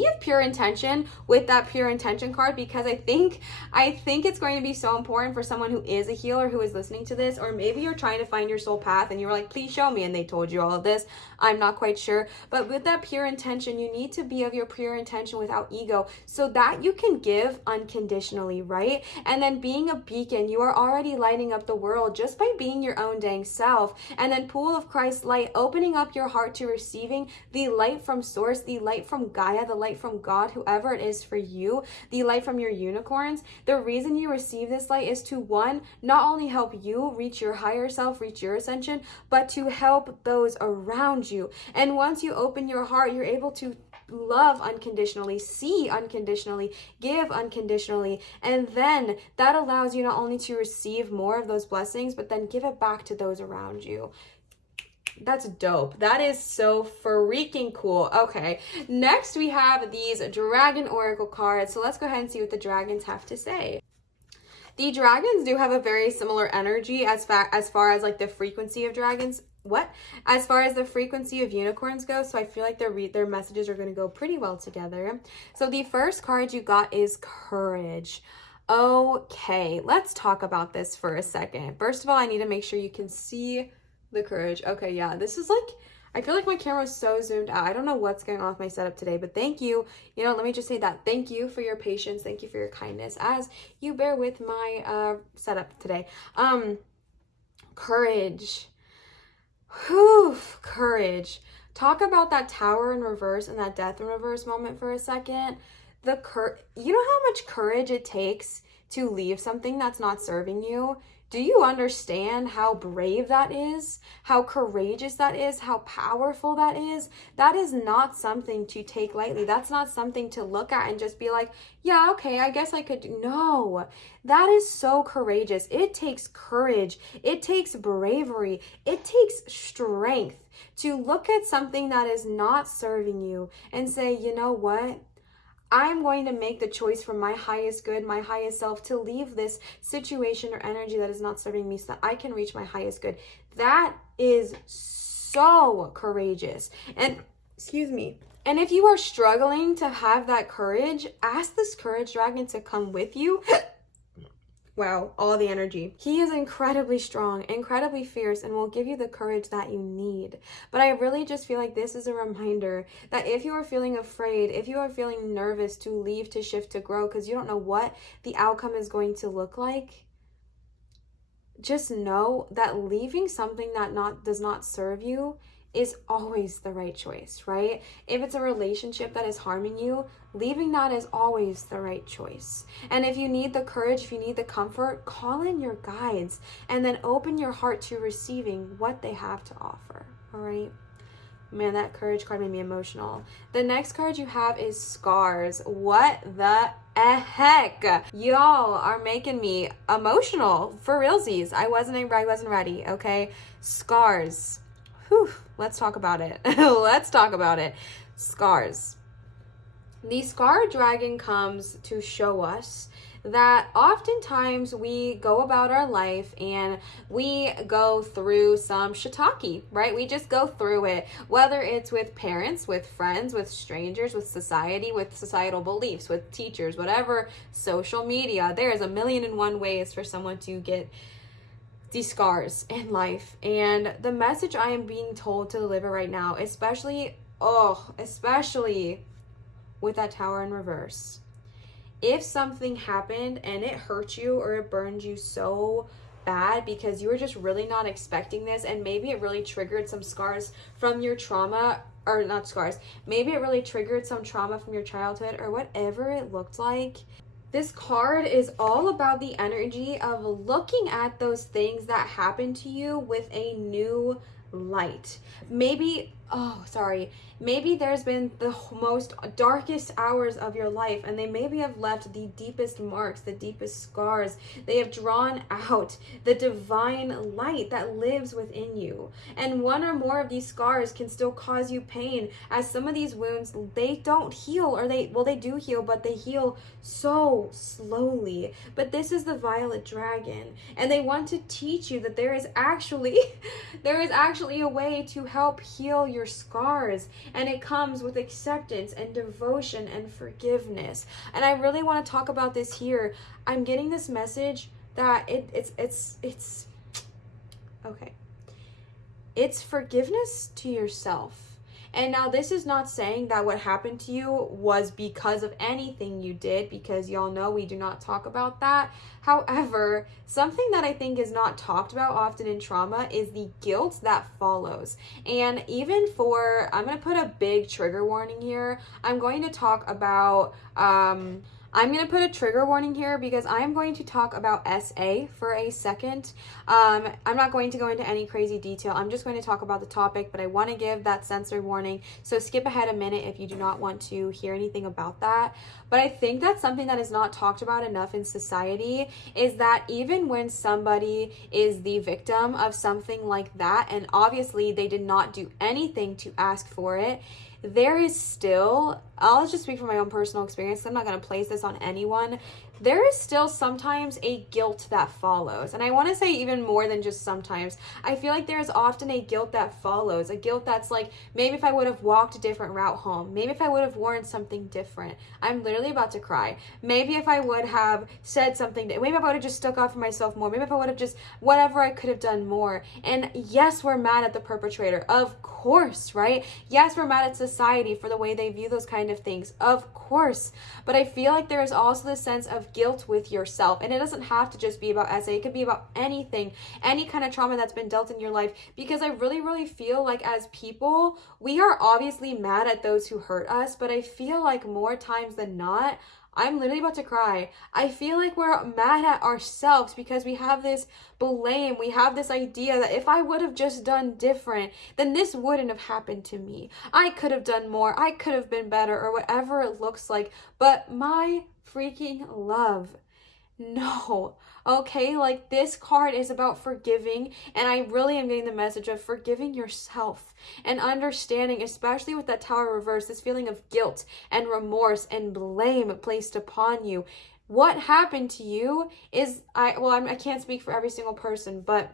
of pure intention with that pure intention card, because I think it's going to be so important for someone who is a healer who is listening to this, or maybe you're trying to find your soul path and you were like, please show me, and they told you all of this. I'm not quite sure, but with that pure intention, you need to be of your pure intention without ego so that you can give unconditionally, right? And then being a beacon, you are already lighting up the world just by being your own dang self. And then pool of Christ light, opening up your heart to receiving the light from source, the light from Gaia, the light from God, whoever it is for you, the light from your unicorns. The reason you receive this light is to, one, not only help you reach your higher self, reach your ascension, but to help those around you. And once you open your heart, you're able to love unconditionally, see unconditionally, give unconditionally, and then that allows you not only to receive more of those blessings, but then give it back to those around you. That's dope. That is so freaking cool. Okay, next we have these dragon oracle cards. So let's go ahead and see what the dragons have to say. The dragons do have a very similar energy as far as like the frequency of dragons. As far as the frequency of unicorns go, so I feel like their messages are going to go pretty well together. So the first card you got is courage. Okay, let's talk about this for a second. First of all, I need to make sure you can see the courage. Okay, yeah, this is like, I feel like my camera is so zoomed out. I don't know what's going on with my setup today, but thank you. Let me just say that. Thank you for your patience. Thank you for your kindness as you bear with my setup today. Courage. Whew, courage. Talk about that tower in reverse and that death in reverse moment for a second. You know how much courage it takes to leave something that's not serving you? Do you understand how brave that is? How courageous that is? How powerful that is? That is not something to take lightly. That's not something to look at and just be like, yeah, okay, I guess I could. No, that is so courageous. It takes courage. It takes bravery. It takes strength to look at something that is not serving you and say, you know what? I'm going to make the choice for my highest good, my highest self, to leave this situation or energy that is not serving me so that I can reach my highest good. That is so courageous. And, excuse me. And if you are struggling to have that courage, ask this courage dragon to come with you. Wow, all the energy. He is incredibly strong, incredibly fierce, and will give you the courage that you need. But I really just feel like this is a reminder that if you are feeling afraid, if you are feeling nervous to leave, to shift, to grow, because you don't know what the outcome is going to look like, just know that leaving something that does not serve you is always the right choice, right? If it's a relationship that is harming you, leaving that is always the right choice. And if you need the courage, if you need the comfort, call in your guides and then open your heart to receiving what they have to offer, all right? Man, that courage card made me emotional. The next card you have is scars. What the heck? Y'all are making me emotional for realsies. I wasn't ready, okay? Scars. Whew, let's talk about it. Let's talk about it. Scars. The scar dragon comes to show us that oftentimes we go about our life and we go through some shiitake, right? We just go through it, whether it's with parents, with friends, with strangers, with society, with societal beliefs, with teachers, whatever, social media. There is 1,000,001 ways for someone to get these scars in life. And the message I am being told to deliver right now, especially with that tower in reverse. If something happened and it hurt you or it burned you so bad because you were just really not expecting this, and maybe it really triggered some scars from your trauma, or not scars, maybe it really triggered some trauma from your childhood or whatever it looked like. This card is all about the energy of looking at those things that happened to you with a new light. Maybe there's been the most darkest hours of your life, and they maybe have left the deepest marks, the deepest scars. They have drawn out the divine light that lives within you. And one or more of these scars can still cause you pain, as some of these wounds, they don't heal, or they do heal, but they heal so slowly. But this is the violet dragon, and they want to teach you that there is actually a way to help heal your scars, and it comes with acceptance and devotion and forgiveness. And I really want to talk about this here. I'm getting this message that it's okay. It's forgiveness to yourself. And now this is not saying that what happened to you was because of anything you did, because y'all know we do not talk about that. However, something that I think is not talked about often in trauma is the guilt that follows. And even I'm going to put a big trigger warning here. I'm going to talk about, I'm going to put a trigger warning here because I'm going to talk about SA for a second. I'm not going to go into any crazy detail. I'm just going to talk about the topic, but I want to give that sensory warning. So skip ahead a minute if you do not want to hear anything about that. But I think that's something that is not talked about enough in society, is that even when somebody is the victim of something like that, and obviously they did not do anything to ask for it, there is still, I'll just speak from my own personal experience, I'm not going to place this on anyone, there is still sometimes a guilt that follows. And I want to say even more than just sometimes. I feel like there is often a guilt that follows, a guilt that's like, maybe if I would have walked a different route home, maybe if I would have worn something different, I'm literally about to cry. Maybe if I would have said something, maybe if I would have just stuck up for myself more, maybe if I would have just, whatever, I could have done more. And yes, we're mad at the perpetrator, of course, right? Yes, we're mad at society for the way they view those kind of things, of course. But I feel like there is also this sense of guilt with yourself, and it doesn't have to just be about SA. It could be about anything, any kind of trauma that's been dealt in your life, because I really feel like as people, we are obviously mad at those who hurt us, but I feel like more times than not, I'm literally about to cry, I feel like we're mad at ourselves because we have this blame, we have this idea that if I would have just done different, then this wouldn't have happened to me. I could have done more, I could have been better, or whatever it looks like. But my freaking love, no, okay? Like, this card is about forgiving, and I really am getting the message of forgiving yourself and understanding, especially with that tower reverse, this feeling of guilt and remorse and blame placed upon you. What happened to you is, I can't speak for every single person, but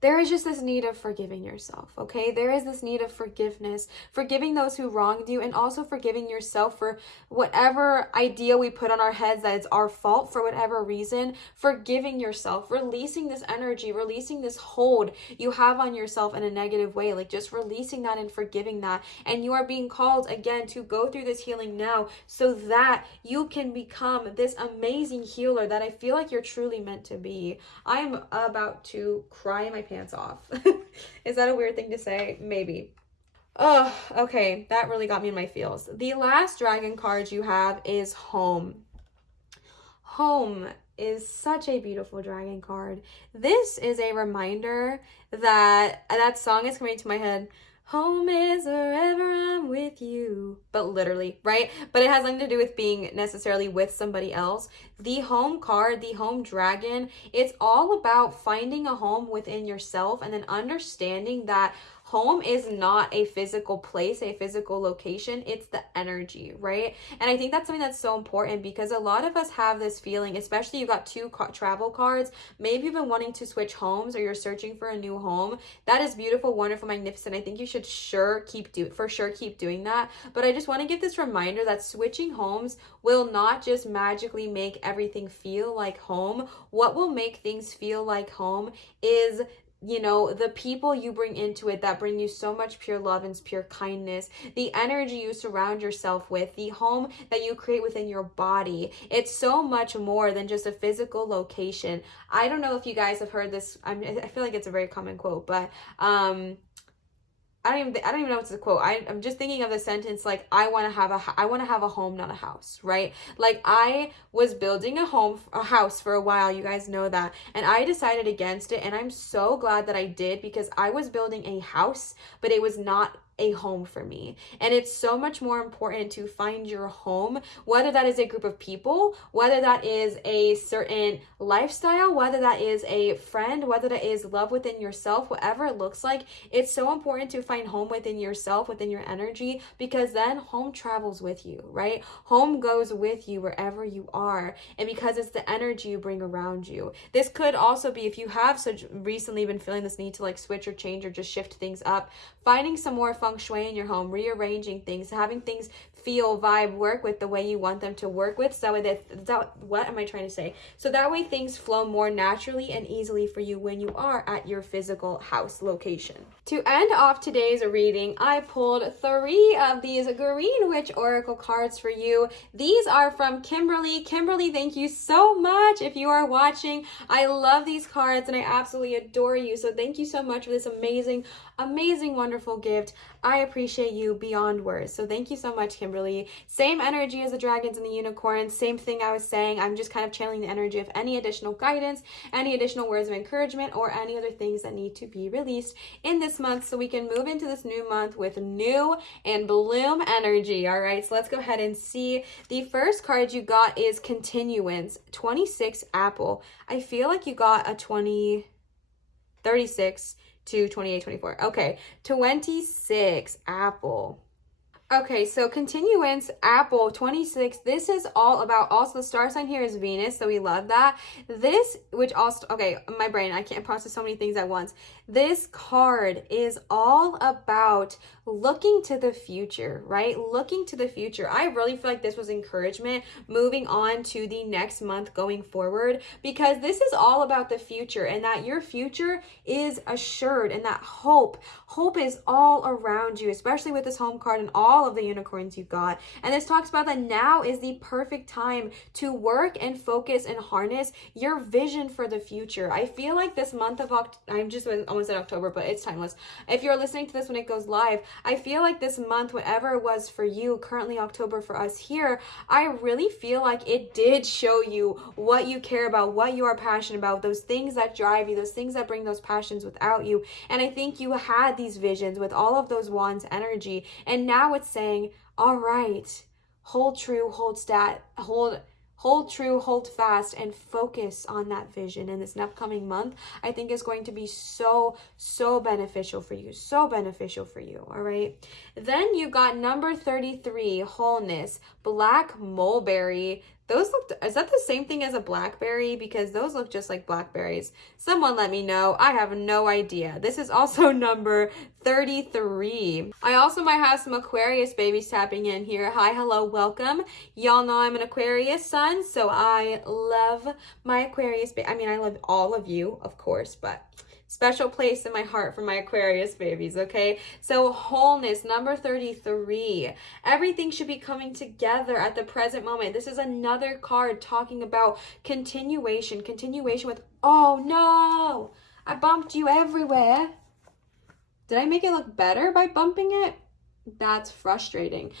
there is just this need of forgiving yourself, okay? There is this need of forgiveness, forgiving those who wronged you, and also forgiving yourself for whatever idea we put on our heads that it's our fault for whatever reason. Forgiving yourself, releasing this energy, releasing this hold you have on yourself in a negative way, like just releasing that and forgiving that. And you are being called again to go through this healing now so that you can become this amazing healer that I feel like you're truly meant to be. I'm about to cry my pants off. Is that a weird thing to say? Maybe. Oh, okay. That really got me in my feels. The last dragon card you have is Home. Home is such a beautiful dragon card. This is a reminder that song is coming to my head. Home is wherever I'm with you. But literally, right? But it has nothing to do with being necessarily with somebody else. The home card, the home dragon, it's all about finding a home within yourself and then understanding that home is not a physical place, a physical location. It's the energy, right? And I think that's something that's so important because a lot of us have this feeling, especially you got two travel cards. Maybe you've been wanting to switch homes or you're searching for a new home. That is beautiful, wonderful, magnificent. I think you should keep doing that. But I just want to give this reminder that switching homes will not just magically make everything feel like home. What will make things feel like home is the people you bring into it that bring you so much pure love and pure kindness, the energy you surround yourself with, the home that you create within your body. It's so much more than just a physical location. I don't know if you guys have heard this. I feel like it's a very common quote, but I don't even know what's the quote. I'm just thinking of the sentence like I want to have a home, not a house, right? Like I was building a house for a while, you guys know that, and I decided against it, and I'm so glad that I did because I was building a house, but it was not a home for me. And it's so much more important to find your home, whether that is a group of people, whether that is a certain lifestyle, whether that is a friend, whether that is love within yourself, whatever it looks like. It's so important to find home within yourself, within your energy, because then home travels with you, right? Home goes with you wherever you are. And because it's the energy you bring around you. This could also be, if you have recently been feeling this need to like switch or change or just shift things up, finding some more feng shui in your home, rearranging things, having things feel, vibe, work with the way you want them to work with, so what am I trying to say? So that way things flow more naturally and easily for you when you are at your physical house location. To end off today's reading, I pulled 3 of these Green Witch Oracle cards for you. These are from Kimberly. Kimberly, thank you so much if you are watching. I love these cards and I absolutely adore you. So thank you so much for this amazing, wonderful gift. I appreciate you beyond words. So thank you so much, Kimberly. Same energy as the dragons and the unicorns. Same thing I was saying. I'm just kind of channeling the energy of any additional guidance, any additional words of encouragement, or any other things that need to be released in this month so we can move into this new month with new and bloom energy. All right, so let's go ahead and see. The first card you got is Continuance, 26 Apple. I feel like you got a 36 to 28, 24. Okay, 26 Apple. Okay, so Continuance, Apple, 26. This is all about, also the star sign here is Venus, so we love that. This, which also, okay, my brain, I can't process so many things at once. This card is all about looking to the future, right? Looking to the future. I really feel like this was encouragement moving on to the next month going forward, because this is all about the future and that your future is assured and that hope is all around you, especially with this home card and all of the unicorns you got. And this talks about that now is the perfect time to work and focus and harness your vision for the future. I feel like this month of I'm just almost at October, but it's timeless. If you're listening to this when it goes live, I feel like this month, whatever it was for you, currently October for us here, I really feel like it did show you what you care about, what you are passionate about, those things that drive you, those things that bring those passions without you. And I think you had these visions with all of those wands energy, and now it's saying, all right, hold true, hold true, hold fast, and focus on that vision. And this upcoming month, I think is going to be so beneficial for you. So beneficial for you, all right? Then you got number 33, Wholeness, Black Mulberry. Those look, is that the same thing as a blackberry? Because those look just like blackberries. Someone let me know. I have no idea. This is also number 33. I also might have some Aquarius babies tapping in here. Hi, hello, welcome. Y'all know I'm an Aquarius sun, so I love my Aquarius I mean, I love all of you, of course, but special place in my heart for my Aquarius babies, okay? So wholeness, number 33. Everything should be coming together at the present moment. This is another card talking about continuation with, oh no, I bumped you everywhere. Did I make it look better by bumping it? That's frustrating.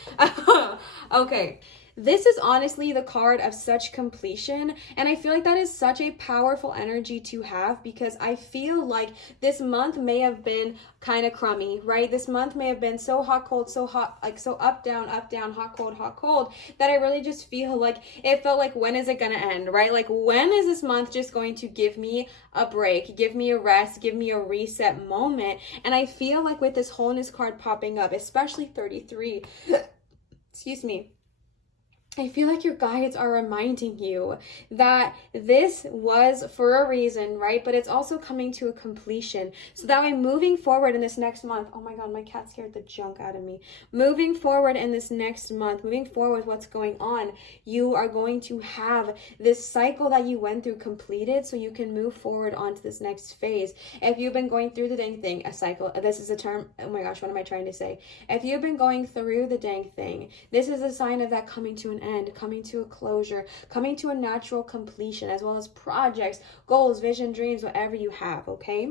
Okay. This is honestly the card of such completion, and I feel like that is such a powerful energy to have, because I feel like this month may have been kind of crummy, right? This month may have been so hot, cold, so hot, like so up, down, hot, cold, that I really just feel like it felt like, when is it gonna end, right? Like, when is this month just going to give me a break, give me a rest, give me a reset moment? And I feel like with this wholeness card popping up, especially 33, excuse me, I feel like your guides are reminding you that this was for a reason, right? But it's also coming to a completion. So that way, moving forward in this next month, oh my God, my cat scared the junk out of me. Moving forward in this next month, moving forward with what's going on, you are going to have this cycle that you went through completed, so you can move forward onto this next phase. If you've been going through the dang thing, a cycle, this is a term, oh my gosh, what am I trying to say? If you've been going through the dang thing, this is a sign of that coming to an end, coming to a closure, coming to a natural completion, as well as projects, goals, vision, dreams, whatever you have, okay?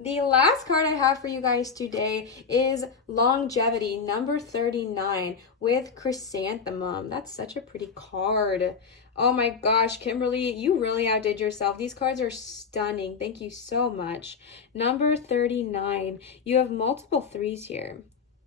The last card I have for you guys today is longevity, number 39, with chrysanthemum. That's such a pretty card. Oh my gosh, Kimberly, you really outdid yourself. These cards are stunning. Thank you so much. Number 39. You have multiple threes here.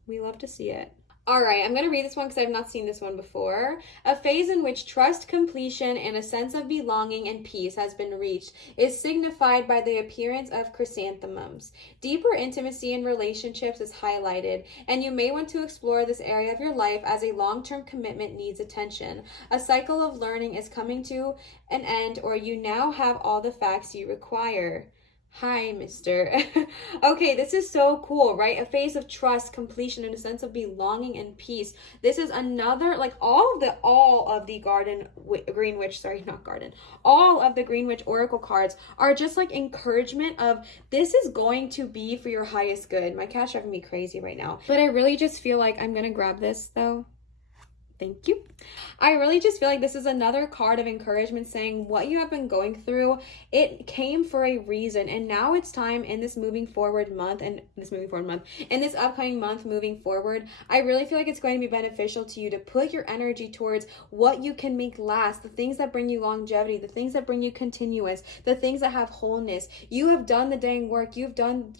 We love to see it. All right, I'm going to read this one because I've not seen this one before. A phase in which trust, completion, and a sense of belonging and peace has been reached is signified by the appearance of chrysanthemums. Deeper intimacy in relationships is highlighted, and you may want to explore this area of your life as a long-term commitment needs attention. A cycle of learning is coming to an end, or you now have all the facts you require. Hi, mister. Okay, this is so cool, right? A phase of trust, completion, and a sense of belonging and peace. This is another, like, all of the Green Witch Oracle cards are just like encouragement of, this is going to be for your highest good. My cat's driving me crazy right now. But I really just feel like I'm gonna grab this though. Thank you. I really just feel like this is another card of encouragement saying what you have been going through, it came for a reason. And now it's time in this moving forward month, in this upcoming month moving forward, I really feel like it's going to be beneficial to you to put your energy towards what you can make last, the things that bring you longevity, the things that bring you continuous, the things that have wholeness. You have done the dang work. You've gone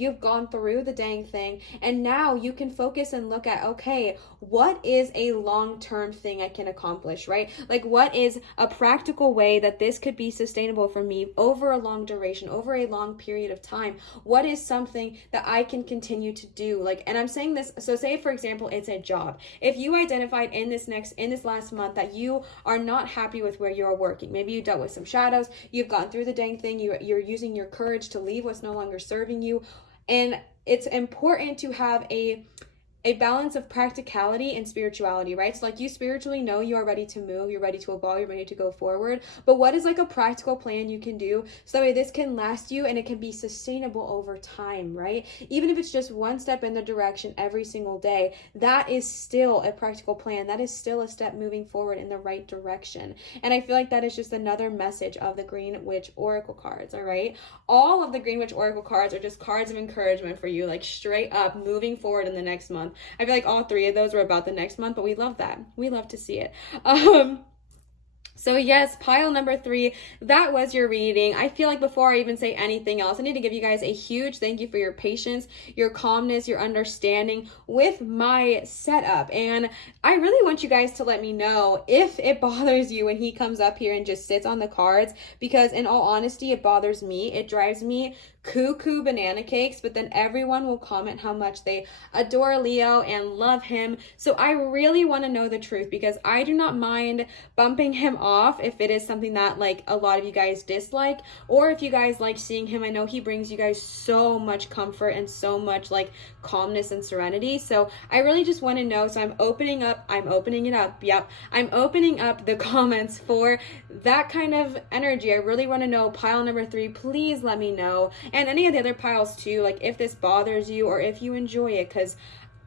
through the dang thing. And now you can focus and look at, okay, what is a long-term thing I can accomplish, right? Like, what is a practical way that this could be sustainable for me over a long duration, over a long period of time? What is something that I can continue to do? Like, and I'm saying this, so say for example, it's a job. If you identified in this last month that you are not happy with where you're working, maybe you dealt with some shadows, you've gone through the dang thing, you're using your courage to leave what's no longer serving you. And it's important to have a balance of practicality and spirituality, right? So like, you spiritually know you are ready to move, you're ready to evolve, you're ready to go forward, but what is like a practical plan you can do so that way this can last you and it can be sustainable over time, right? Even if it's just one step in the direction every single day, that is still a practical plan. That is still a step moving forward in the right direction. And I feel like that is just another message of the Green Witch Oracle cards, all right? All of the Green Witch Oracle cards are just cards of encouragement for you, like straight up moving forward in the next month. I feel like all three of those were about the next month, but we love that. We love to see it. So yes, pile number 3, that was your reading. I feel like before I even say anything else, I need to give you guys a huge thank you for your patience, your calmness, your understanding with my setup. And I really want you guys to let me know if it bothers you when he comes up here and just sits on the cards, because in all honesty, it bothers me. It drives me cuckoo banana cakes, but then everyone will comment how much they adore Leo and love him. So I really want to know the truth, because I do not mind bumping him off if it is something that like a lot of you guys dislike, or if you guys like seeing him. I know he brings you guys so much comfort and so much like calmness and serenity. So I really just want to know. So I'm opening up the comments for that kind of energy. I really want to know. Pile number 3, please let me know. And any of the other piles too, like if this bothers you or if you enjoy it, because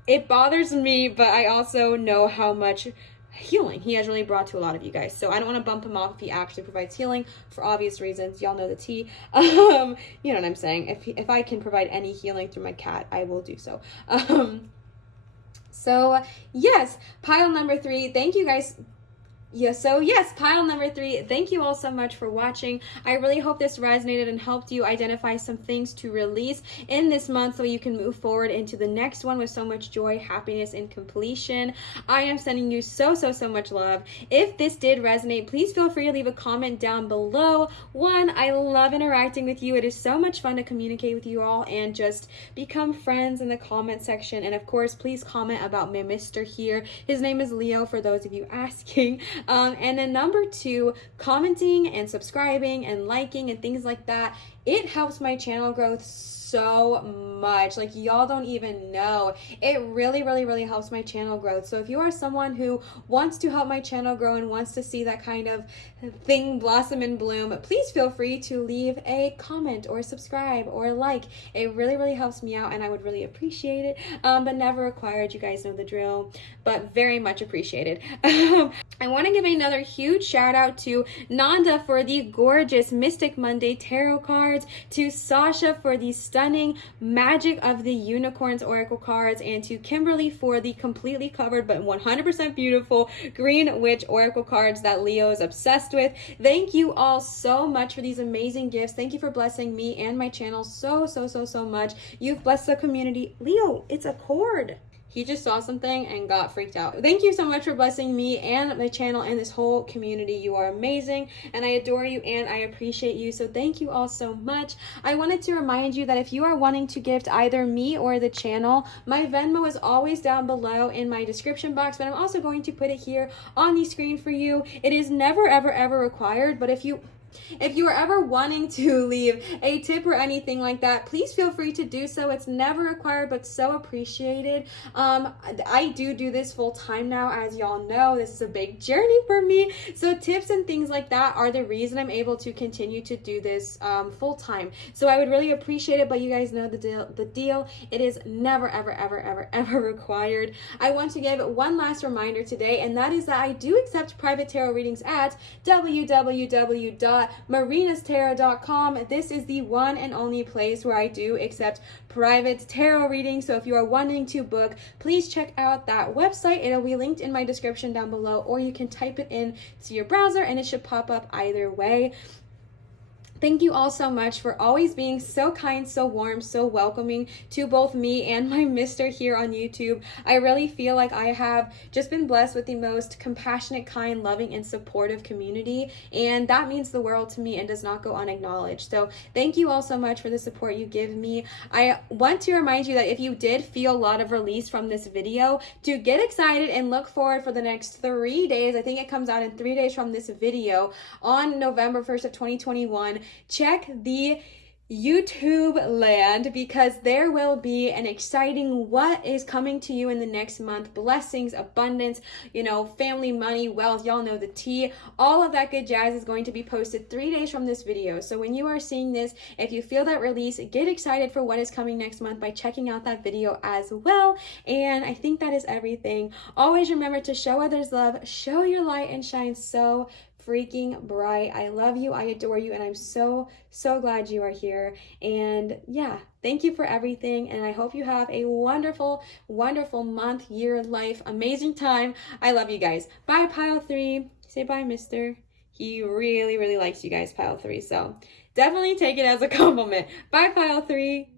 it bothers me, but I also know how much healing he has really brought to a lot of you guys. So I don't want to bump him off if he actually provides healing for obvious reasons. Y'all know the tea. You know what I'm saying? If I can provide any healing through my cat, I will do so. So yes, pile number 3. Thank you guys. Yeah, so yes, pile number 3. Thank you all so much for watching. I really hope this resonated and helped you identify some things to release in this month so you can move forward into the next one with so much joy, happiness, and completion. I am sending you so much love. If this did resonate, please feel free to leave a comment down below. One, I love interacting with you. It is so much fun to communicate with you all and just become friends in the comment section. And of course, please comment about my Mr. here. His name is Leo, for those of you asking. And then number 2, commenting and subscribing and liking and things like that. It helps my channel growth so much. Like, y'all don't even know. It really helps my channel growth. So if you are someone who wants to help my channel grow and wants to see that kind of thing blossom and bloom, please feel free to leave a comment or subscribe or like. It really helps me out, and I would really appreciate it. But never required. You guys know the drill, but very much appreciated. I want to give another huge shout out to Nanda for the gorgeous Mystic Monday tarot cards, to Sasha for the stunning Magic of the Unicorns oracle cards, and to Kimberly for the completely covered but 100% beautiful Green Witch oracle cards that Leo is obsessed with. Thank you all so much for these amazing gifts. Thank you for blessing me and my channel so much. You've blessed the community. Leo, it's a cord. He just saw something and got freaked out. Thank you so much for blessing me and my channel and this whole community. You are amazing, and I adore you, and I appreciate you. So thank you all so much. I wanted to remind you that if you are wanting to gift either me or the channel, my Venmo is always down below in my description box, but I'm also going to put it here on the screen for you. It is never ever required, but if you are ever wanting to leave a tip or anything like that, please feel free to do so. It's never required, but so appreciated. I do this full time now, as y'all know. This is a big journey for me. So tips and things like that are the reason I'm able to continue to do this full time. So I would really appreciate it, but you guys know the deal. It is never ever required. I want to give one last reminder today, and that is that I do accept private tarot readings at www.marinastarot.com. This is the one and only place where I do accept private tarot readings. So if you are wanting to book, please check out that website. It'll be linked in my description down below, or you can type it in to your browser and it should pop up either way. Thank you all so much for always being so kind, so warm, so welcoming to both me and my Mr. here on YouTube. I really feel like I have just been blessed with the most compassionate, kind, loving, and supportive community, and that means the world to me and does not go unacknowledged. So thank you all so much for the support you give me. I want to remind you that if you did feel a lot of release from this video, to get excited and look forward for the next 3 days. I think it comes out in 3 days from this video on November 1st of 2021. Check the YouTube land, because there will be an exciting what is coming to you in the next month. Blessings, abundance, family, money, wealth, y'all know the tea. All of that good jazz is going to be posted 3 days from this video. So when you are seeing this, if you feel that release, get excited for what is coming next month by checking out that video as well. And I think that is everything. Always remember to show others love, show your light, and shine so freaking bright. I love you, I adore you, and I'm so glad you are here. And yeah, thank you for everything, and I hope you have a wonderful month, year, life, amazing time. I love you guys. Bye, pile 3. Say bye, Mr. He really likes you guys, pile 3, so definitely take it as a compliment. Bye, pile 3.